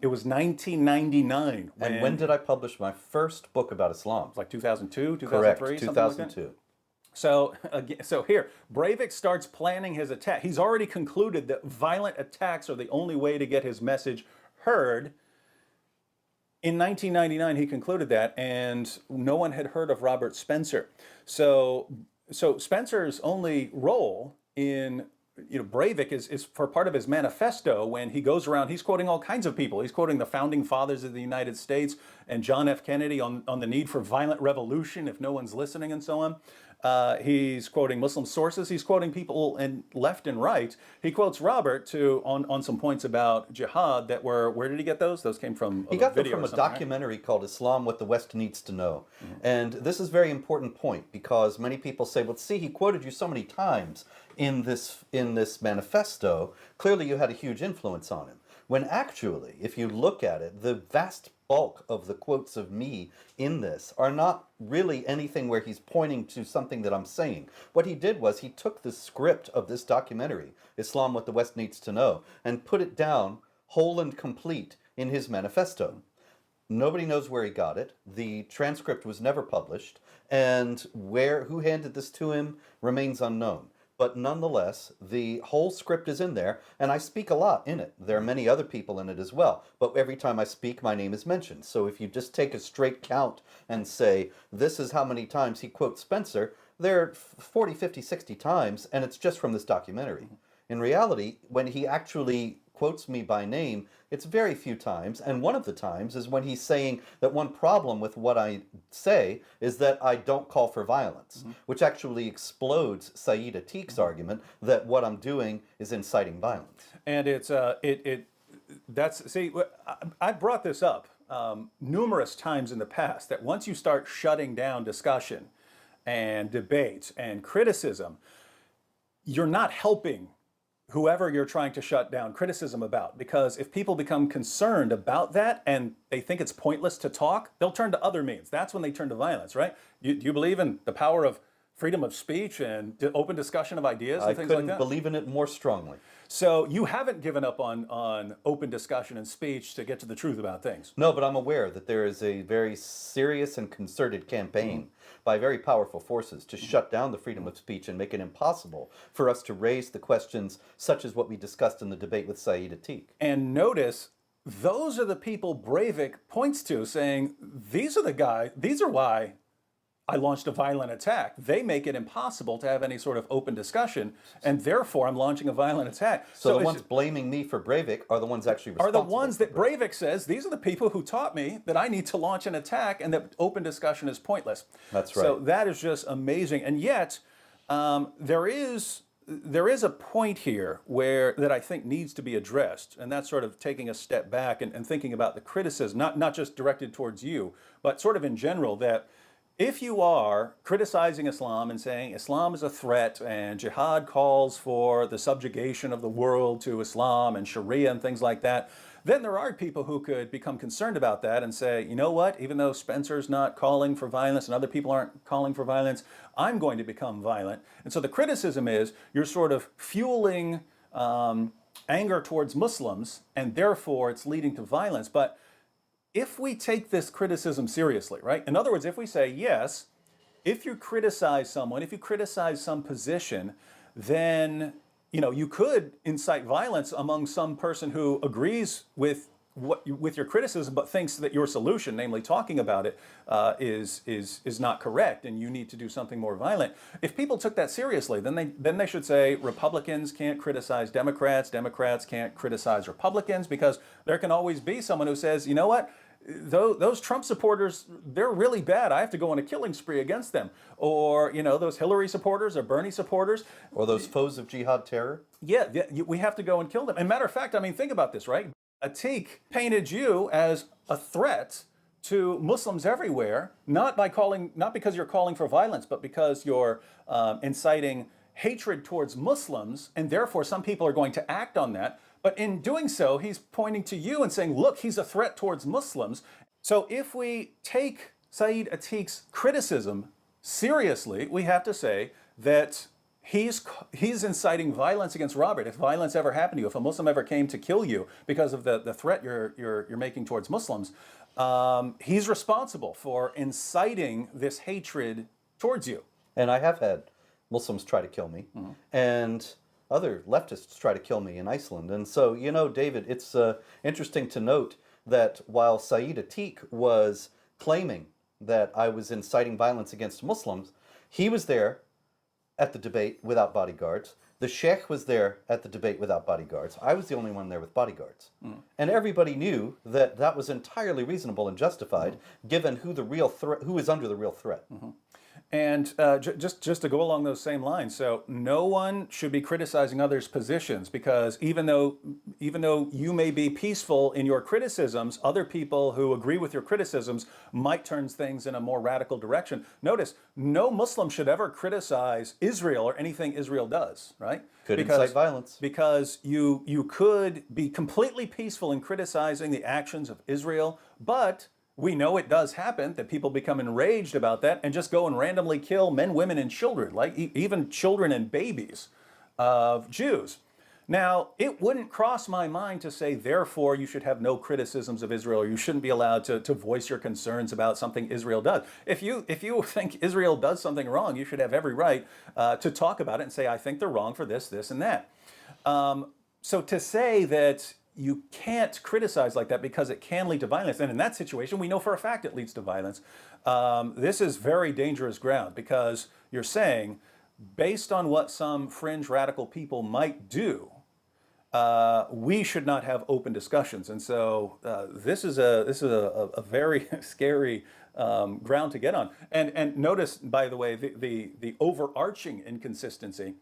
It was 1999. And when did I publish my first book about Islam? Like 2002, 2003, Correct, something like that? 2002. So here, Breivik starts planning his attack. He's already concluded that violent attacks are the only way to get his message heard. In 1999, he concluded that, and no one had heard of Robert Spencer. So Spencer's only role in Breivik is for part of his manifesto when he goes around, he's quoting all kinds of people. He's quoting the founding fathers of the United States and John F. Kennedy on the need for violent revolution if no one's listening and so on. He's quoting Muslim sources. He's quoting people in left and right. He quotes Robert on some points about jihad that were, where did he get those? Those came from He got them video from or a something, right? documentary called Islam, What the West Needs to Know. And this is a very important point because many people say, well, see, he quoted you so many times in this manifesto. Clearly you had a huge influence on him. When actually, if you look at it, the vast bulk of the quotes of me in this are not really anything where he's pointing to something that I'm saying. What he did was he took the script of this documentary, Islam, What the West Needs to Know, and put it down whole and complete in his manifesto. Nobody knows where he got it. The transcript was never published, and who handed this to him remains unknown. But nonetheless, the whole script is in there, and I speak a lot in it. There are many other people in it as well, but every time I speak, my name is mentioned. So if you just take a straight count and say, this is how many times he quotes Spencer, there are 40, 50, 60 times, and it's just from this documentary. In reality, when he actually quotes me by name, it's very few times, and one of the times is when he's saying that one problem with what I say is that I don't call for violence, which actually explodes Saeed Atiq's argument that what I'm doing is inciting violence. And I brought this up numerous times in the past, that once you start shutting down discussion and debate and criticism, you're not helping whoever you're trying to shut down criticism about. Because if people become concerned about that and they think it's pointless to talk, they'll turn to other means. That's when they turn to violence, right? Do you believe in the power of freedom of speech and open discussion of ideas and things like that? I couldn't believe in it more strongly. So you haven't given up on open discussion and speech to get to the truth about things? No, but I'm aware that there is a very serious and concerted campaign by very powerful forces to shut down the freedom of speech and make it impossible for us to raise the questions such as what we discussed in the debate with Saeed Atiq. And notice, those are the people Breivik points to, saying, these are why I launched a violent attack. They make it impossible to have any sort of open discussion, and therefore I'm launching a violent attack. So the ones blaming me for Breivik are the ones actually responsible. Are the ones that Breivik says, these are the people who taught me that I need to launch an attack and that open discussion is pointless. That's right. So that is just amazing. And yet, there is a point here that I think needs to be addressed, and that's sort of taking a step back and thinking about the criticism, not just directed towards you, but sort of in general, that if you are criticizing Islam and saying Islam is a threat and jihad calls for the subjugation of the world to Islam and Sharia and things like that, then there are people who could become concerned about that and say, you know what, even though Spencer's not calling for violence and other people aren't calling for violence, I'm going to become violent. And so the criticism is you're sort of fueling anger towards Muslims, and therefore it's leading to violence. But if we take this criticism seriously, right? In other words, if we say, yes, if you criticize someone, if you criticize some position, then you could incite violence among some person who agrees with your criticism, but thinks that your solution, namely talking about it, is not correct, and you need to do something more violent. If people took that seriously, then they should say Republicans can't criticize Democrats, Democrats can't criticize Republicans, because there can always be someone who says, you know what, those Trump supporters, they're really bad. I have to go on a killing spree against them. Or, those Hillary supporters or Bernie supporters. Or those foes of jihad terror. Yeah, we have to go and kill them. And matter of fact, think about this, right? Atiq painted you as a threat to Muslims everywhere, not because you're calling for violence, but because you're inciting hatred towards Muslims, and therefore some people are going to act on that. But in doing so, he's pointing to you and saying, look, he's a threat towards Muslims. So if we take Saeed Atiq's criticism seriously, we have to say that he's inciting violence against Robert. If violence ever happened to you, if a Muslim ever came to kill you because of the threat you're making towards Muslims, he's responsible for inciting this hatred towards you. And I have had Muslims try to kill me, and other leftists try to kill me in Iceland. And so, David, it's interesting to note that while Saeed Atiq was claiming that I was inciting violence against Muslims, he was there at the debate without bodyguards. The sheikh was there at the debate without bodyguards. I was the only one there with bodyguards. And everybody knew that that was entirely reasonable and justified, given who is under the real threat. And just to go along those same lines, so no one should be criticizing others' positions, because even though you may be peaceful in your criticisms, other people who agree with your criticisms might turn things in a more radical direction. Notice, no Muslim should ever criticize Israel or anything Israel does, right? Could incite violence. Because you could be completely peaceful in criticizing the actions of Israel, but we know it does happen that people become enraged about that and just go and randomly kill men, women, and children, like even children and babies of Jews. Now, it wouldn't cross my mind to say, therefore, you should have no criticisms of Israel, or you shouldn't be allowed to voice your concerns about something Israel does. If you think Israel does something wrong, you should have every right to talk about it and say, I think they're wrong for this, this, and that. So to say that you can't criticize like that because it can lead to violence, and in that situation, we know for a fact it leads to violence. This is very dangerous ground, because you're saying, based on what some fringe radical people might do, we should not have open discussions. And so this is a very scary ground to get on. And notice, by the way, the overarching inconsistency.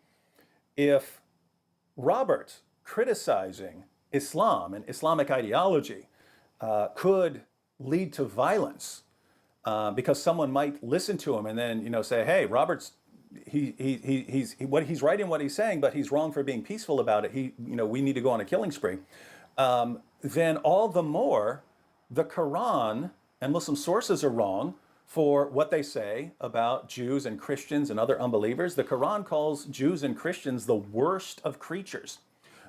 If Robert criticizing Islam and Islamic ideology could lead to violence, because someone might listen to him and then say, "Hey, Robert's he's right in what he's saying, but he's wrong for being peaceful about it. We need to go on a killing spree." Then all the more the Quran and Muslim sources are wrong for what they say about Jews and Christians and other unbelievers. The Quran calls Jews and Christians the worst of creatures.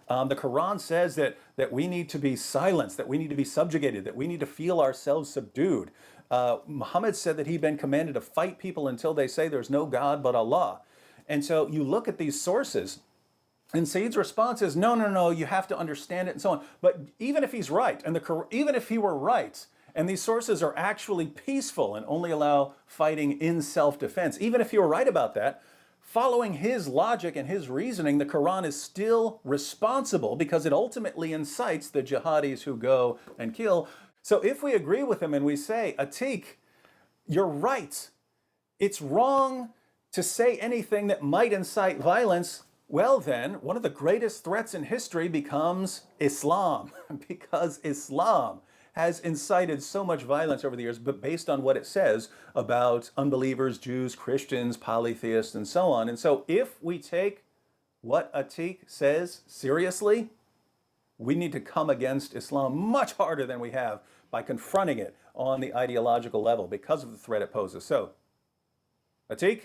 The Quran says that we need to be silenced, that we need to be subjugated, that we need to feel ourselves subdued. Muhammad said that he'd been commanded to fight people until they say there's no God but Allah. And so you look at these sources, and Sayyid's response is, no, you have to understand it, and so on. But even if he's right, and even if he were right, and these sources are actually peaceful and only allow fighting in self-defense, even if he were right about that, following his logic and his reasoning, the Quran is still responsible, because it ultimately incites the jihadis who go and kill. So if we agree with him and we say, Atiq, you're right, it's wrong to say anything that might incite violence, well then, one of the greatest threats in history becomes Islam, because Islam has incited so much violence over the years, but based on what it says about unbelievers, Jews, Christians, polytheists, and so on. And so if we take what Atiq says seriously, we need to come against Islam much harder than we have by confronting it on the ideological level because of the threat it poses. So, Atiq,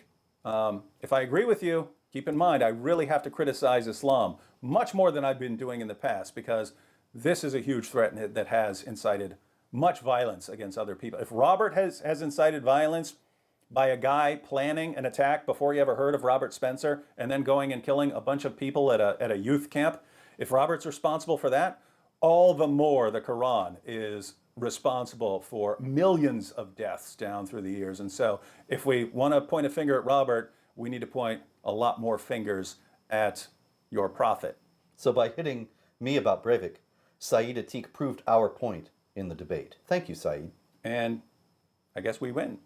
if I agree with you, keep in mind, I really have to criticize Islam much more than I've been doing in the past, because this is a huge threat that has incited much violence against other people. If Robert has incited violence by a guy planning an attack before he ever heard of Robert Spencer and then going and killing a bunch of people at a youth camp, if Robert's responsible for that, all the more the Quran is responsible for millions of deaths down through the years. And so if we want to point a finger at Robert, we need to point a lot more fingers at your prophet. So by hitting me about Breivik, Sayyid Atiq proved our point in the debate. Thank you, Sayyid. And I guess we win.